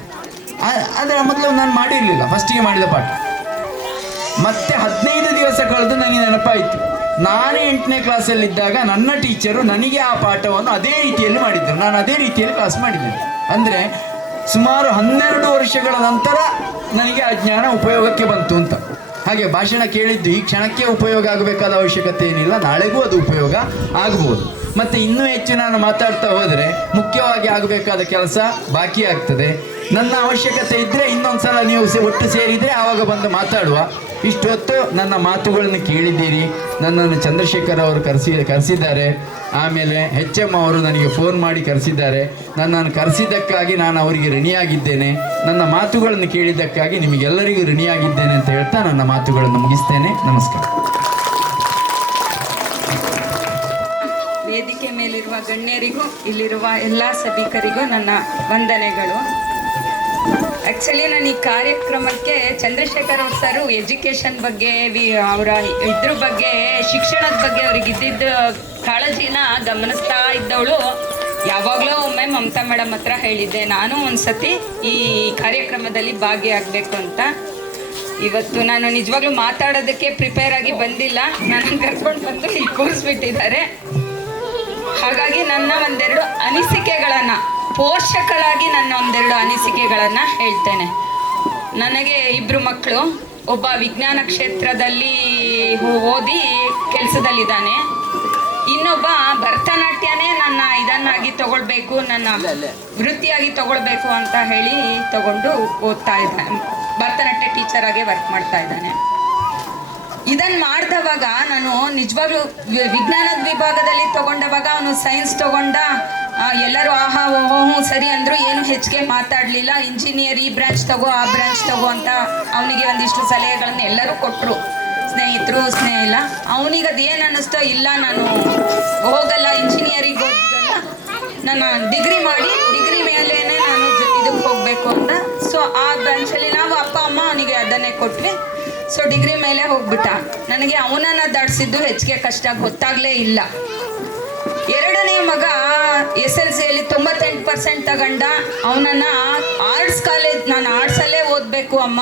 ಆದರೆ ಮೊದಲು ನಾನು ಮಾಡಿರಲಿಲ್ಲ ಫಸ್ಟಿಗೆ ಮಾಡಿದ ಪಾಠ. ಮತ್ತೆ 15 ದಿವಸ ಕಳೆದು ನನಗೆ ನೆನಪಾಯಿತು, ನಾನು 8ನೇ ಕ್ಲಾಸಲ್ಲಿದ್ದಾಗ ನನ್ನ ಟೀಚರು ನನಗೆ ಆ ಪಾಠವನ್ನು ಅದೇ ರೀತಿಯಲ್ಲಿ ಮಾಡಿದ್ದರು, ನಾನು ಅದೇ ರೀತಿಯಲ್ಲಿ ಕ್ಲಾಸ್ ಮಾಡಿದ್ದೇನೆ. ಅಂದರೆ ಸುಮಾರು 12 ವರ್ಷಗಳ ನಂತರ ನನಗೆ ಆ ಜ್ಞಾನ ಉಪಯೋಗಕ್ಕೆ ಬಂತು ಅಂತ. ಹಾಗೆ ಭಾಷಣ ಕೇಳಿದ್ದು ಈ ಕ್ಷಣಕ್ಕೆ ಉಪಯೋಗ ಆಗಬೇಕಾದ ಅವಶ್ಯಕತೆ ಏನಿಲ್ಲ, ನಾಳೆಗೂ ಅದು ಉಪಯೋಗ ಆಗ್ಬೋದು. ಮತ್ತು ಇನ್ನೂ ಹೆಚ್ಚು ನಾನು ಮಾತಾಡ್ತಾ ಹೋದರೆ ಮುಖ್ಯವಾಗಿ ಆಗಬೇಕಾದ ಕೆಲಸ ಬಾಕಿ ಆಗ್ತದೆ. ನನ್ನ ಅವಶ್ಯಕತೆ ಇದ್ದರೆ ಇನ್ನೊಂದು ಸಲ ನೀವು ಒಟ್ಟು ಸೇರಿದರೆ ಆವಾಗ ಬಂದು ಮಾತಾಡುವ. ಇಷ್ಟೊತ್ತು ನನ್ನ ಮಾತುಗಳನ್ನು ಕೇಳಿದ್ದೀರಿ. ನನ್ನನ್ನು ಚಂದ್ರಶೇಖರ್ ಅವರು ಕರೆಸಿದ್ದಾರೆ. ಆಮೇಲೆ HM ಅವರು ನನಗೆ ಫೋನ್ ಮಾಡಿ ಕರೆಸಿದ್ದಾರೆ. ನನ್ನನ್ನು ಕರೆಸಿದ್ದಕ್ಕಾಗಿ ನಾನು ಅವರಿಗೆ ಋಣಿಯಾಗಿದ್ದೇನೆ. ನನ್ನ ಮಾತುಗಳನ್ನು ಕೇಳಿದ್ದಕ್ಕಾಗಿ ನಿಮಗೆಲ್ಲರಿಗೂ ಋಣಿಯಾಗಿದ್ದೇನೆ ಅಂತ ಹೇಳ್ತಾ ನನ್ನ ಮಾತುಗಳನ್ನು ಮುಗಿಸ್ತೇನೆ. ನಮಸ್ಕಾರ. ವೇದಿಕೆ ಮೇಲಿರುವ ಗಣ್ಯರಿಗೂ ಇಲ್ಲಿರುವ ಎಲ್ಲ ಸಭಿಕರಿಗೂ ನನ್ನ ವಂದನೆಗಳು. ಆ್ಯಕ್ಚುಲಿ ನಾನು ಈ ಕಾರ್ಯಕ್ರಮಕ್ಕೆ ಚಂದ್ರಶೇಖರ್ ಅವ್ರ ಸರು ಎಜುಕೇಷನ್ ಬಗ್ಗೆ ಅವರ ಇದ್ರ ಬಗ್ಗೆ ಶಿಕ್ಷಣದ ಬಗ್ಗೆ ಅವ್ರಿಗೆ ಇದ್ದಿದ್ದ ಕಾಳಜಿನ ಗಮನಿಸ್ತಾ ಇದ್ದವಳು. ಯಾವಾಗಲೂ ಒಮ್ಮೆ ಮಮತಾ ಮೇಡಮ್ ಹತ್ರ ಹೇಳಿದ್ದೆ, ನಾನು ಒಂದು ಸತಿ ಈ ಕಾರ್ಯಕ್ರಮದಲ್ಲಿ ಭಾಗಿಯಾಗಬೇಕು ಅಂತ. ಇವತ್ತು ನಾನು ನಿಜವಾಗ್ಲೂ ಮಾತಾಡೋದಕ್ಕೆ ಪ್ರಿಪೇರ್ ಆಗಿ ಬಂದಿಲ್ಲ, ನನ್ನನ್ನು ಕರ್ಕೊಂಡು ಬಂದು ಇಲ್ಲಿ ಕೂರಿಸ್ಬಿಟ್ಟಿದ್ದಾರೆ. ಹಾಗಾಗಿ ನನ್ನ ಒಂದೆರಡು ಅನಿಸಿಕೆಗಳನ್ನು, ಪೋಷಕಳಾಗಿ ನನ್ನ ಒಂದೆರಡು ಅನಿಸಿಕೆಗಳನ್ನು ಹೇಳ್ತೇನೆ. ನನಗೆ 2 ಮಕ್ಕಳು. ಒಬ್ಬ ವಿಜ್ಞಾನ ಕ್ಷೇತ್ರದಲ್ಲಿ ಓದಿ ಕೆಲಸದಲ್ಲಿದ್ದಾನೆ. ಇನ್ನೊಬ್ಬ ಭರತನಾಟ್ಯನೇ ನನ್ನ ಇದನ್ನಾಗಿ ತಗೊಳ್ಬೇಕು, ನನ್ನ ವೃತ್ತಿಯಾಗಿ ತಗೊಳ್ಬೇಕು ಅಂತ ಹೇಳಿ ತಗೊಂಡು ಓದ್ತಾ ಇದ್ದಾನೆ. ಭರತನಾಟ್ಯ ಟೀಚರಾಗೆ ವರ್ಕ್ ಮಾಡ್ತಾ ಇದ್ದಾನೆ. ಇದನ್ನು ಮಾಡಿದವಾಗ ನಾನು ನಿಜವಾಗ್ಲೂ ವಿಜ್ಞಾನದ ವಿಭಾಗದಲ್ಲಿ ತಗೊಂಡವಾಗ ಅವನು ಸೈನ್ಸ್ ತಗೊಂಡ. ಎಲ್ಲರೂ ಆಹಾ ಓಹೋ ಸರಿ ಅಂದರು, ಏನು ಹೆಚ್ಚಿಗೆ ಮಾತಾಡಲಿಲ್ಲ. ಇಂಜಿನಿಯರ್ ಈ ಬ್ರಾಂಚ್ ತಗೋ ಆ ಬ್ರಾಂಚ್ ತಗೋ ಅಂತ ಅವನಿಗೆ ಒಂದಿಷ್ಟು ಸಲಹೆಗಳನ್ನು ಎಲ್ಲರೂ ಕೊಟ್ಟರು, ಸ್ನೇಹಿತರು ಸ್ನೇಹ. ಅವನಿಗೆ ಅದು ಏನು ಅನ್ನಿಸ್ತೋ, ಇಲ್ಲ ನಾನು ಹೋಗಲ್ಲ ಇಂಜಿನಿಯರಿಗೆ ಓದಲ್ಲ, ನನ್ನ ಡಿಗ್ರಿ ಮಾಡಿ ಡಿಗ್ರಿ ಮೇಲೇ ನಾನು ಇದಕ್ಕೆ ಹೋಗಬೇಕು ಅಂತ. ಸೊ ಆ ಬ್ರಾಂಚಲ್ಲಿ ನಾವು ಅಪ್ಪ ಅಮ್ಮ ಅವನಿಗೆ ಅದನ್ನೇ ಕೊಟ್ವಿ. ಸೊ ಡಿಗ್ರಿ ಮೇಲೆ ಹೋಗ್ಬಿಟ್ಟ. ನನಗೆ ಅವನನ್ನು ದಾಟಿಸಿದ್ದು ಹೆಚ್ಚಿಗೆ ಕಷ್ಟ ಗೊತ್ತಾಗಲೇ ಇಲ್ಲ. 2ನೇ ಮಗ SLCಯಲ್ಲಿ 98% ತಗೊಂಡ. ಅವನನ್ನು ಆರ್ಟ್ಸ್ ಕಾಲೇಜ್, ನಾನು ಆರ್ಟ್ಸಲ್ಲೇ ಓದಬೇಕು ಅಮ್ಮ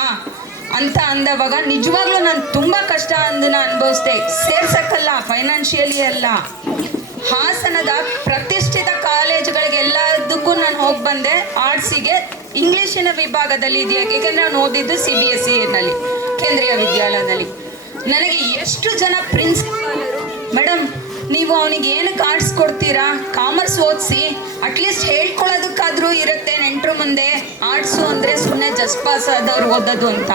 ಅಂತ ಅಂದವಾಗ ನಿಜವಾಗ್ಲೂ ನಾನು ತುಂಬ ಕಷ್ಟ ಅಂದನ್ನು ಅನುಭವಿಸ್ದೆ. ಸೇರ್ಸಕ್ಕಲ್ಲ, ಫೈನಾನ್ಷಿಯಲಿ ಅಲ್ಲ, ಹಾಸನದ ಪ್ರತಿಷ್ಠಿತ ಕಾಲೇಜುಗಳಿಗೆ ಎಲ್ಲದಕ್ಕೂ ನಾನು ಹೋಗಿ ಬಂದೆ. ಆರ್ಟ್ಸಿಗೆ ಇಂಗ್ಲೀಷಿನ ವಿಭಾಗದಲ್ಲಿ ಇದೆಯಾ, ಏಕೆಂದರೆ ನಾನು ಓದಿದ್ದು CBSEನಲ್ಲಿ ಕೇಂದ್ರೀಯ ವಿದ್ಯಾಲಯದಲ್ಲಿ. ನನಗೆ ಎಷ್ಟು ಜನ ಪ್ರಿನ್ಸಿಪಾಲರು, ಮೇಡಮ್ ನೀವು ಅವನಿಗೆ ಏನಕ್ಕೆ ಆರ್ಟ್ಸ್ ಕೊಡ್ತೀರಾ, ಕಾಮರ್ಸ್ ಓದಿಸಿ, ಅಟ್ಲೀಸ್ಟ್ ಹೇಳ್ಕೊಳ್ಳೋದಕ್ಕಾದರೂ ಇರುತ್ತೆ ನೆಂಟರು ಮುಂದೆ, ಆರ್ಟ್ಸು ಅಂದರೆ ಸುಮ್ಮನೆ ಜಸ್ಟ್ ಪಾಸ್ ಆದವ್ರು ಓದೋದು ಅಂತ.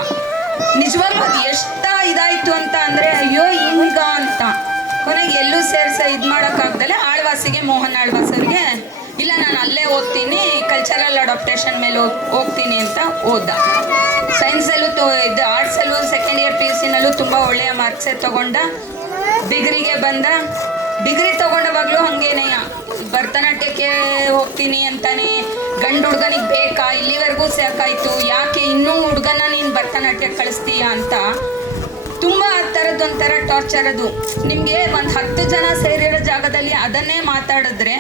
ನಿಜವಾಗ್ಲೂ ಅದು ಎಷ್ಟು ಇದಾಯಿತು ಅಂತ ಅಂದರೆ, ಅಯ್ಯೋ ಹಿಂಗ ಅಂತ. ಕೊನೆಗೆ ಎಲ್ಲೂ ಇದು ಮಾಡೋಕ್ಕಾಗ್ದಲೆ ಆಳ್ವಾಸಿಗೆ, ಮೋಹನ್ ಆಳ್ವಾಸರಿಗೆ, ಇಲ್ಲ ನಾನು ಅಲ್ಲೇ ಓದ್ತೀನಿ, ಕಲ್ಚರಲ್ ಅಡಾಪ್ಟೇಷನ್ ಮೇಲೆ ಹೋಗ್ತೀನಿ ಅಂತ ಓದ. ಸೈನ್ಸಲ್ಲೂ ಇದು ಆರ್ಟ್ಸಲ್ಲೂ ಸೆಕೆಂಡ್ ಇಯರ್ PUC-ನಲ್ಲೂ ತುಂಬ ಒಳ್ಳೆಯ ಮಾರ್ಕ್ಸೇ ತಗೊಂಡ. ಡಿಗ್ರಿಗೆ ಬಂದ. ಡಿಗ್ರಿ ತಗೊಂಡವಾಗಲೂ ಹಂಗೇನೆಯ ಭರತನಾಟ್ಯಕ್ಕೆ ಹೋಗ್ತೀನಿ ಅಂತಾನೆ ಗಂಡು ಹುಡುಗನಿಗೆ ಬೇಕಾ, ಇಲ್ಲಿವರೆಗೂ ಸಾಕಾಯ್ತು, ಯಾಕೆ ಇನ್ನೂ ಹುಡುಗನ ನೀನು ಭರತನಾಟ್ಯಕ್ಕೆ ಕಳಿಸ್ತೀಯ ಅಂತ ತುಂಬ ಆ ಥರದ್ದೊಂಥರ ಟಾರ್ಚರ್. ಅದು ನಿಮಗೆ ಒಂದು 10 ಜನ ಸೇರಿರೋ ಜಾಗದಲ್ಲಿ ಅದನ್ನೇ ಮಾತಾಡಿದ್ರೆ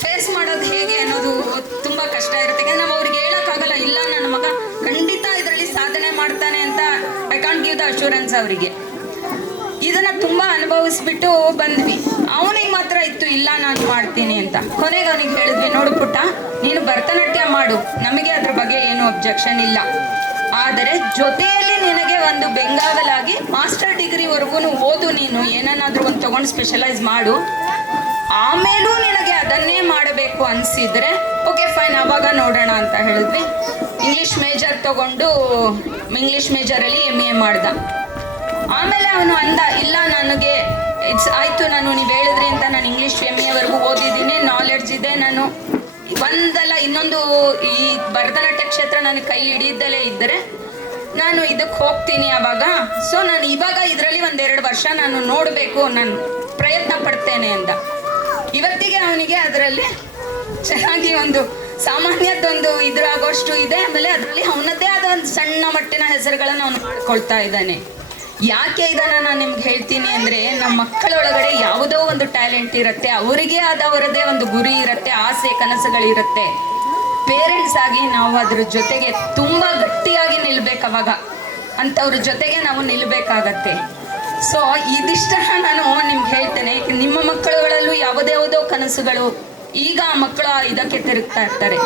ಫೇಸ್ ಮಾಡೋದು ಹೇಗೆ ಅನ್ನೋದು ತುಂಬ ಕಷ್ಟ ಇರುತ್ತೆ. ಯಾಕಂದ್ರೆ ನಾವು ಅವ್ರಿಗೆ ಹೇಳೋಕ್ಕಾಗಲ್ಲ, ಇಲ್ಲ ನನ್ನ ಮಗ ಖಂಡಿತ ಇದರಲ್ಲಿ ಸಾಧನೆ ಮಾಡ್ತಾನೆ ಅಂತ I can't give the assurance ಅವರಿಗೆ. ಇದನ್ನು ತುಂಬ ಅನುಭವಿಸ್ಬಿಟ್ಟು ಬಂದ್ವಿ. ಅವನಿಗೆ ಮಾತ್ರ ಇತ್ತು ಇಲ್ಲ ನಾನು ಮಾಡ್ತೀನಿ ಅಂತ. ಕೊನೆಗೆ ಅವನಿಗೆ ಹೇಳಿದ್ವಿ, ನೋಡು ಪುಟ್ಟ, ನೀನು ಭರತನಾಟ್ಯ ಮಾಡು, ನಮಗೆ ಅದ್ರ ಬಗ್ಗೆ ಏನು ಅಬ್ಜೆಕ್ಷನ್ ಇಲ್ಲ, ಆದರೆ ಜೊತೆಯಲ್ಲಿ ನಿನಗೆ ಒಂದು ಬೆಂಗಾವಲಾಗಿ ಮಾಸ್ಟರ್ ಡಿಗ್ರಿವರೆಗೂ ಓದು, ನೀನು ಏನನ್ನಾದರೂ ಒಂದು ತೊಗೊಂಡು ಸ್ಪೆಷಲೈಸ್ ಮಾಡು, ಆಮೇಲೂ ನಿನಗೆ ಅದನ್ನೇ ಮಾಡಬೇಕು ಅನಿಸಿದರೆ ಓಕೆ ಫೈನ್, ಆವಾಗ ನೋಡೋಣ ಅಂತ ಹೇಳಿದ್ವಿ. ಇಂಗ್ಲೀಷ್ ಮೇಜರ್ ತೊಗೊಂಡು ಇಂಗ್ಲೀಷ್ ಮೇಜರಲ್ಲಿ MA ಮಾಡ್ದ. ಆಮೇಲೆ ಅವನು ಅಂದ, ಇಲ್ಲ ನನಗೆ ಆಯಿತು, ನಾನು ನೀವು ಹೇಳಿದ್ರಿ ಅಂತ ನಾನು ಇಂಗ್ಲೀಷ್ MAವರೆಗೂ ಓದಿದ್ದೀನಿ, ನಾಲೆಡ್ಜ್ ಇದೆ, ನಾನು ಒಂದಲ್ಲ ಇನ್ನೊಂದು ಈ ಭರತನಾಟ್ಯ ಕ್ಷೇತ್ರ ನನಗೆ ಕೈ ಹಿಡಿದಲೇ ಇದ್ದರೆ ನಾನು ಇದಕ್ಕೆ ಹೋಗ್ತೀನಿ ಅವಾಗ. ಸೊ ನಾನು ಇವಾಗ ಇದರಲ್ಲಿ 1-2 ವರ್ಷ ನಾನು ನೋಡಬೇಕು, ನಾನು ಪ್ರಯತ್ನ ಪಡ್ತೇನೆ ಅಂದ. ಇವತ್ತಿಗೆ ಅವನಿಗೆ ಅದರಲ್ಲಿ ಚೆನ್ನಾಗಿ ಒಂದು ಸಾಮಾನ್ಯದೊಂದು ಇದ್ರಾಗೋಷ್ಟು ಇದೆ. ಆಮೇಲೆ ಅದರಲ್ಲಿ ಅವನದ್ದೇ ಆದ ಒಂದು ಸಣ್ಣ ಮಟ್ಟಿನ ಹೆಸರುಗಳನ್ನು ಅವನು ಮಾಡ್ಕೊಳ್ತಾ ಇದ್ದಾನೆ. ಯಾಕೆ ಇದನ್ನು ನಾನು ನಿಮ್ಗೆ ಹೇಳ್ತೀನಿ ಅಂದರೆ, ನಮ್ಮ ಮಕ್ಕಳೊಳಗಡೆ ಯಾವುದೋ ಒಂದು ಟ್ಯಾಲೆಂಟ್ ಇರುತ್ತೆ, ಅವರಿಗೆ ಆದವರದೇ ಒಂದು ಗುರಿ ಇರುತ್ತೆ, ಆಸೆ ಕನಸುಗಳಿರುತ್ತೆ. ಪೇರೆಂಟ್ಸ್ ಆಗಿ ನಾವು ಅದ್ರ ಜೊತೆಗೆ ತುಂಬ ಗಟ್ಟಿಯಾಗಿ ನಿಲ್ಬೇಕು. ಅವಾಗ ಅಂಥವ್ರ ಜೊತೆಗೆ ನಾವು ನಿಲ್ಲಬೇಕಾಗತ್ತೆ. ಸೊ ಇದಿಷ್ಟನ್ನ ನಾನು ನಿಮ್ಗೆ ಹೇಳ್ತೇನೆ. ನಿಮ್ಮ ಮಕ್ಕಳುಗಳಲ್ಲೂ ಯಾವುದ್ಯಾವುದೋ ಕನಸುಗಳು, ಈಗ ಆ ಮಕ್ಕಳು ಇದಕ್ಕೆ ತಿರುಗ್ತಾ ಇರ್ತಾರೆ,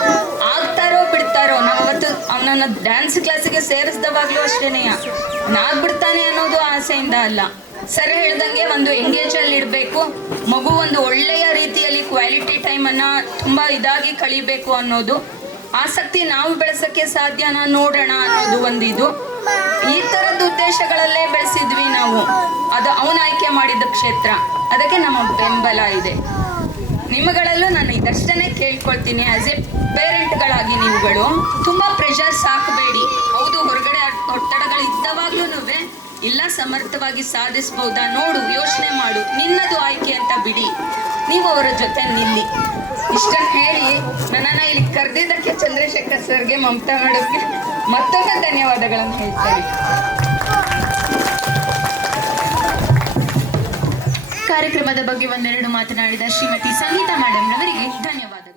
ಆಗ್ತಾರೋ ಬಿಡ್ತಾರೋ. ನಾವು ಅವತ್ತು ಅವನನ್ನು ಡ್ಯಾನ್ಸ್ ಕ್ಲಾಸಿಗೆ ಸೇರಿಸ್ದವಾಗ್ಲೂ ಅಷ್ಟೇನೆಯ, ನಾಗ್ಬಿಡ್ತಾನೆ ಅನ್ನೋದು ಆಸೆಯಿಂದ ಅಲ್ಲ, ಸರ್ ಹೇಳ್ದಂಗೆ ಒಂದು ಎಂಗೇಜಲ್ಲಿ ಇಡಬೇಕು, ಮಗು ಒಂದು ಒಳ್ಳೆಯ ರೀತಿಯಲ್ಲಿ ಕ್ವಾಲಿಟಿ ಟೈಮನ್ನು ತುಂಬ ಇದಾಗಿ ಕಳಿಬೇಕು ಅನ್ನೋದು ಆಸಕ್ತಿ. ನಾವು ಬೆಳೆಸೋಕ್ಕೆ ಸಾಧ್ಯನಾ ನೋಡೋಣ ಅನ್ನೋದು ಒಂದು ಇದು. ಈ ಥರದ್ದು ಉದ್ದೇಶಗಳಲ್ಲೇ ಬೆಳೆಸಿದ್ವಿ ನಾವು. ಅದು ಅವನ ಆಯ್ಕೆ ಮಾಡಿದ ಕ್ಷೇತ್ರ, ಅದಕ್ಕೆ ನಮ್ಮ ಬೆಂಬಲ ಇದೆ. ನಿಮ್ಮಗಳಲ್ಲೂ ನಾನು ಇದಷ್ಟನ್ನೇ ಕೇಳ್ಕೊಳ್ತೀನಿ, ಆಸ್ ಎ ಪೇರೆಂಟ್ಗಳಾಗಿ ನೀವುಗಳು ತುಂಬ ಪ್ರೆಷರ್ಸ್ ಹಾಕಬೇಡಿ. ಹೌದು, ಹೊರಗಡೆ ಒತ್ತಡಗಳು ಇದ್ದವಾಗ್ಲೂ ಇಲ್ಲ ಸಮರ್ಥವಾಗಿ ಸಾಧಿಸ್ಬೋದಾ ನೋಡು, ಯೋಚನೆ ಮಾಡು, ನಿನ್ನದು ಆಯ್ಕೆ ಅಂತ ಬಿಡಿ, ನೀವು ಅವರ ಜೊತೆ ನಿಲ್ಲಿ. ಇಷ್ಟನ್ನು ಹೇಳಿ ನನ್ನನ್ನು ಇಲ್ಲಿ ಕರೆದಿದ್ದಕ್ಕೆ ಚಂದ್ರಶೇಖರ್ ಸರ್ಗೆ, ಮಮತಾ ಮೇಡಮ್ಗೆ ಮತ್ತೊಮ್ಮೆ ಧನ್ಯವಾದಗಳನ್ನು ಹೇಳ್ತೇನೆ. ಕಾರ್ಯಕ್ರಮದ ಬಗ್ಗೆ ಒಂದೆರಡು ಮಾತನಾಡಿದ ಶ್ರೀಮತಿ ಸಂಗೀತಾ ಮೇಡಮ್ ರವರಿಗೆ ಧನ್ಯವಾದಗಳು.